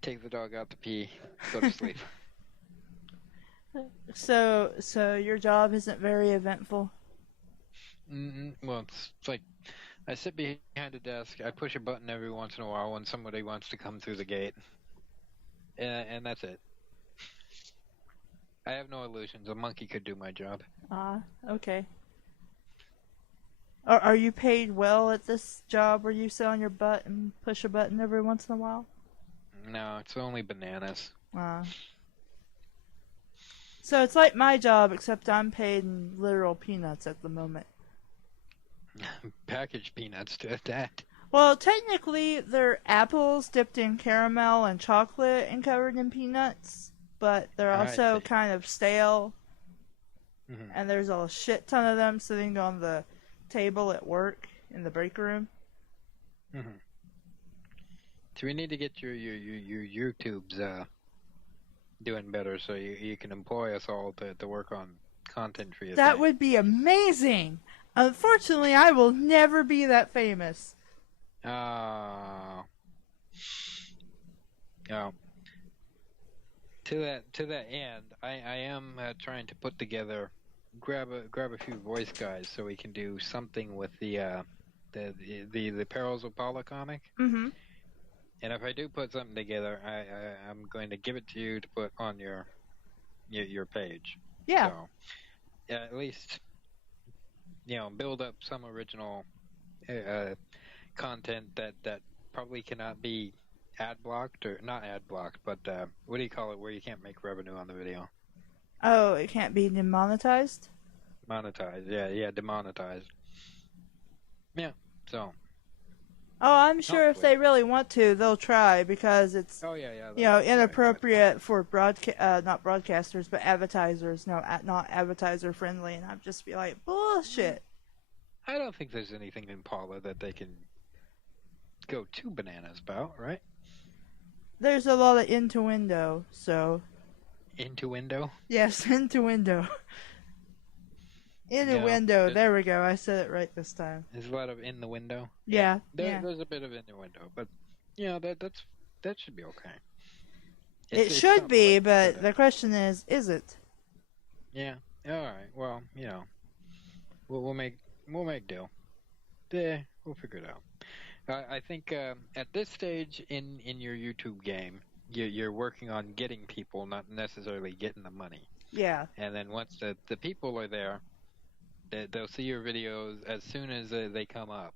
take the dog out to pee, go to sleep. So your job isn't very eventful? Well, it's like I sit behind a desk, I push a button every once in a while when somebody wants to come through the gate, and that's it. I have no illusions. A monkey could do my job. Okay. Are you paid well at this job where you sit on your butt and push a button every once in a while? No, it's only bananas. So it's like my job, except I'm paid in literal peanuts at the moment. Packaged peanuts to that. Well, technically, they're apples dipped in caramel and chocolate and covered in peanuts, but they're also kind of stale. Mm-hmm. And there's a shit ton of them sitting on the table at work. in the break room. Mm-hmm. So we need to get your YouTubes doing better, so you can employ us all to work on content for your That thing. would be amazing. Unfortunately, I will never be that famous. Oh. To that end, I am trying to put together, grab a few voice guys so we can do something with the Perils of Paula comic. Mm-hmm. And if I do put something together, I'm going to give it to you to put on your page. Yeah. So, yeah, at least build up some original content that probably cannot be ad blocked, or not ad blocked, but what do you call it, where you can't make revenue on the video? Oh, it can't be demonetized? Monetized, yeah, demonetized. Yeah, so. Oh, I'm sure if Hopefully. they really want to, they'll try because it's Oh yeah. inappropriate for not broadcasters but advertisers. No, not advertiser friendly, and I'd just be like, bullshit. I don't think there's anything in Paula that they can go too bananas about, right? There's a lot of innuendo, so. Innuendo? Yes, innuendo. Innuendo. Yeah, There we go. I said it right this time. there's a lot of in the window. Yeah. There's a bit of innuendo, but that should be okay. It should be, but the question is it? Yeah. All right. Well, we'll make do. Yeah, we'll figure it out. I think at this stage in your YouTube game, you're working on getting people, not necessarily getting the money. Yeah. And then once the people are there, they'll see your videos as soon as they come up.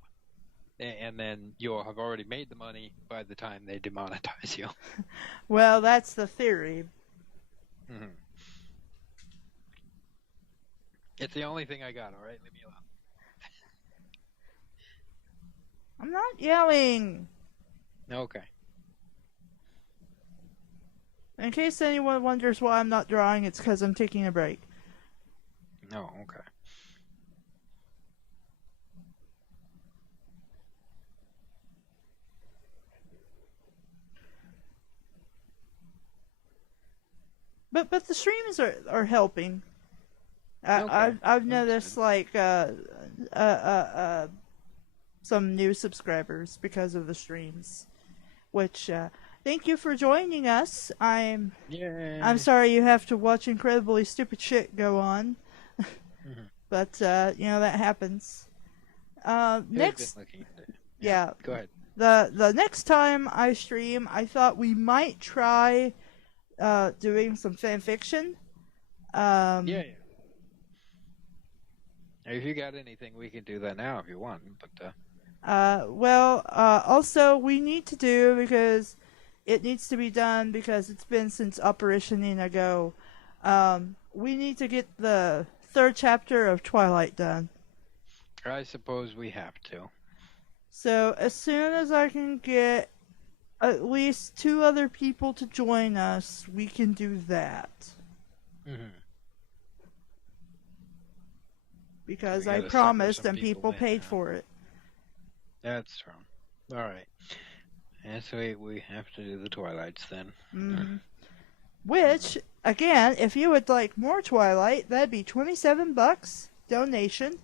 And then you'll have already made the money by the time they demonetize you. Well, that's the theory. Mm-hmm. It's the only thing I got, all right? Leave me alone. I'm not yelling. Okay. In case anyone wonders why I'm not drawing, it's because I'm taking a break. No, okay. But the streams are helping. Okay. I've noticed some new subscribers because of the streams, which thank you for joining us. I'm sorry you have to watch incredibly stupid shit go on, Mm-hmm. but that happens. Next, yeah. Go ahead. The next time I stream, I thought we might try doing some fan fiction. Yeah. If you got anything, we can do that now if you want. But also we need to do, because it needs to be done because it's been since Operation Inago. We need to get the 3rd chapter of Twilight done. I suppose we have to. So as soon as I can get at least 2 other people to join us, we can do that. Mm-hmm. Because I promised and people paid for it. That's true. All right. And so we have to do the Twilights then. Mm-hmm. Which, again, if you would like more Twilight, that'd be $27 donation.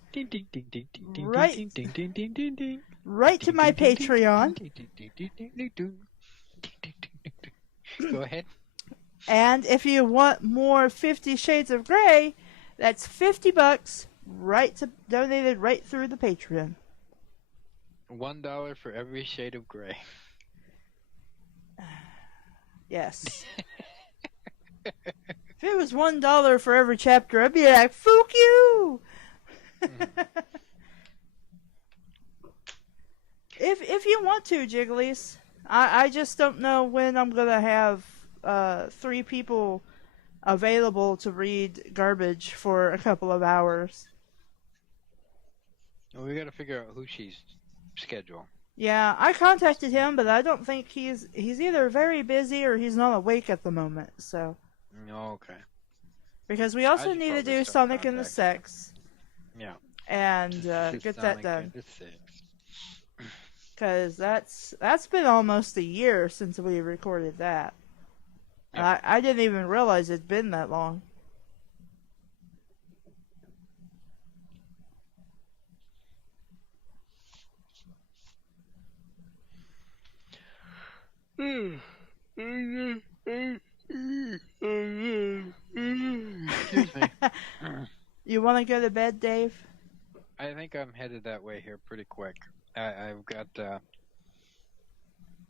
Right to my Patreon. Go ahead. And if you want more 50 Shades of Grey, that's $50 donated right through the Patreon. $1 for every shade of gray. Yes. If it was $1 for every chapter, I'd be like, "Fuck you!" Mm-hmm. If you want to, Jigglies, I just don't know when I'm gonna have 3 people available to read garbage for a couple of hours. Well, we got to figure out who she's schedule. Yeah, I contacted him, but I don't think he's either very busy or he's not awake at the moment. So. Okay. Because we also need to do Sonic and the Sex. Yeah. and Just get that Sonic done. the Six. Because that's been almost a year since we recorded that. Yep. I didn't even realize it'd been that long. Excuse me. You want to go to bed, Dave? I think I'm headed that way here pretty quick. I've got I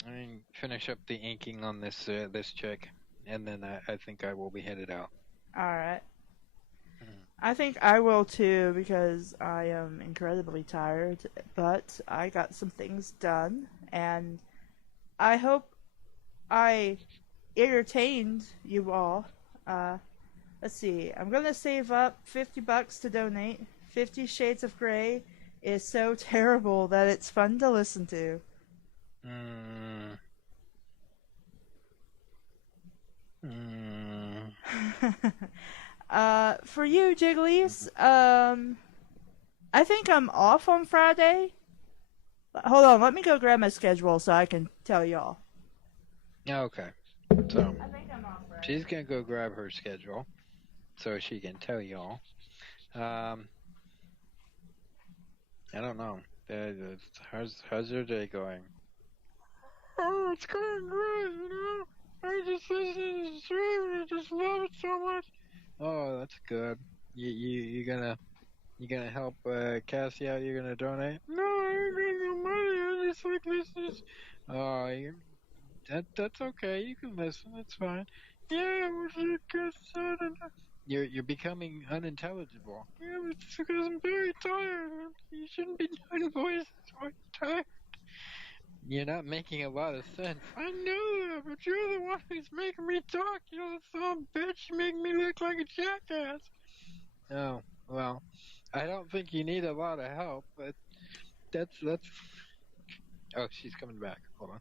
mean, finish up the inking on this chick, and then I think I will be headed out. All right. I think I will too because I am incredibly tired, but I got some things done, and I hope I entertained you all. Let's see. I'm gonna save up $50 to donate. 50 Shades of Grey is so terrible that it's fun to listen to. For you, Jigglies, I think I'm off on Friday. Hold on, let me go grab my schedule so I can tell y'all. Okay. So I think I'm off Friday. she's gonna go grab her schedule, so she can tell y'all. I don't know. How's your day going? Oh, it's going great. You know, I just listen to the stream and I just love it so much. Oh, that's good. You gonna help Cassie out? You're gonna donate? No, I ain't got no money. I just like listening. Oh, that's okay. You can listen. It's fine. Yeah, but you get sad and you're becoming unintelligible. Yeah, but it's because I'm very tired. You shouldn't be doing voices when you're tired. You're not making a lot of sense. I know that, but you're the one who's making me talk. You're the son of a bitch. You make me look like a jackass. Oh, well, I don't think you need a lot of help, but that's. Oh, she's coming back. Hold on.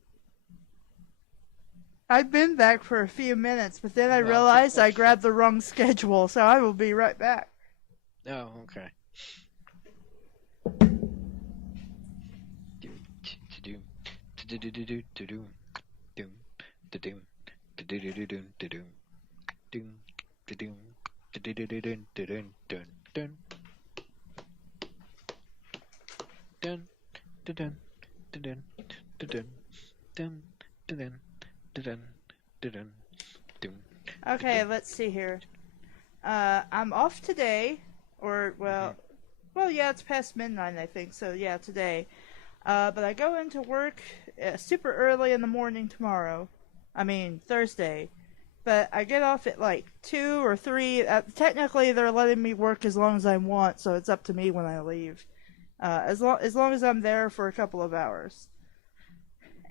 I've been back for a few minutes, but then I No, realized I just grabbed the wrong schedule, so I will be right back. Oh, okay. Okay, let's see here. I'm off today, well, yeah, it's past midnight, I think. So yeah, today. But I go into work super early in the morning tomorrow. I mean Thursday. But I get off at like 2 or 3. Technically, they're letting me work as long as I want, so it's up to me when I leave. As long as I'm there for a couple of hours.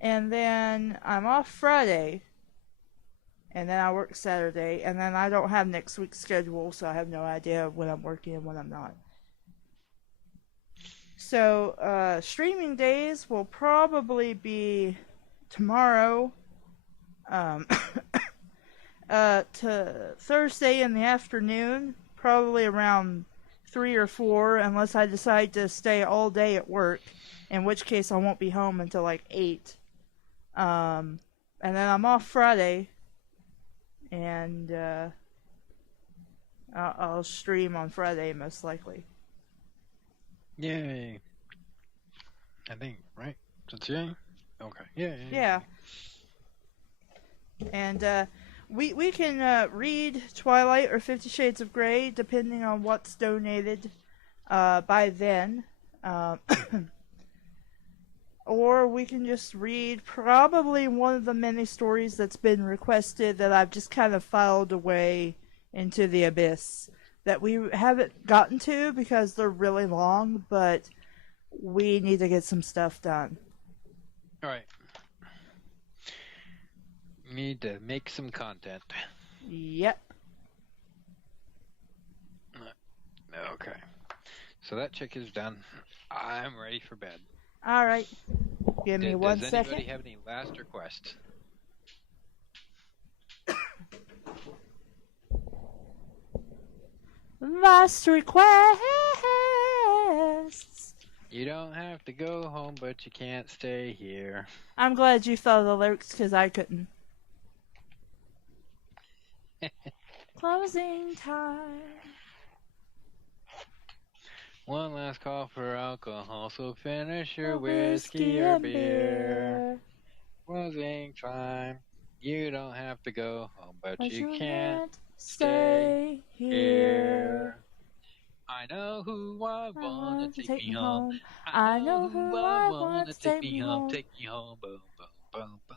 And then I'm off Friday. And then I work Saturday. And then I don't have next week's schedule, so I have no idea when I'm working and when I'm not. So, streaming days will probably be tomorrow, to Thursday in the afternoon, probably around 3 or 4, unless I decide to stay all day at work, in which case I won't be home until like 8. And then I'm off Friday, and I'll stream on Friday most likely. Yay. I think, right? That's yay? Okay. Yay. Yeah. And we can read Twilight or 50 Shades of Grey depending on what's donated by then. Or we can just read probably one of the many stories that's been requested that I've just kind of filed away into the abyss that we haven't gotten to because they're really long, but we need to get some stuff done. Alright. Need to make some content. Yep. Okay. So that chick is done. I'm ready for bed. Alright. Give me 1 Does second. anybody have any last requests? Last request. You don't have to go home, but you can't stay here. I'm glad you thought of the lyrics because I couldn't. Closing time. One last call for alcohol, so finish your A whiskey whiskey or and beer. Closing time. You don't have to go home, but you can't stay here. I know who I I wanna want to take take me me home. home. I I know know who who I I want wanna to take take me me home. home. Take me home. Boom, boom, boom, boom.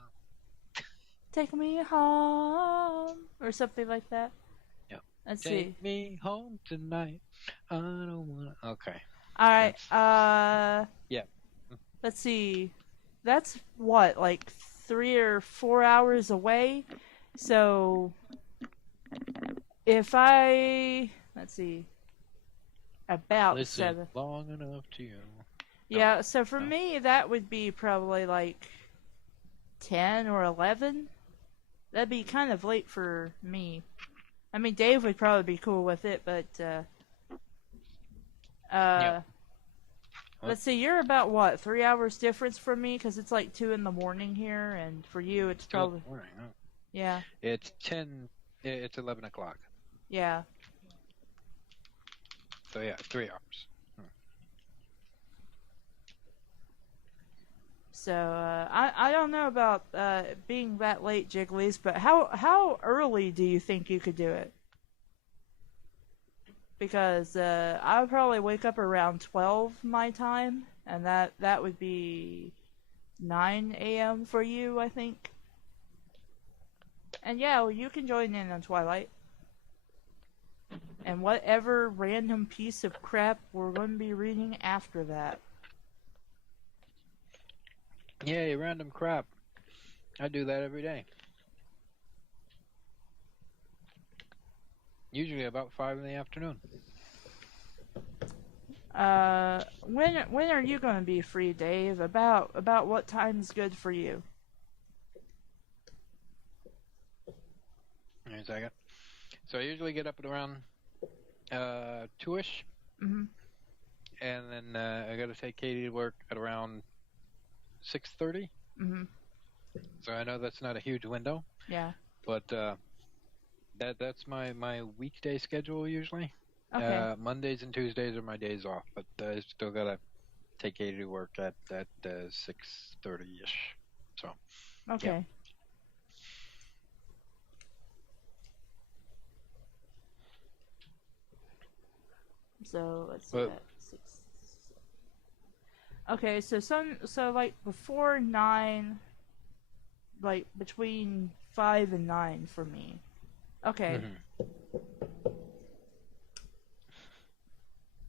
Take me home. Or something like that. Yep. Let's Take see. me home tonight. I don't wanna. Okay. Alright, That's. Yeah. let's see. That's what, like 3 or 4 hours away? So, if let's see, about Listen 7. long enough to you. No. Yeah, so for No. me, that would be probably like 10 or 11. That'd be kind of late for me. I mean, Dave would probably be cool with it, but, Yep. let's see, you're about what, 3 hours difference from me? Because it's like 2 in the morning here, and for you, it's Still in probably, the morning. Huh? yeah, It's 10. It's 11 o'clock. yeah. So yeah, 3 hours. So I don't know about being that late, Jigglies, but how early do you think you could do it? Because I would probably wake up around 12 my time, and that would be 9 a.m. for you, I think. And yeah, well, you can join in on Twilight. And whatever random piece of crap we're going to be reading after that. Yay, random crap. I do that every day. Usually about 5 in the afternoon. When are you going to be free, Dave? About what time's good for you? Wait a second. So I usually get up at around 2ish, Mm-hmm. and then I got to take Katie to work at around 6:30. Mm-hmm. So I know that's not a huge window, Yeah. but that's my weekday schedule usually. Okay. Mondays and Tuesdays are my days off, but I still gotta take Katie to work at 6:30 ish. So Okay. So let's see But that 6. Okay, so like before 9, like between 5 and 9 for me. Okay. mhm.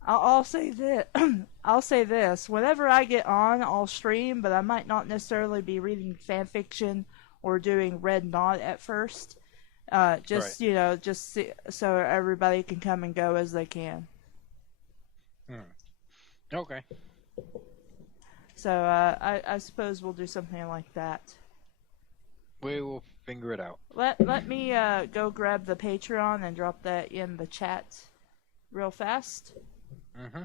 I'll say this. I'll say this. Whenever I get on, I'll stream, but I might not necessarily be reading fan fiction or doing Red Knot at first. Just Right. just so everybody can come and go as they can. Okay. So I suppose we'll do something like that. We will figure it out. Let me go grab the Patreon and drop that in the chat real fast. Mm-hmm.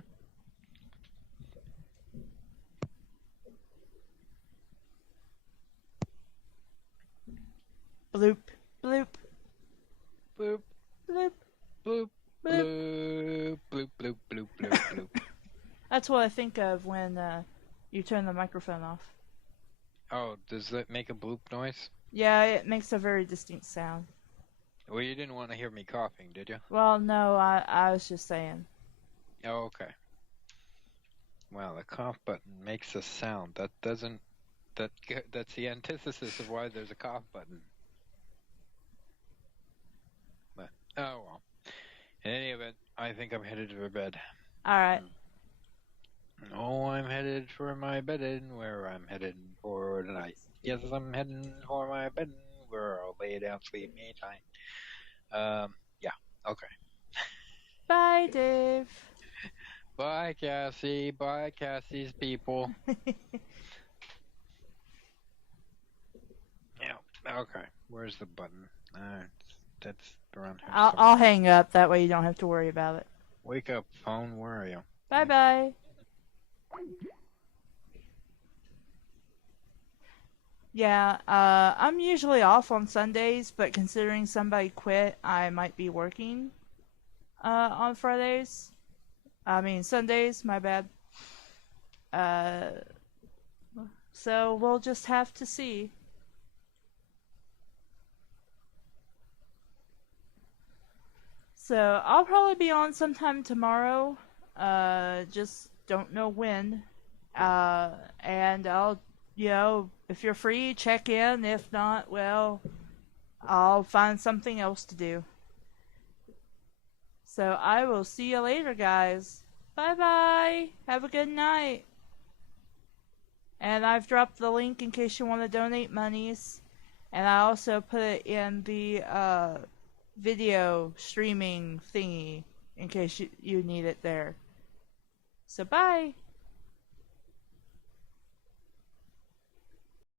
Bloop bloop Bloop, bloop bloop, bloop. bloop, bloop, bloop, bloop, bloop, bloop. That's what I think of when you turn the microphone off. Oh, does that make a bloop noise? Yeah, it makes a very distinct sound. Well, you didn't want to hear me coughing, did you? Well, no, I was just saying. Oh, okay. Well, the cough button makes a sound. That doesn't. That's the antithesis of why there's a cough button. But oh well. In any event, I think I'm headed for bed. All right. Oh, I'm headed for my bed, and where I'm headed for tonight. Yes, I'm heading for my bed, where I'll lay down, sleep me tight. Yeah, okay. Bye, Dave. Bye, Cassie. Bye, Cassie's people. Yeah, okay. Where's the button? That's around here. I'll hang up. That way you don't have to worry about it. Wake up, phone. Where are you? Bye bye. Yeah, I'm usually off on Sundays, but considering somebody quit, I might be working on Fridays. I mean Sundays, my bad. Uh, so we'll just have to see. So I'll probably be on sometime tomorrow. Just don't know when. And I'll, if you're free, check in. If not, well, I'll find something else to do. So I will see you later, guys. Bye bye. Have a good night. And I've dropped the link in case you want to donate monies. And I also put it in the video streaming thingy in case you need it there. So bye.